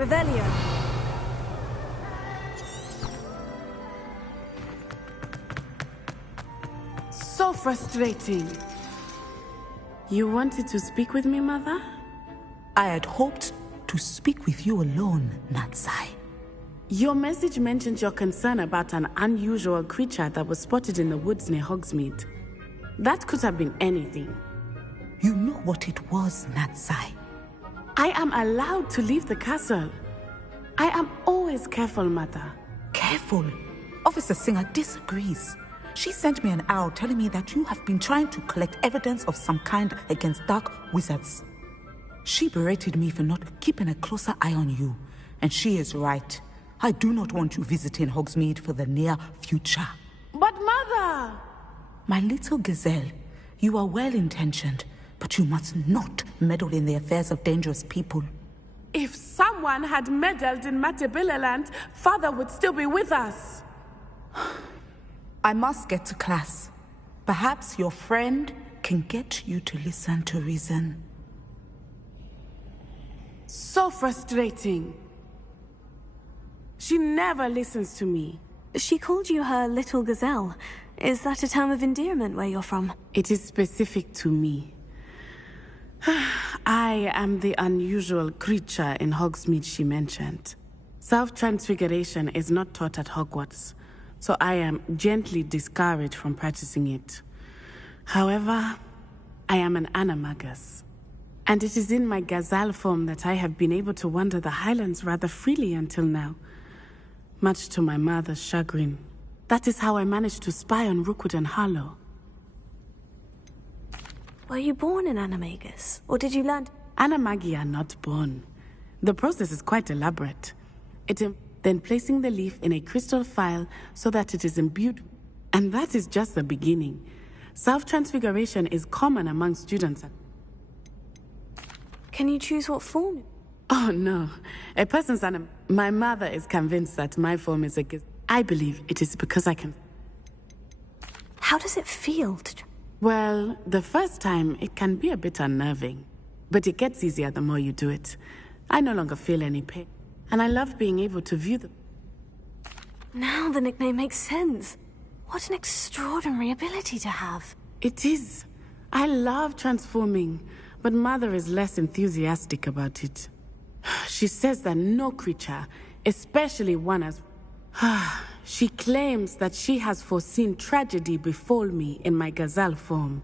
Revelio. So frustrating. You wanted to speak with me, Mother? I had hoped to speak with you alone, Natsai. Your message mentioned your concern about an unusual creature that was spotted in the woods near Hogsmeade. That could have been anything. You know what it was, Natsai. I am allowed to leave the castle. I am always careful, Mother. Careful? Officer Singer disagrees. She sent me an owl telling me that you have been trying to collect evidence of some kind against dark wizards. She berated me for not keeping a closer eye on you, and she is right. I do not want you visiting Hogsmeade for the near future. But Mother! My little gazelle, you are well-intentioned, but you must not meddle in the affairs of dangerous people. If someone had meddled in Matabeleland, Father would still be with us. I must get to class. Perhaps your friend can get you to listen to reason. So frustrating. She never listens to me. She called you her little gazelle. Is that a term of endearment where you're from? It is specific to me. I am the unusual creature in Hogsmeade she mentioned. Self-transfiguration is not taught at Hogwarts, so I am gently discouraged from practicing it. However, I am an animagus, and it is in my gazelle form that I have been able to wander the Highlands rather freely until now, much to my mother's chagrin. That is how I managed to spy on Rookwood and Harlow. Were you born an animagus, or did you learn? Animagi are not born. The process is quite elaborate. Then placing the leaf in a crystal phial so that it is imbued. And that is just the beginning. Self-transfiguration is common among students. Can you choose what form? Oh no. A person's My mother is convinced that my form is a gift. I believe it is because I can. How does it feel? Well, the first time it can be a bit unnerving, but it gets easier the more you do it. I no longer feel any pain, and I love being able to view them. Now the nickname makes sense. What an extraordinary ability to have. It is. I love transforming, but Mother is less enthusiastic about it. She says that no creature, especially one as... She claims that she has foreseen tragedy befall me in my gazelle form.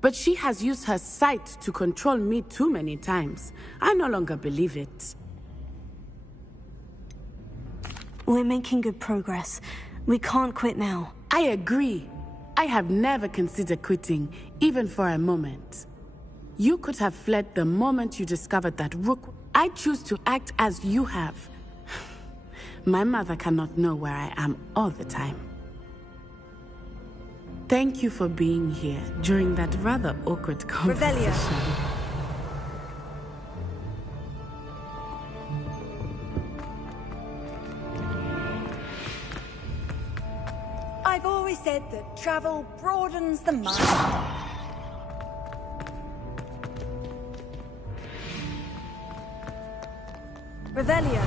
But she has used her sight to control me too many times. I no longer believe it. We're making good progress. We can't quit now. I agree. I have never considered quitting, even for a moment. You could have fled the moment you discovered that Rook... I choose to act as you have. My mother cannot know where I am all the time. Thank you for being here during that rather awkward conversation. Revelio. I've always said that travel broadens the mind. Revelio.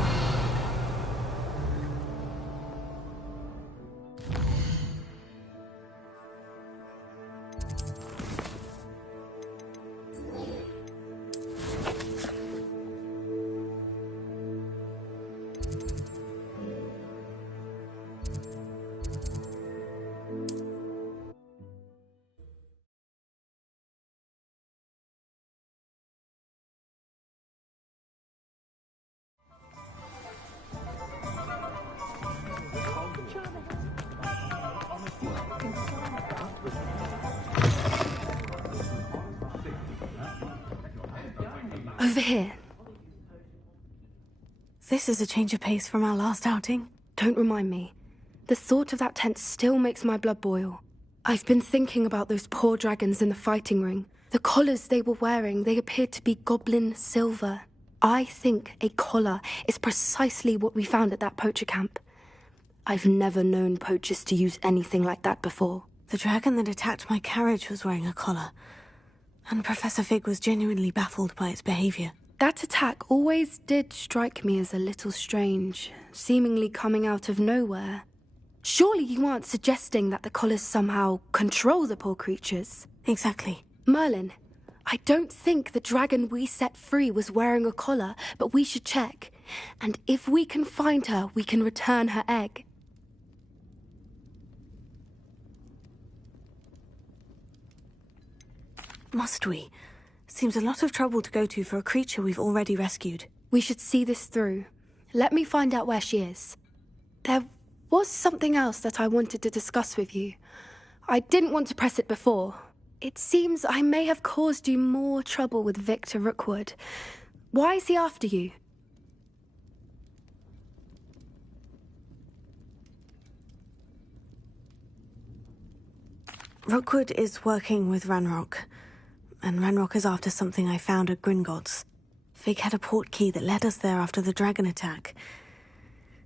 Over here. This is a change of pace from our last outing. Don't remind me. The thought of that tent still makes my blood boil. I've been thinking about those poor dragons in the fighting ring. The collars they were wearing, they appeared to be goblin silver. I think a collar is precisely what we found at that poacher camp. I've never known poachers to use anything like that before. The dragon that attacked my carriage was wearing a collar, and Professor Fig was genuinely baffled by its behavior. That attack always did strike me as a little strange, seemingly coming out of nowhere. Surely you aren't suggesting that the collars somehow control the poor creatures? Exactly. Merlin, I don't think the dragon we set free was wearing a collar, but we should check. And if we can find her, we can return her egg. Must we? Seems a lot of trouble to go to for a creature we've already rescued. We should see this through. Let me find out where she is. There was something else that I wanted to discuss with you. I didn't want to press it before. It seems I may have caused you more trouble with Victor Rookwood. Why is he after you? Rookwood is working with Ranrock, and Ranrock is after something I found at Gringotts. Fig had a port key that led us there after the dragon attack.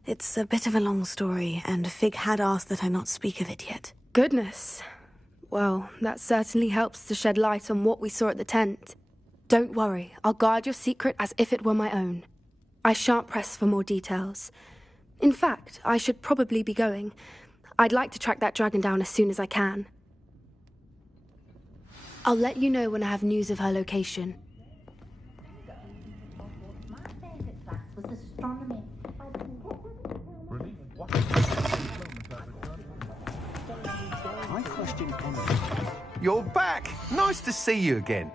It's a bit of a long story, and Fig had asked that I not speak of it yet. Goodness. Well, that certainly helps to shed light on what we saw at the tent. Don't worry, I'll guard your secret as if it were my own. I shan't press for more details. In fact, I should probably be going. I'd like to track that dragon down as soon as I can. I'll let you know when I have news of her location. My favorite class was astronomy. I question honesty. You're back! Nice to see you again.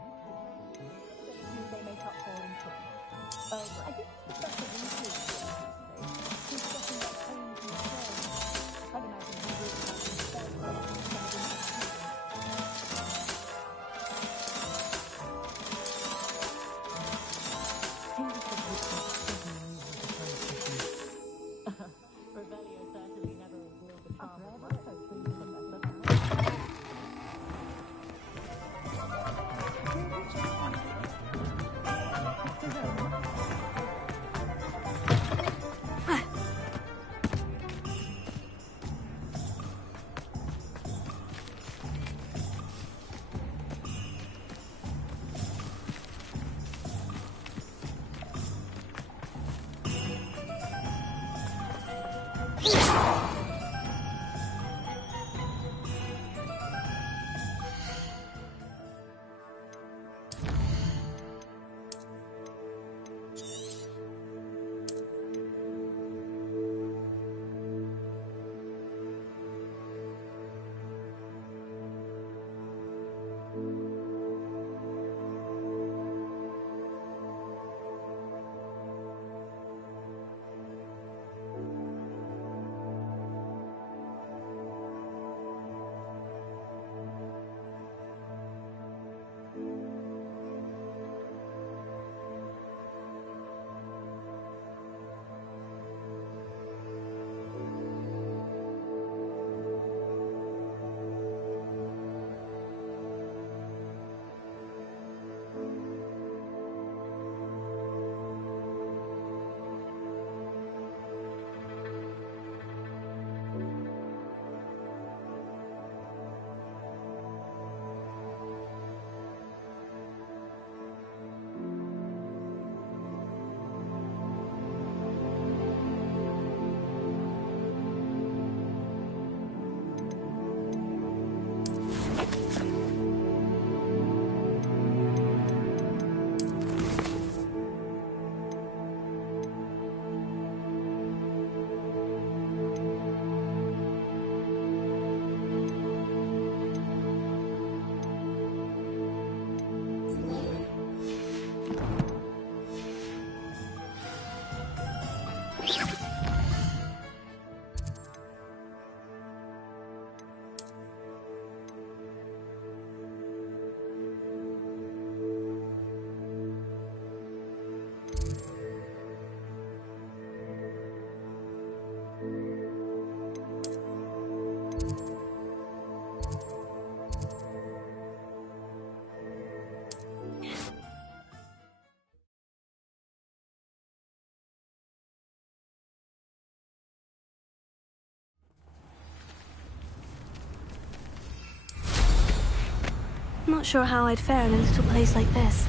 Not sure how I'd fare in a little place like this.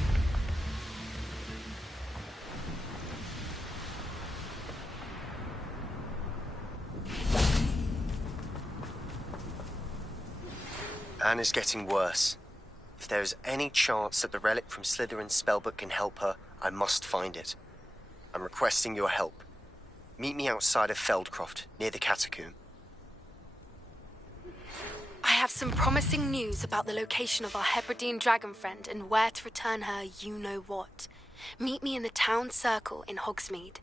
Anne is getting worse. If there is any chance that the relic from Slytherin's spellbook can help her, I must find it. I'm requesting your help. Meet me outside of Feldcroft, near the catacomb. I have some promising news about the location of our Hebridean dragon friend and where to return her you-know-what. Meet me in the town circle in Hogsmeade.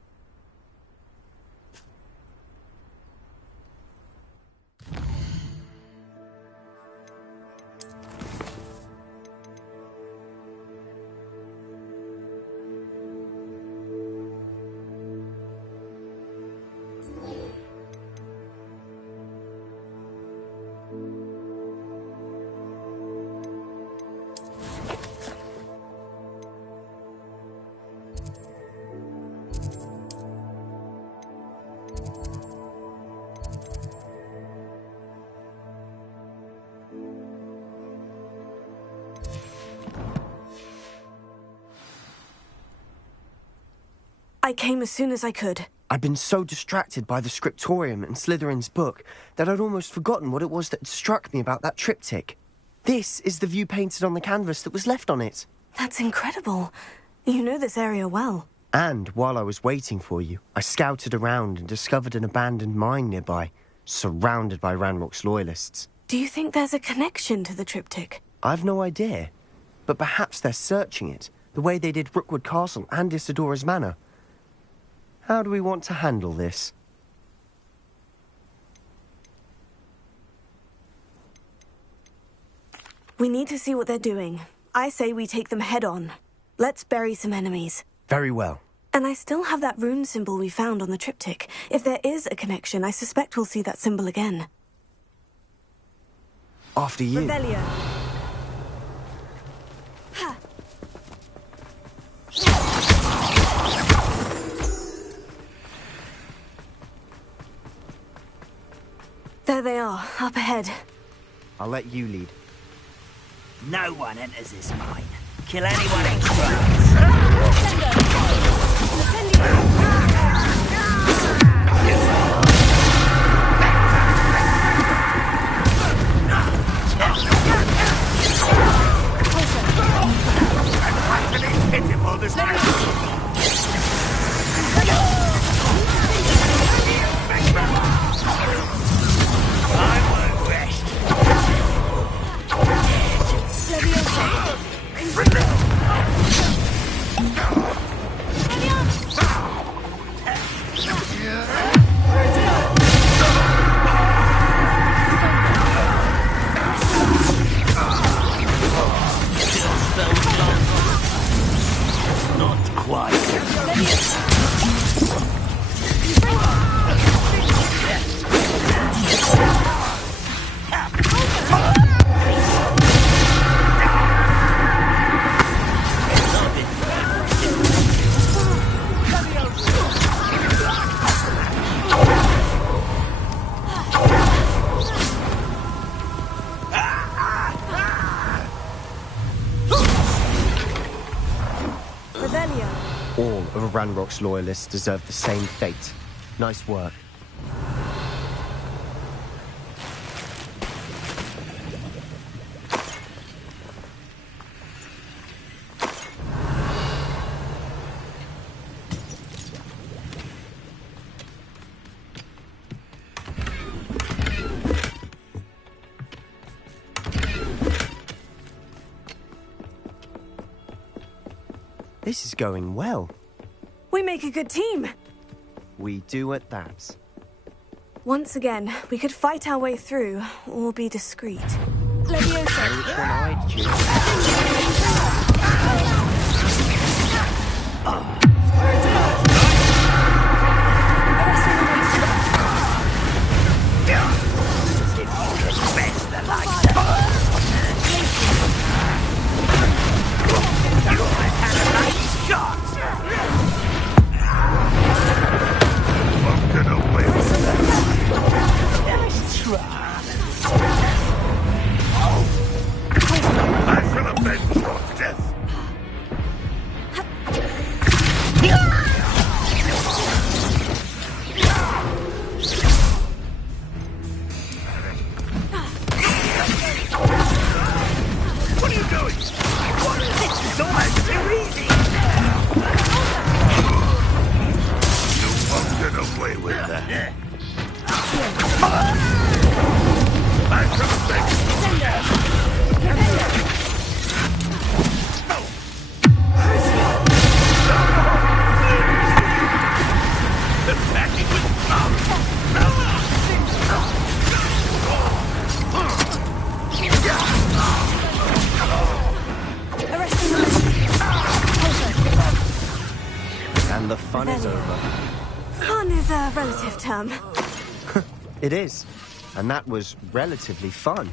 I came as soon as I could. I'd been so distracted by the scriptorium and Slytherin's book that I'd almost forgotten what it was that struck me about that triptych. This is the view painted on the canvas that was left on it. That's incredible. You know this area well. And while I was waiting for you, I scouted around and discovered an abandoned mine nearby, surrounded by Ranrock's loyalists. Do you think there's a connection to the triptych? I've no idea, but perhaps they're searching it, the way they did Rookwood Castle and Isidora's Manor. How do we want to handle this? We need to see what they're doing. I say we take them head on. Let's bury some enemies. Very well. And I still have that rune symbol we found on the triptych. If there is a connection, I suspect we'll see that symbol again. After you. Revelio. There they are, up ahead. I'll let you lead. No one enters this mine. Kill anyone in crowds. Ranrock's loyalists deserve the same fate. Nice work. This is going well. We make a good team. We do at that. Once again, we could fight our way through, or be discreet. Leviosa. Which one I'd choose. And the fun is over. Fun is a relative term. It is. And that was relatively fun.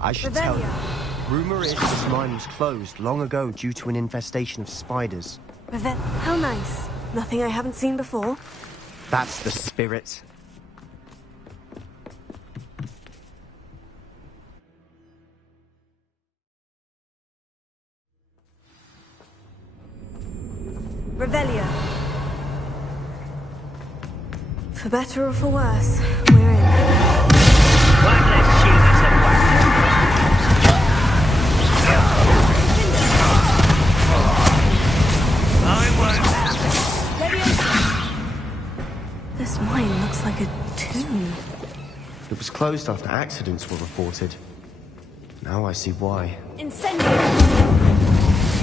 I should tell you. Rumor is this mine was closed long ago due to an infestation of spiders. How nice. Nothing I haven't seen before. That's the spirit. Revelio. For better or for worse, we're in. One less shooters at This mine looks like a tomb. It was closed after accidents were reported. Now I see why. Incendio!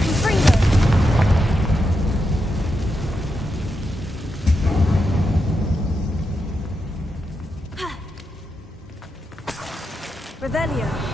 Confringo! Revelio.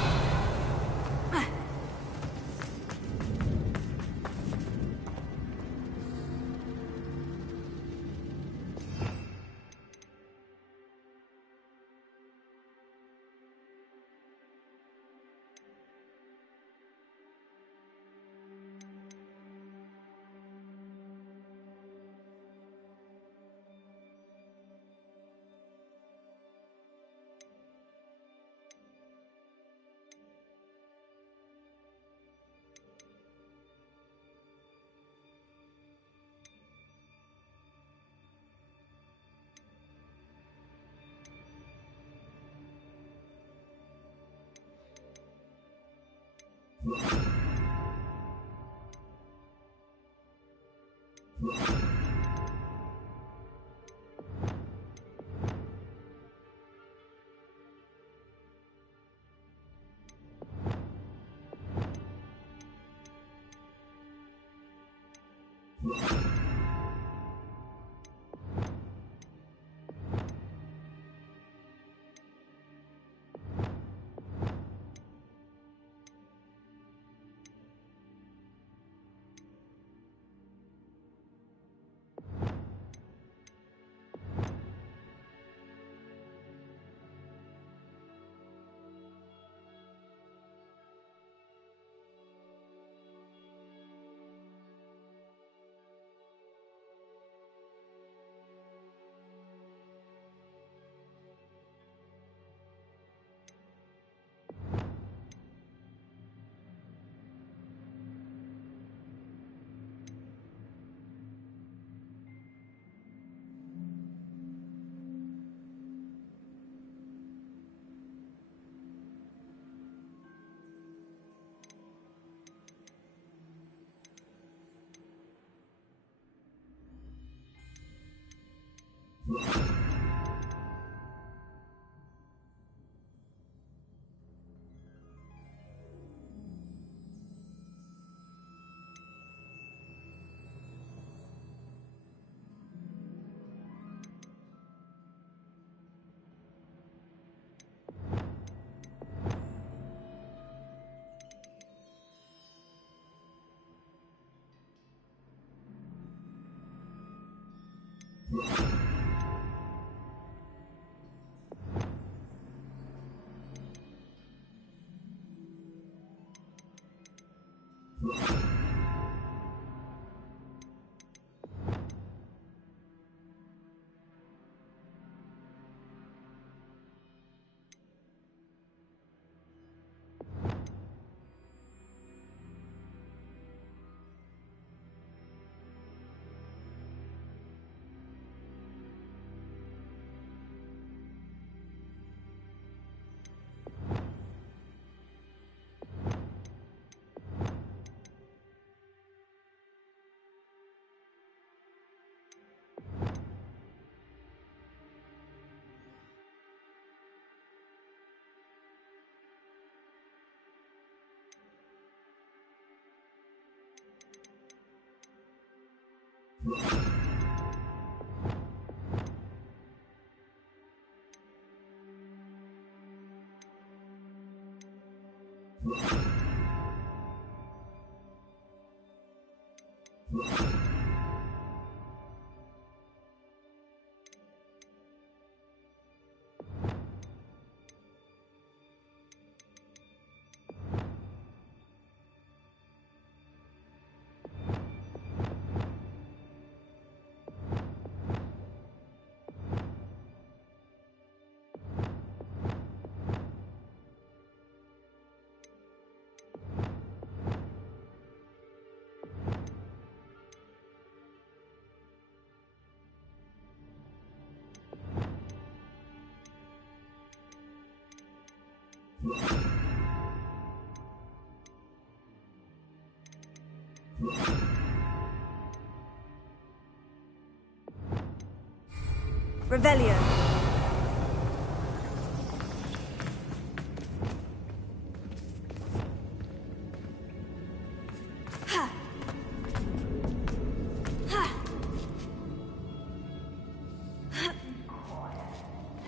Revelio.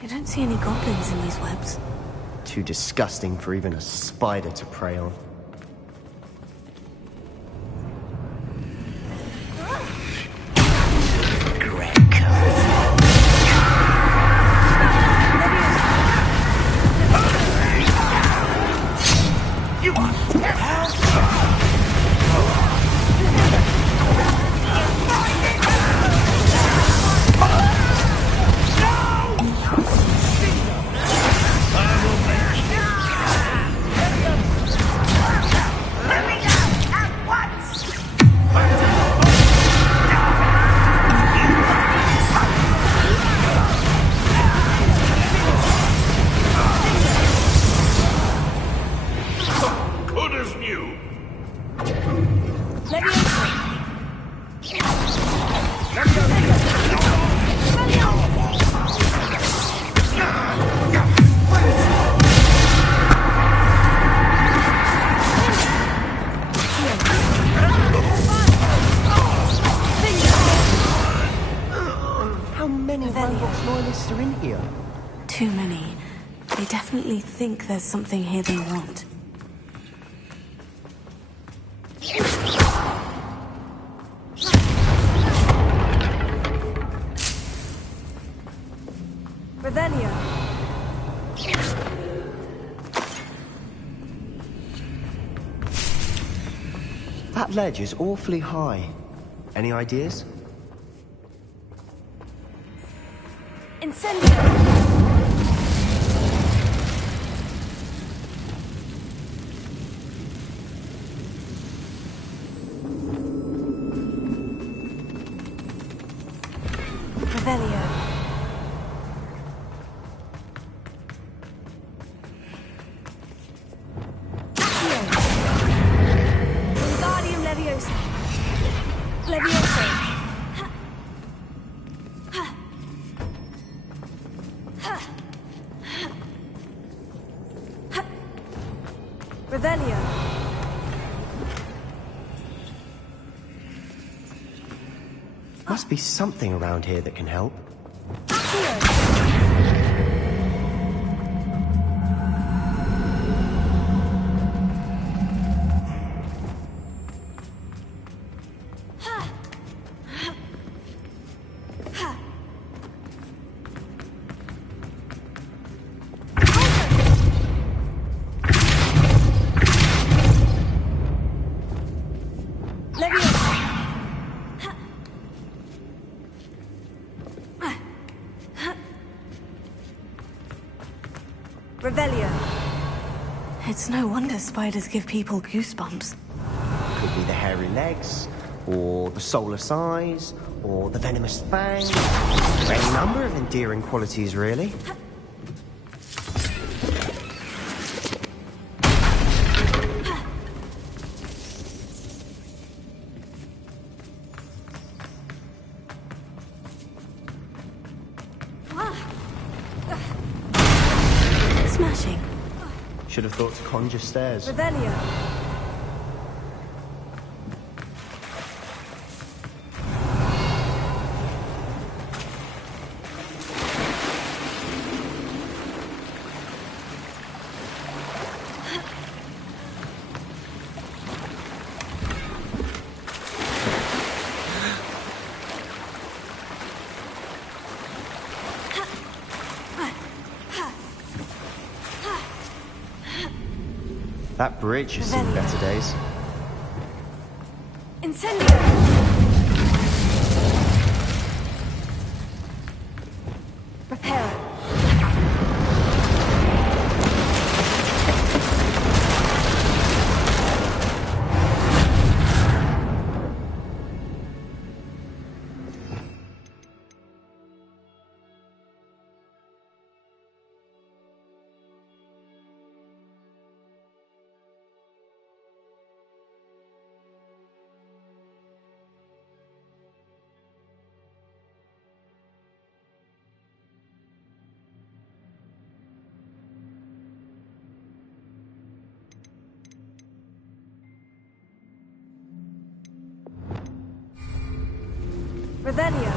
I don't see any goblins in these webs. Too disgusting for even a spider to prey on. Too many. They definitely think there's something here they want. Revelio. That ledge is awfully high. Any ideas? Incendio. Revelio. Wingardium Leviosa. Leviosa. Revelio. Must be something around here that can help. Revelio. It's no wonder spiders give people goosebumps. Could be the hairy legs, or the soulless eyes, or the venomous fangs. Any number of endearing qualities, really. Smashing. Should have thought to conjure stairs. Revelio. That bridge has seen better days. Incendio! Repair. Revelio.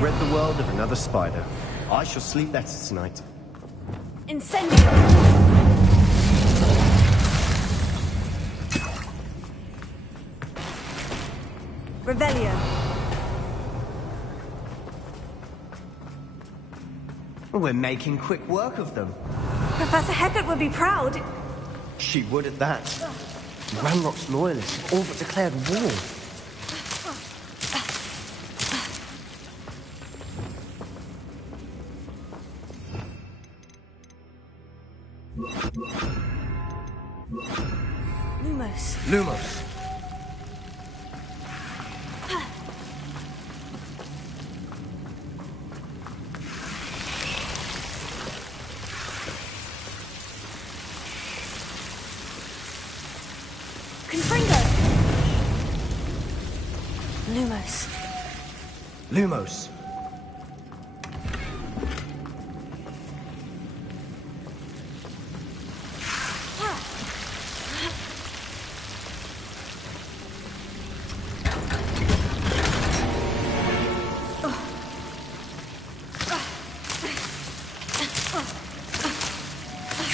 Rid the world of another spider. I shall sleep better tonight. Incendio! Revelio. We're making quick work of them. Professor Hecat would be proud. She would at that. Ranrock's loyalists have all but declared war. Lumos. Lumos. Confringo. Lumos. Lumos.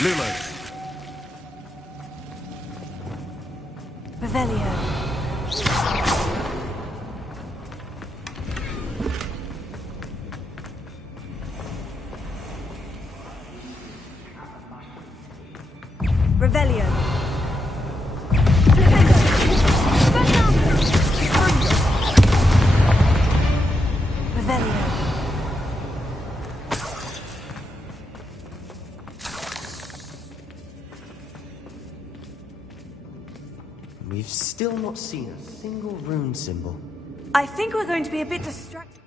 Lumos. Revelio. Revelio. Flipendo. Revelio. We've still not seen a single rune symbol. I think we're going to be a bit distracted.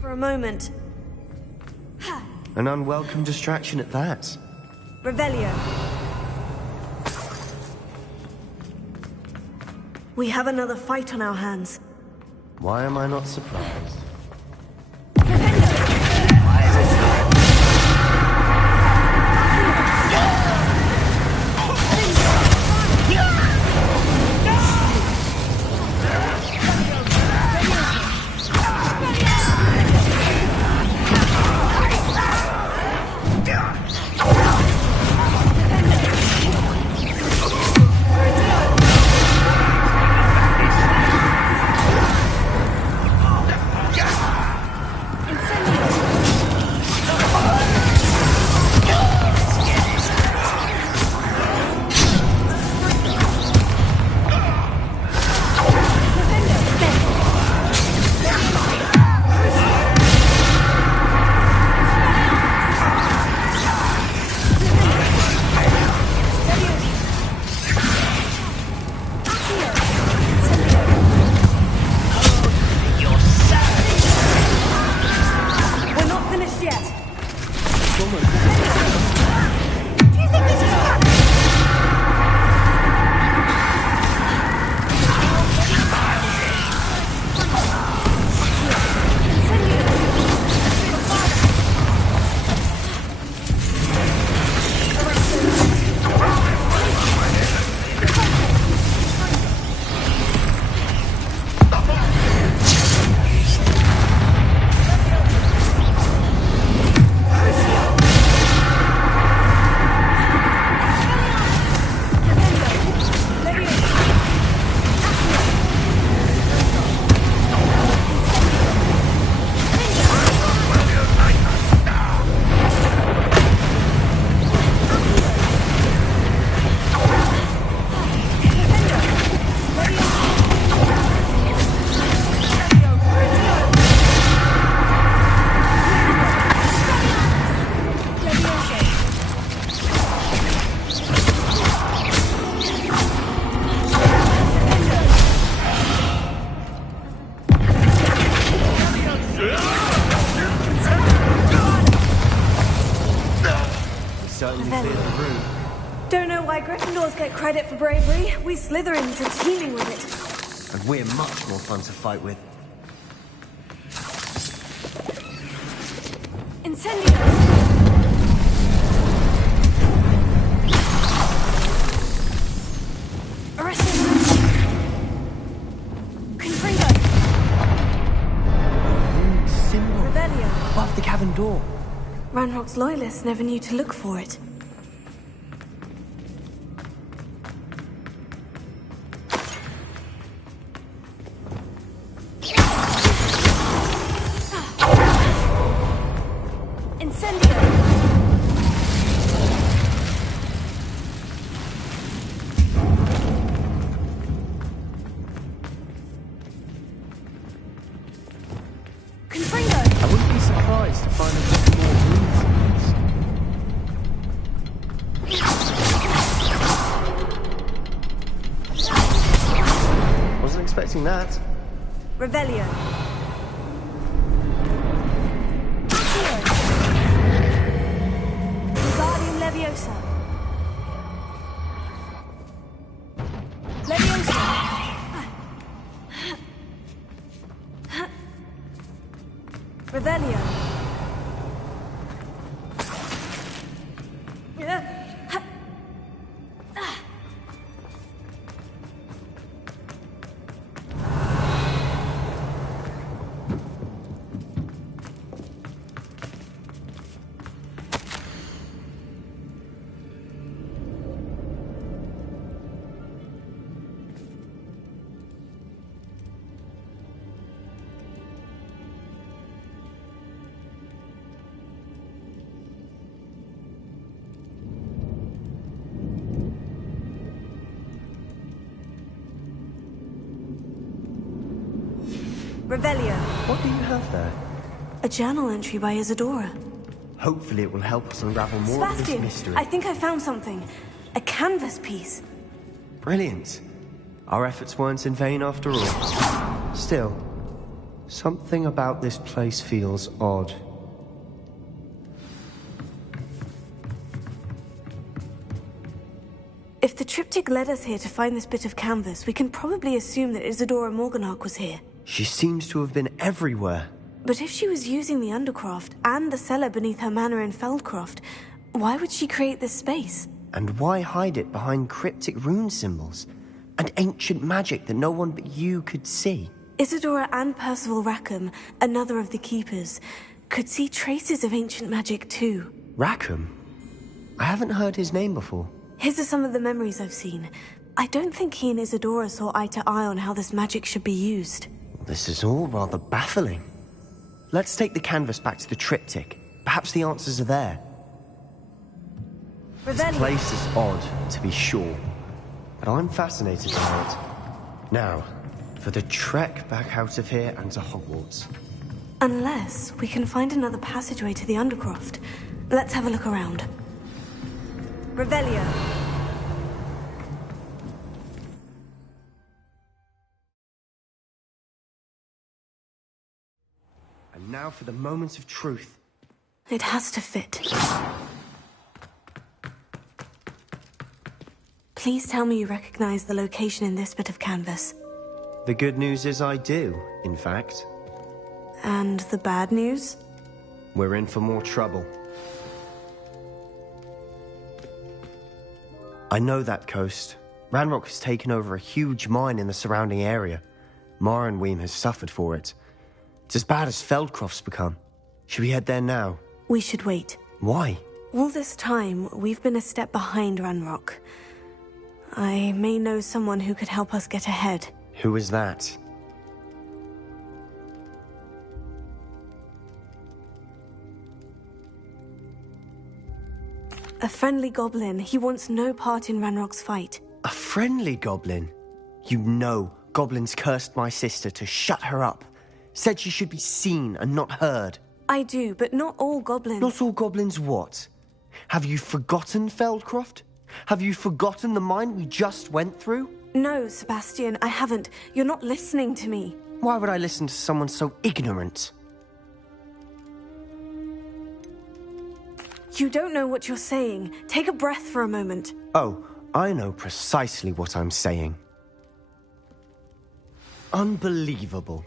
For a moment. An unwelcome distraction at that. Revelio. We have another fight on our hands. Why am I not surprised? Don't know why Gryffindors get credit for bravery. We Slytherins are teeming with it. And we're much more fun to fight with. Incendio! Arrested! Confringo! Symbol. Revelio. Above the cavern door. Ranrock's loyalists never knew to look for it. I wouldn't be surprised to find a few more rune symbols. that. Revelio. Wingardium Leviosa. Leviosa. Revelio. Revelio. What do you have there? A journal entry by Isadora. Hopefully it will help us unravel more of this Sebastian, mystery. I think I found something. A canvas piece. Brilliant. Our efforts weren't in vain after all. Still, something about this place feels odd. If the triptych led us here to find this bit of canvas, we can probably assume that Isadora Morganach was here. She seems to have been everywhere. But if she was using the Undercroft and the cellar beneath her manor in Feldcroft, why would she create this space? And why hide it behind cryptic rune symbols? And ancient magic that no one but you could see? Isadora and Percival Rackham, another of the Keepers, could see traces of ancient magic too. Rackham? I haven't heard his name before. His are some of the memories I've seen. I don't think he and Isadora saw eye to eye on how this magic should be used. This is all rather baffling. Let's take the canvas back to the triptych. Perhaps the answers are there. This place is odd, to be sure, but I'm fascinated by it. Now, for the trek back out of here and to Hogwarts. Unless we can find another passageway to the Undercroft. Let's have a look around. Revelio. And now for the moment of truth. It has to fit. Please tell me you recognize the location in this bit of canvas. The good news is I do, in fact. And the bad news? We're in for more trouble. I know that coast. Ranrock has taken over a huge mine in the surrounding area. Mornweem has suffered for it. It's as bad as Feldcroft's become. Should we head there now? We should wait. Why? All this time, we've been a step behind Ranrock. I may know someone who could help us get ahead. Who is that? A friendly goblin. He wants no part in Ranrock's fight. A friendly goblin? You know, goblins cursed my sister to shut her up. Said she should be seen and not heard. I do, but not all goblins. Not all goblins what? Have you forgotten Feldcroft? Have you forgotten the mine we just went through? No, Sebastian, I haven't. You're not listening to me. Why would I listen to someone so ignorant? You don't know what you're saying. Take a breath for a moment. Oh, I know precisely what I'm saying. Unbelievable.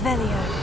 Revelio.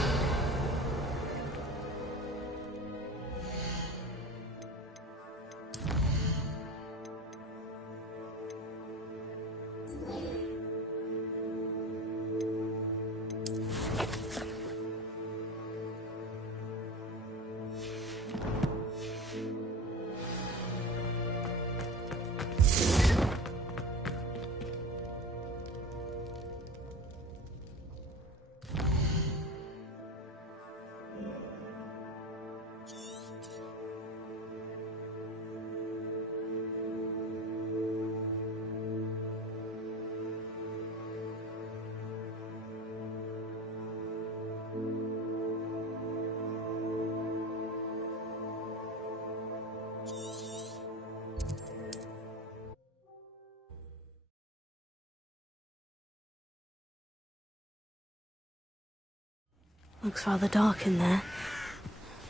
Looks rather dark in there.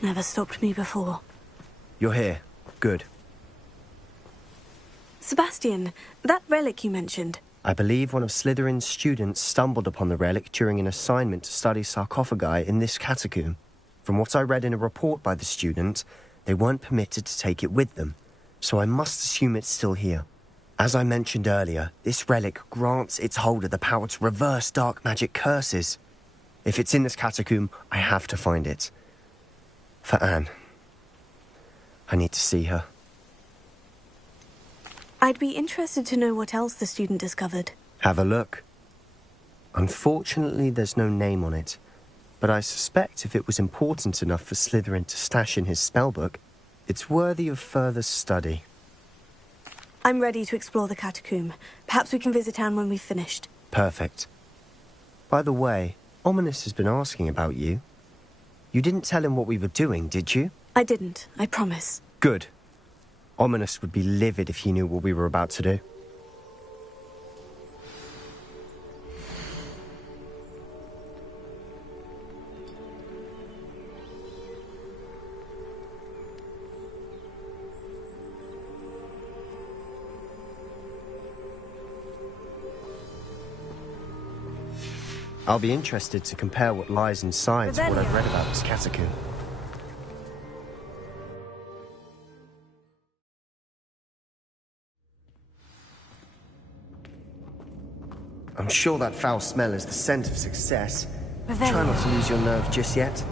Never stopped me before. You're here. Good. Sebastian, that relic you mentioned. I believe one of Slytherin's students stumbled upon the relic during an assignment to study sarcophagi in this catacomb. From what I read in a report by the student, they weren't permitted to take it with them, so I must assume it's still here. As I mentioned earlier, this relic grants its holder the power to reverse dark magic curses. If it's in this catacomb, I have to find it. For Anne. I need to see her. I'd be interested to know what else the student discovered. Have a look. Unfortunately, there's no name on it, but I suspect if it was important enough for Slytherin to stash in his spellbook, it's worthy of further study. I'm ready to explore the catacomb. Perhaps we can visit Anne when we've finished. Perfect. By the way, Ominis has been asking about you. You didn't tell him what we were doing, did you? I didn't, I promise. Good. Ominis would be livid if he knew what we were about to do. I'll be interested to compare what lies inside to what I've read about this catacomb. I'm sure that foul smell is the scent of success. Try not to lose your nerve just yet.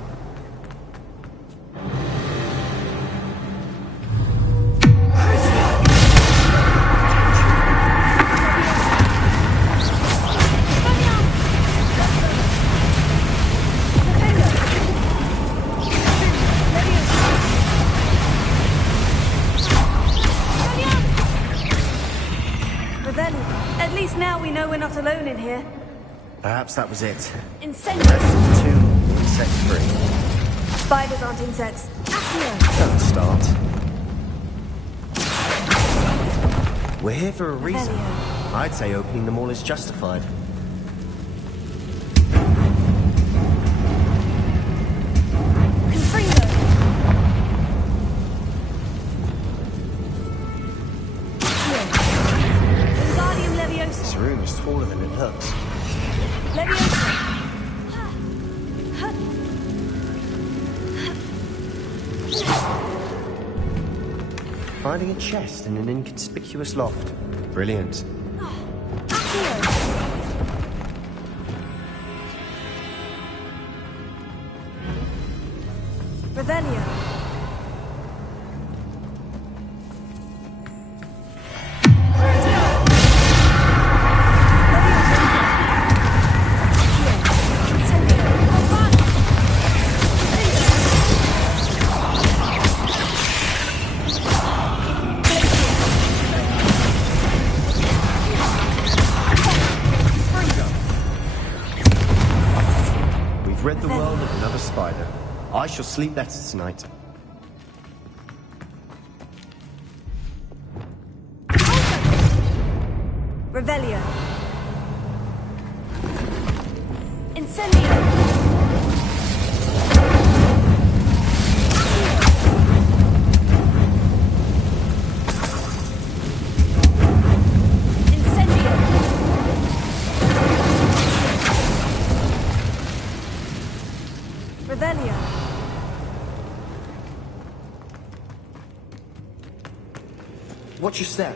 At least now we know we're not alone in here. Perhaps that was it. Incendiary. Lesson 2, insect free. Spiders aren't insects. Don't start. We're here for a reason. I'd say opening them all is justified. This room is taller than it looks. Finding a chest in an inconspicuous loft. Brilliant. Revelio. Rid the world of another spider. I shall sleep better tonight. Revelio. Incendio. Watch your step.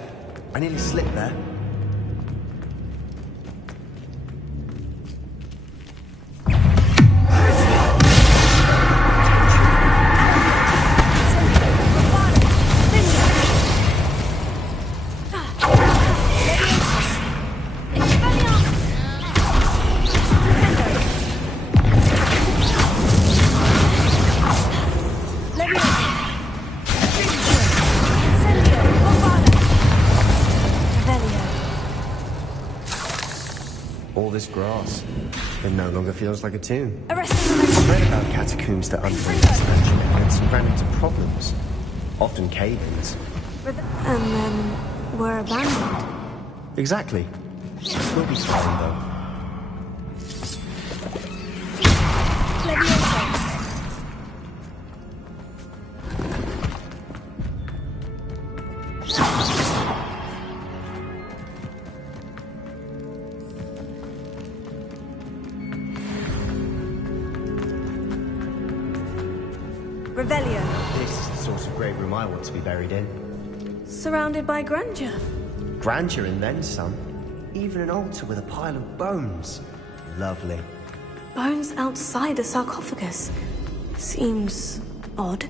I nearly slipped there. All this grass. It no longer feels like a tomb. I read about catacombs that unfolded expansion efforts and ran into problems. Often cave-ins. And then were abandoned. Exactly. We'll be fine, though. Revelio. This is the sort of grave room I want to be buried in. Surrounded by grandeur. Grandeur and then some. Even an altar with a pile of bones. Lovely. Bones outside a sarcophagus. Seems odd.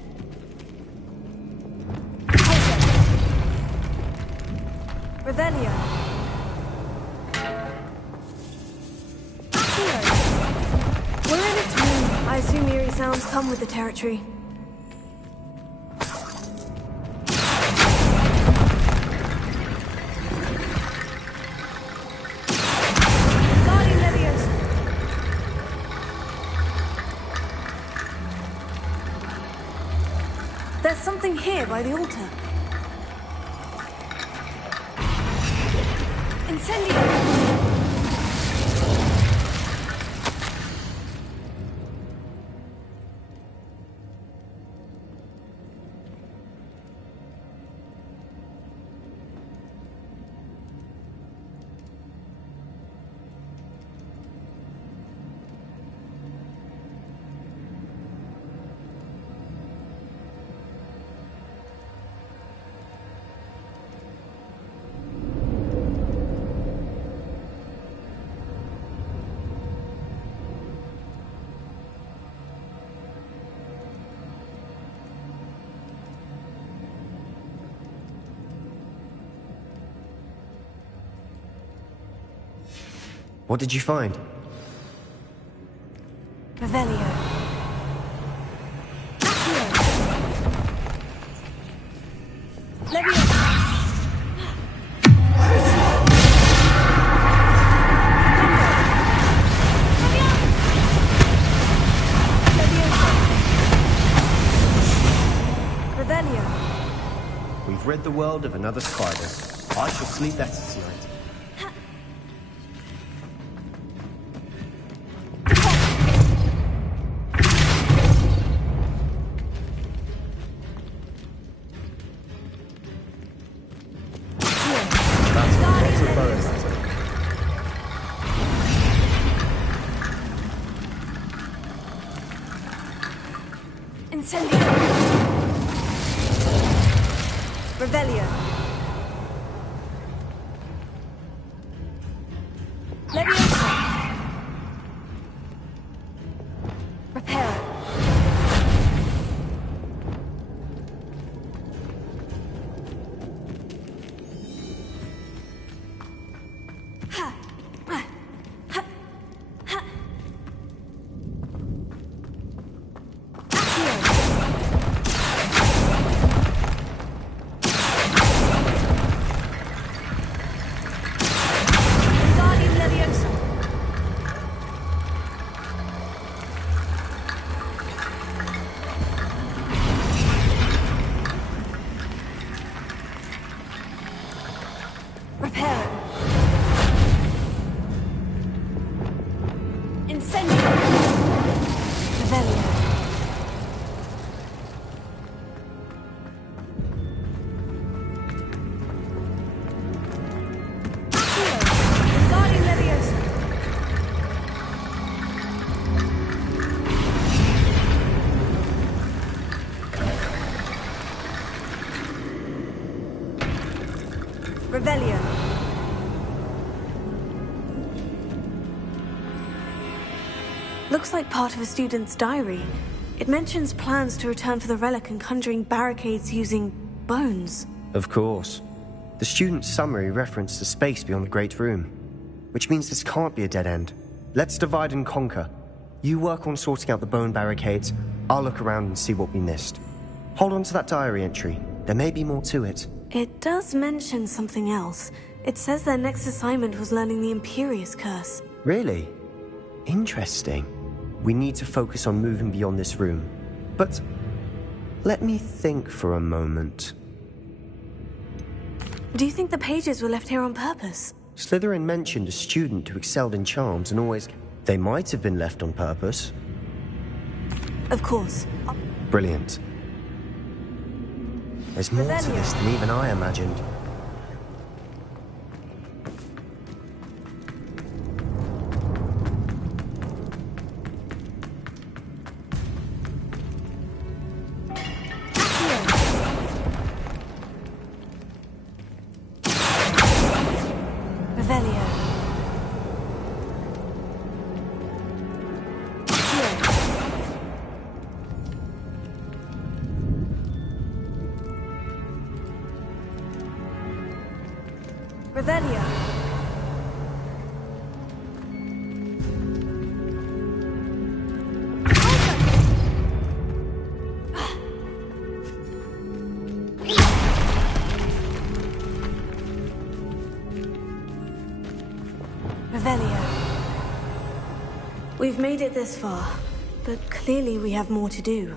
Revelio. We're in a tomb. I assume eerie sounds come with the territory. There's something here by the altar. Incendio! What did you find? Revelio. Revelio. We've rid the world of another spider. I shall sleep better tonight. Incendio. Revelio. Leviosa. Reparo. Looks like part of a student's diary. It mentions plans to return for the relic and conjuring barricades using bones. Of course. The student's summary referenced the space beyond the Great Room, which means this can't be a dead end. Let's divide and conquer. You work on sorting out the bone barricades, I'll look around and see what we missed. Hold on to that diary entry. There may be more to it. It does mention something else. It says their next assignment was learning the Imperious Curse. Really? Interesting. We need to focus on moving beyond this room. But let me think for a moment. Do you think the pages were left here on purpose? Slytherin mentioned a student who excelled in charms and always... They might have been left on purpose. Of course. Brilliant. There's more to this than even I imagined. Revelio. Revelio. We've made it this far, but clearly we have more to do.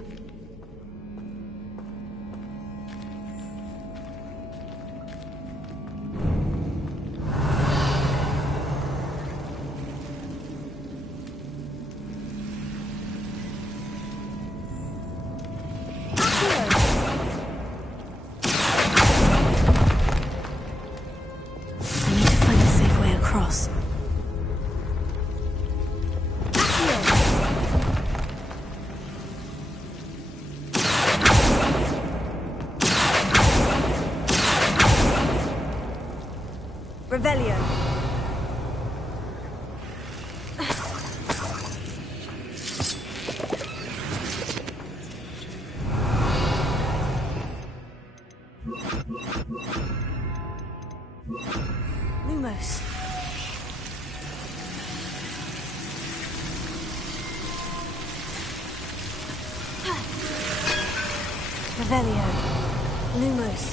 Revelio. Lumos. Revelio. Lumos.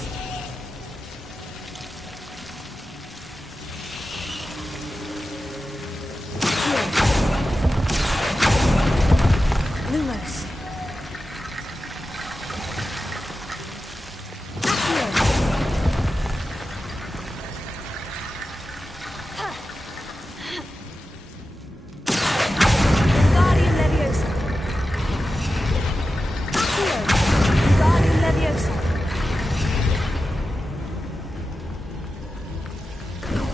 Lumos. Wingardium Leviosa. Accio. Wingardium Leviosa.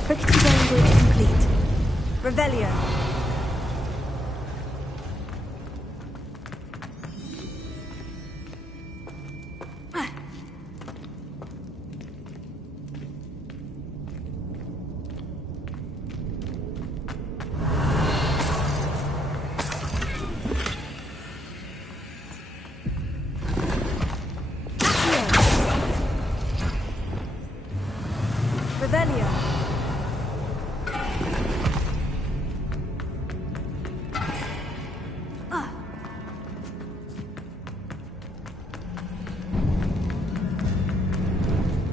Rickety Bone Bridge complete. Revelio. Revelio.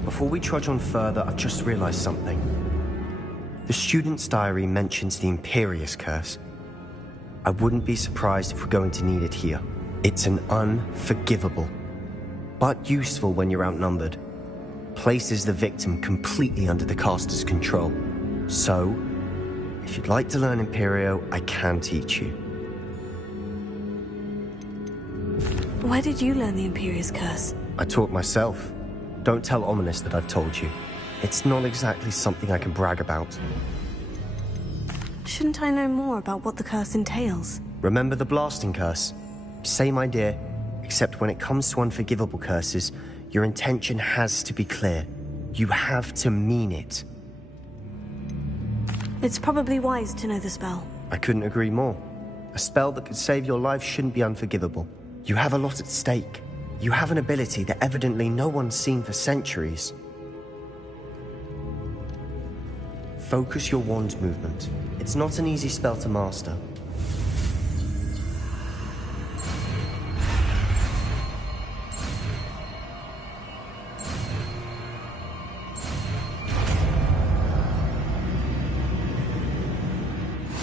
Before we trudge on further, I've just realized something. The student's diary mentions the Imperious Curse. I wouldn't be surprised if we're going to need it here. It's an unforgivable, but useful when you're outnumbered. Places the victim completely under the caster's control. So, if you'd like to learn Imperio, I can teach you. Where did you learn the Imperious Curse? I taught myself. Don't tell Ominous that I've told you. It's not exactly something I can brag about. Shouldn't I know more about what the curse entails? Remember the blasting curse? Same idea, except when it comes to unforgivable curses, your intention has to be clear. You have to mean it. It's probably wise to know the spell. I couldn't agree more. A spell that could save your life shouldn't be unforgivable. You have a lot at stake. You have an ability that evidently no one's seen for centuries. Focus your wand movement. It's not an easy spell to master.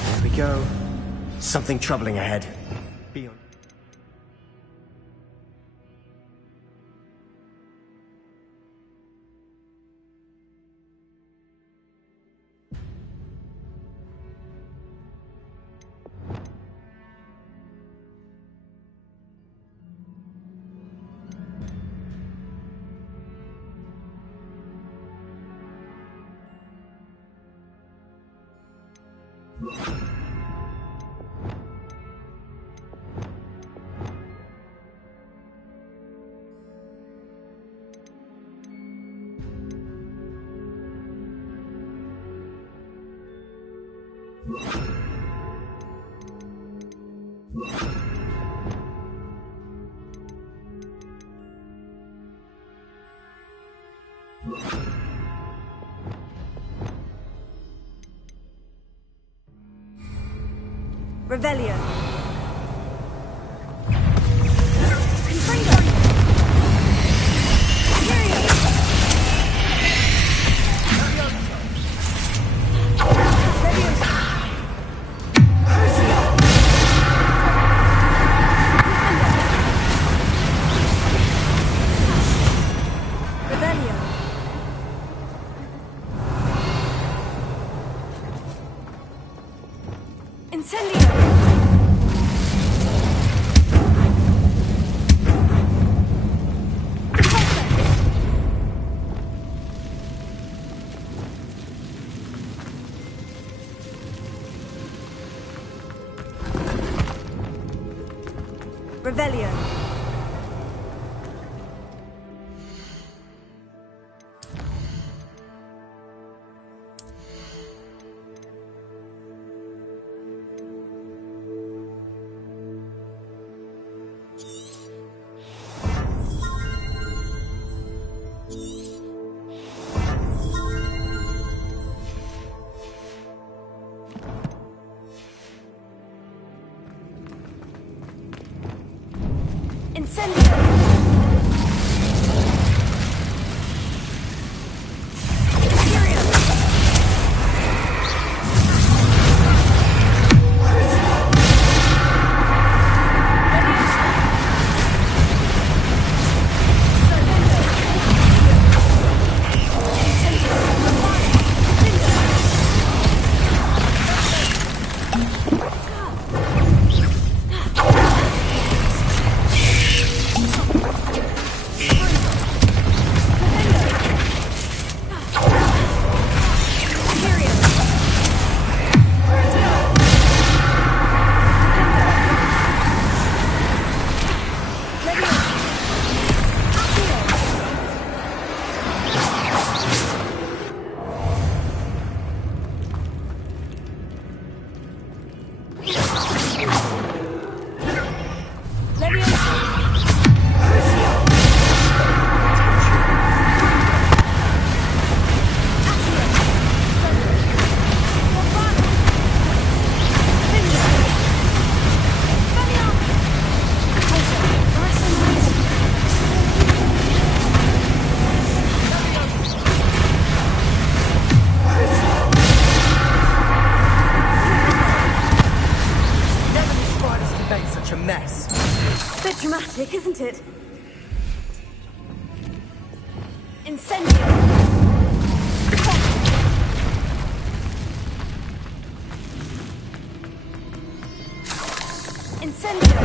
There we go. Something troubling ahead. Be on. Revelio. Revelio. Dramatic, isn't it? Incendio! Incendio!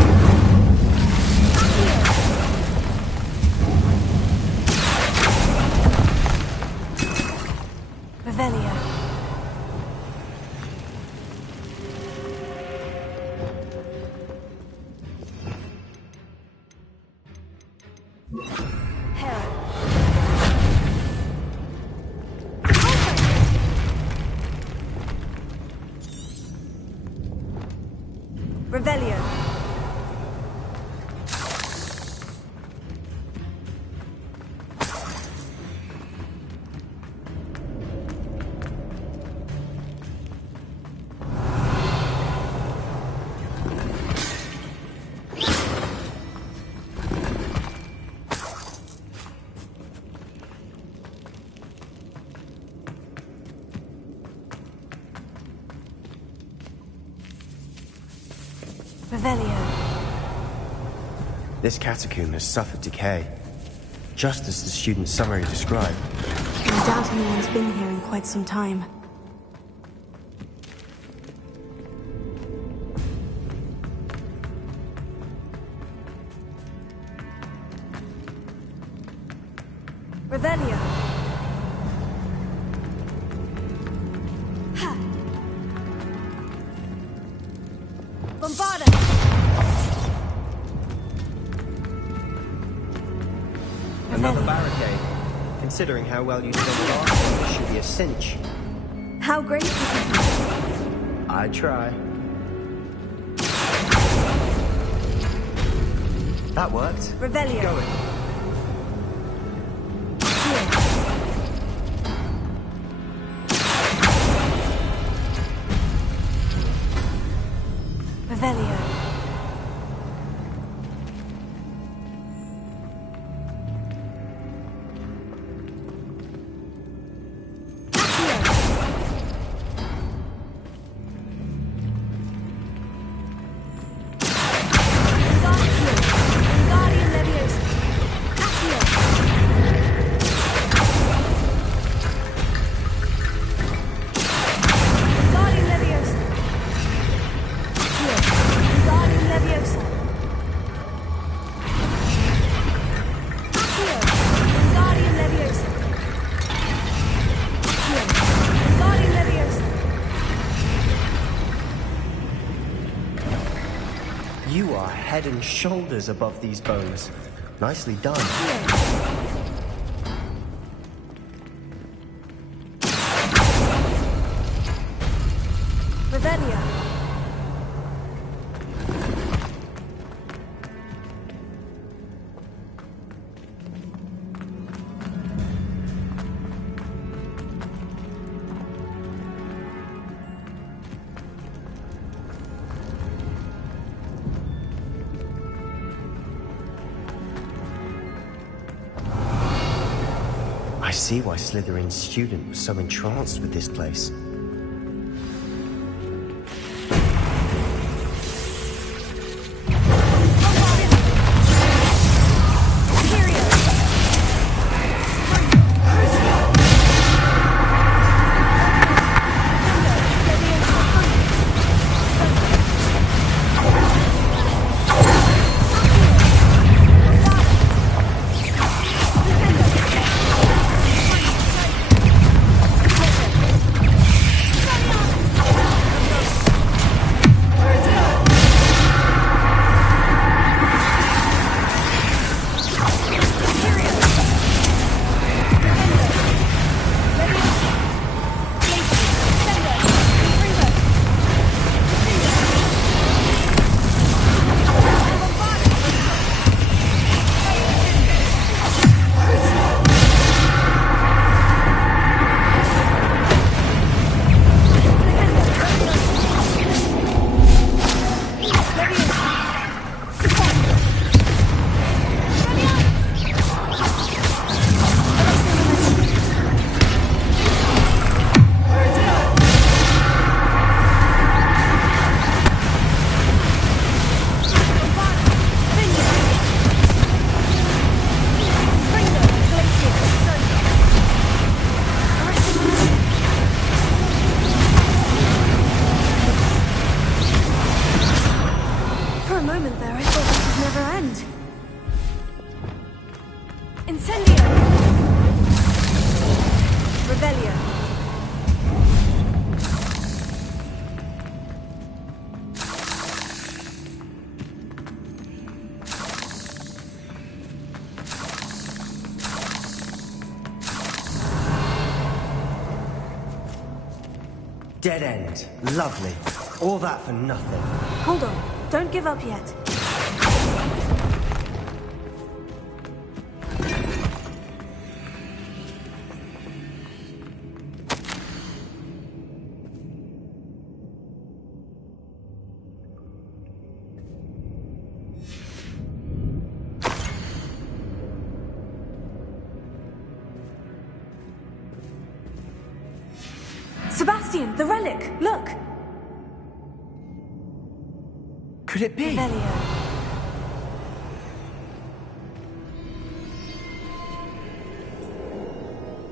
Revelio. Revelio. Revelio. This catacomb has suffered decay, just as the student's summary described. I doubt anyone's been here in quite some time. Revelio. Ha! Bombarda! Another barricade. Considering how well you did on the last one, this should be a cinch. How great is it? I try. That worked. Revelio. Go in. Revelio. You are head and shoulders above these bones. Nicely done. Revelio. I see why Slytherin's student was so entranced with this place. Dead end. Lovely. All that for nothing. Hold on. Don't give up yet. Sebastian, the relic! Look! Could it be? Revelio.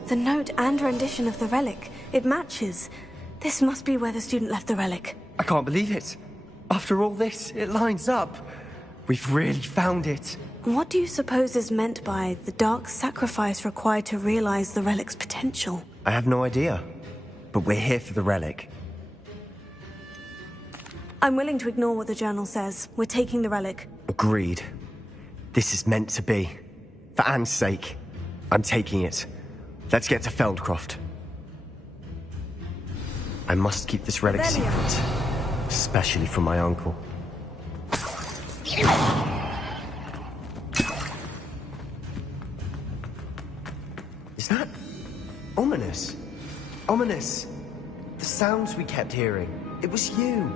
The note and rendition of the relic. It matches. This must be where the student left the relic. I can't believe it. After all this, it lines up. We've really found it. What do you suppose is meant by the dark sacrifice required to realize the relic's potential? I have no idea. But we're here for the relic. I'm willing to ignore what the journal says. We're taking the relic. Agreed. This is meant to be. For Anne's sake, I'm taking it. Let's get to Feldcroft. I must keep this relic secret. Especially from my uncle. Is that ominous? Ominous. The sounds we kept hearing. It was you.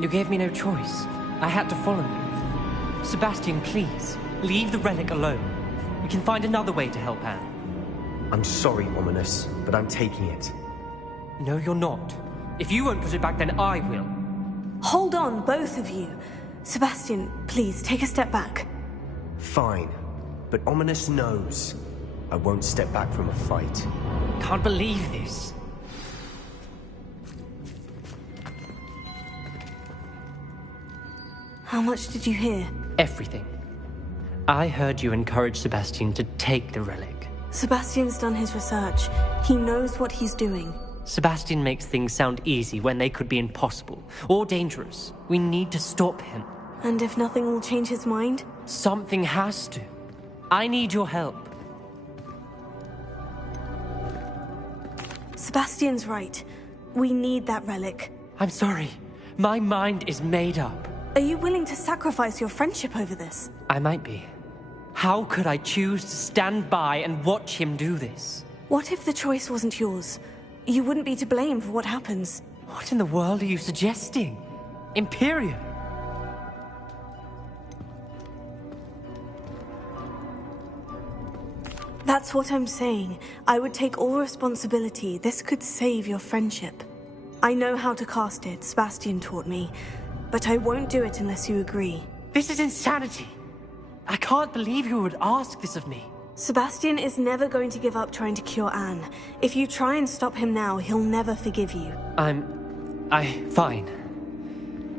You gave me no choice. I had to follow you. Sebastian, please, leave the relic alone. We can find another way to help Anne. I'm sorry, Ominous, but I'm taking it. No, you're not. If you won't put it back, then I will. Hold on, both of you. Sebastian, please, take a step back. Fine. But Ominous knows I won't step back from a fight. Can't believe this. How much did you hear? Everything. I heard you encourage Sebastian to take the relic. Sebastian's done his research. He knows what he's doing. Sebastian makes things sound easy when they could be impossible or dangerous. We need to stop him. And if nothing will change his mind? Something has to. I need your help. Sebastian's right. We need that relic. I'm sorry. My mind is made up. Are you willing to sacrifice your friendship over this? I might be. How could I choose to stand by and watch him do this? What if the choice wasn't yours? You wouldn't be to blame for what happens. What in the world are you suggesting? Imperium? That's what I'm saying. I would take all responsibility. This could save your friendship. I know how to cast it, Sebastian taught me. But I won't do it unless you agree. This is insanity. I can't believe you would ask this of me. Sebastian is never going to give up trying to cure Anne. If you try and stop him now, he'll never forgive you. Fine.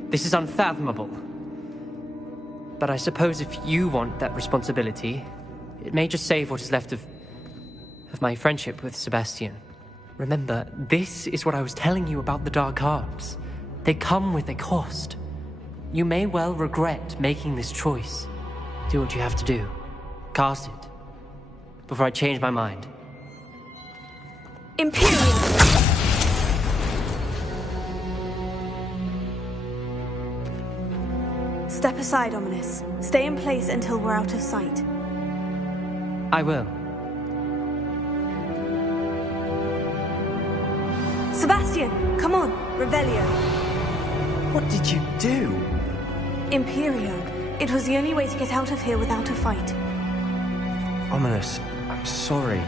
This is unfathomable. But I suppose if you want that responsibility, it may just save what is left of my friendship with Sebastian. Remember, this is what I was telling you about the Dark Arts. They come with a cost. You may well regret making this choice. Do what you have to do. Cast it. Before I change my mind. Imperium! Step aside, Ominous. Stay in place until we're out of sight. I will. Sebastian, come on, Revelio. What did you do? Imperio. It was the only way to get out of here without a fight. Ominous, I'm sorry.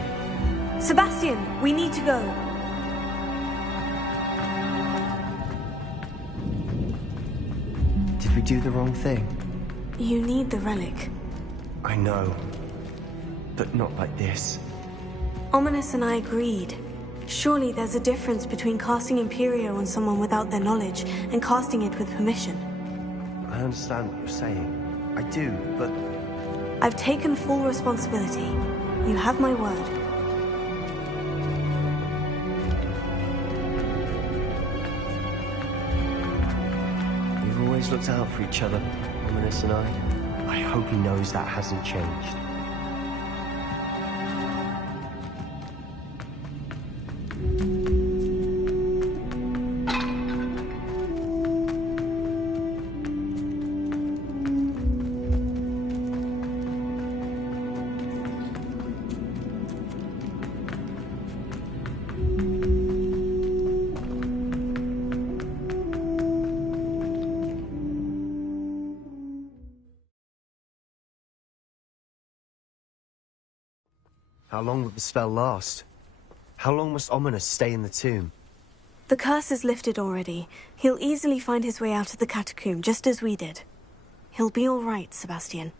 Sebastian, we need to go. Did we do the wrong thing? You need the relic. I know. But not like this. Ominous and I agreed. Surely there's a difference between casting Imperio on someone without their knowledge and casting it with permission. I understand what you're saying. I do, but... I've taken full responsibility. You have my word. We've always looked out for each other, Ominous and I. I hope he knows that hasn't changed. How long would the spell last? How long must Ominous stay in the tomb? The curse is lifted already. He'll easily find his way out of the catacomb, just as we did. He'll be all right, Sebastian.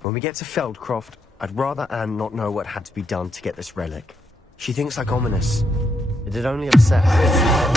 When we get to Feldcroft, I'd rather Anne not know what had to be done to get this relic. She thinks like Ominous. It'd only upset her.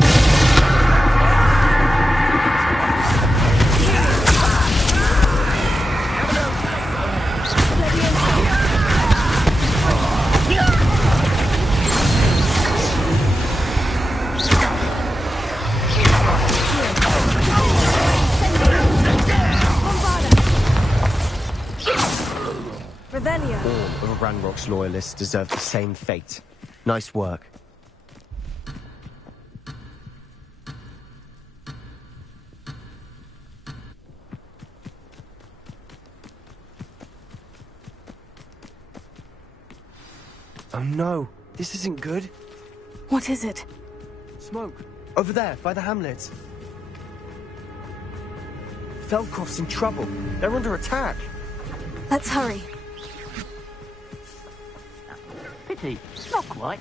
All of Ranrock's loyalists deserve the same fate. Nice work. Oh no, this isn't good. What is it? Smoke. Over there, by the hamlet. Feldcroft's in trouble. They're under attack. Let's hurry. Pity, not quite.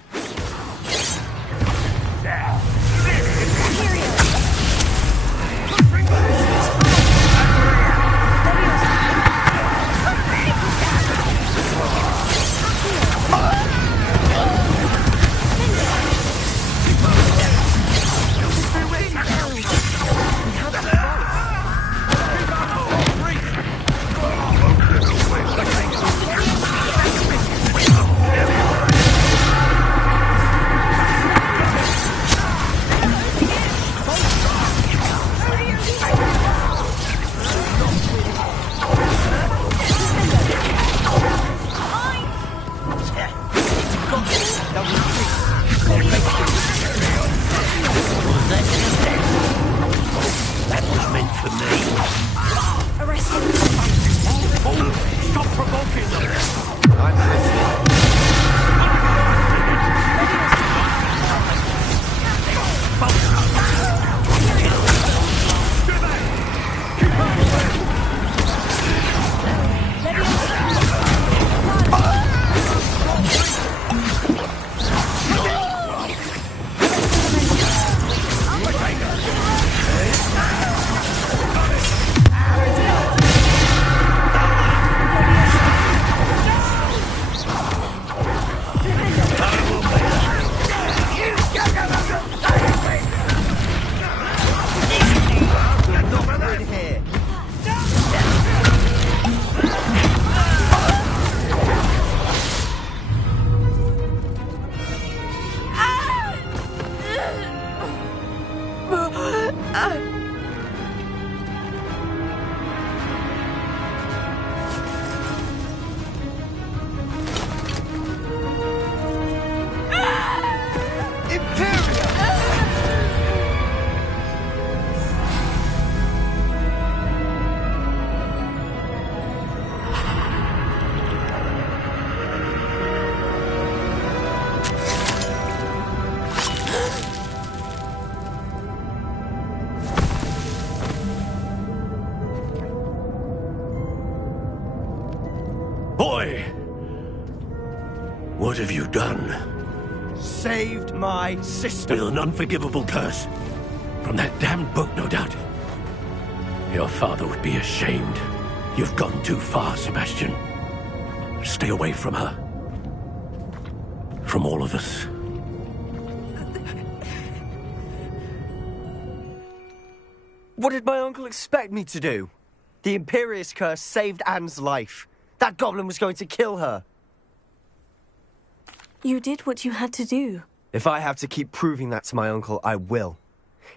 Boy! What have you done? Saved my sister. With an unforgivable curse. From that damned book, no doubt. Your father would be ashamed. You've gone too far, Sebastian. Stay away from her. From all of us. What did my uncle expect me to do? The Imperius curse saved Anne's life. That goblin was going to kill her. You did what you had to do. If I have to keep proving that to my uncle, I will.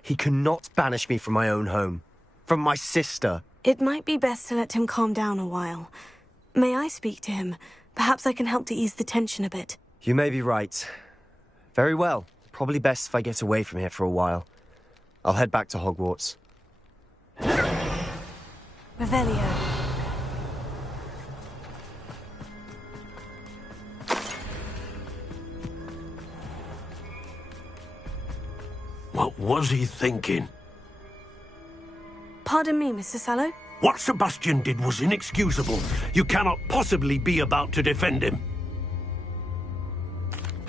He cannot banish me from my own home. From my sister. It might be best to let him calm down a while. May I speak to him? Perhaps I can help to ease the tension a bit. You may be right. Very well. Probably best if I get away from here for a while. I'll head back to Hogwarts. Revelio. What was he thinking? Pardon me, Mr. Sallow? What Sebastian did was inexcusable. You cannot possibly be about to defend him.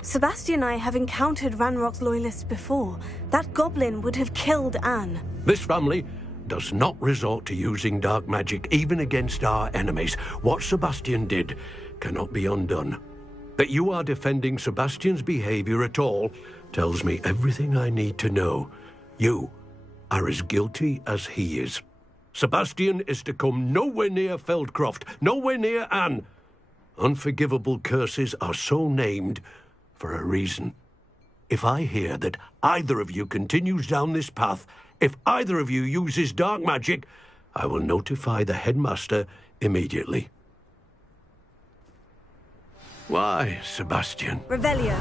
Sebastian and I have encountered Ranrock's loyalists before. That goblin would have killed Anne. This family does not resort to using dark magic even against our enemies. What Sebastian did cannot be undone. That you are defending Sebastian's behavior at all tells me everything I need to know. You are as guilty as he is. Sebastian is to come nowhere near Feldcroft, nowhere near Anne. Unforgivable curses are so named for a reason. If I hear that either of you continues down this path, if either of you uses dark magic, I will notify the headmaster immediately. Why, Sebastian? Revelio.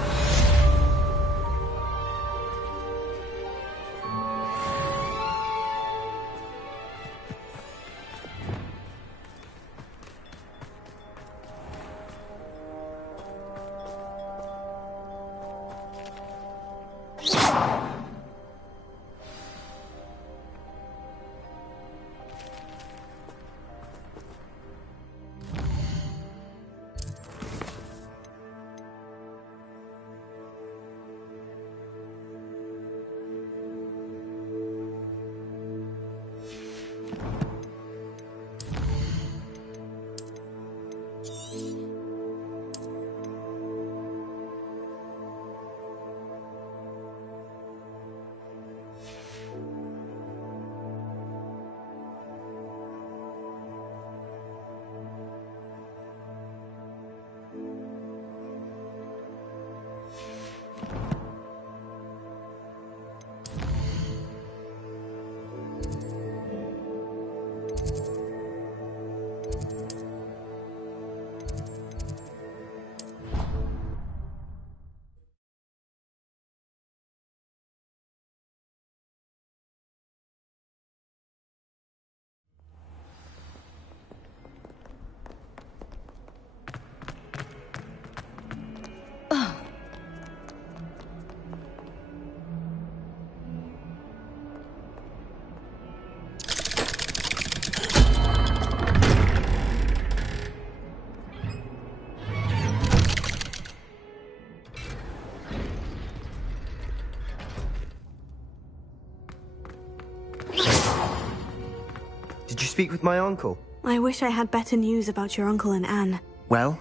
Did you speak with my uncle? I wish I had better news about your uncle and Anne. Well,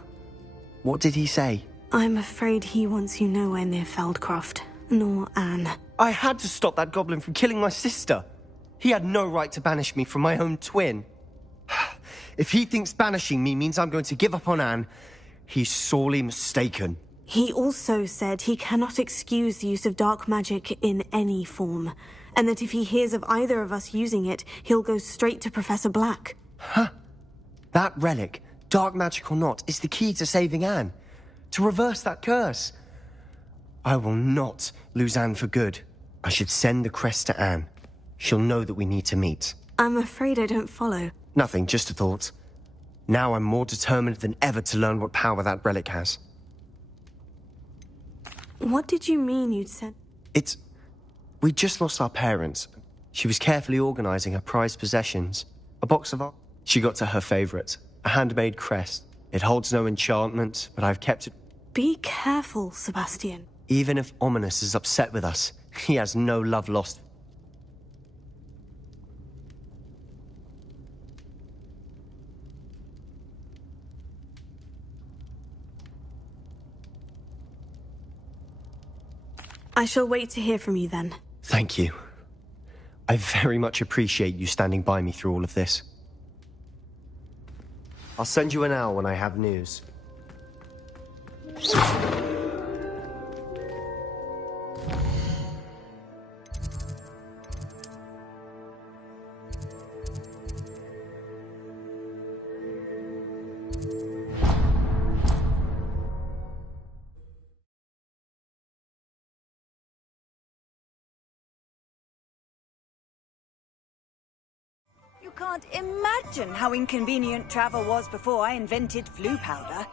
what did he say? I'm afraid he wants you nowhere near Feldcroft, nor Anne. I had to stop that goblin from killing my sister. He had no right to banish me from my own twin. If he thinks banishing me means I'm going to give up on Anne, he's sorely mistaken. He also said he cannot excuse the use of dark magic in any form, and that if he hears of either of us using it, he'll go straight to Professor Black. Huh? That relic, dark magic or not, is the key to saving Anne. To reverse that curse. I will not lose Anne for good. I should send the crest to Anne. She'll know that we need to meet. I'm afraid I don't follow. Nothing, just a thought. Now I'm more determined than ever to learn what power that relic has. What did you mean you'd sent? We just lost our parents. She was carefully organizing her prized possessions. A box of art. She got to her favorite, a handmade crest. It holds no enchantment, but I've kept it. Be careful, Sebastian. Even if Ominous is upset with us, he has no love lost. I shall wait to hear from you then. Thank you. I very much appreciate you standing by me through all of this. I'll send you an owl when I have news. can't imagine how inconvenient travel was before I invented flu powder.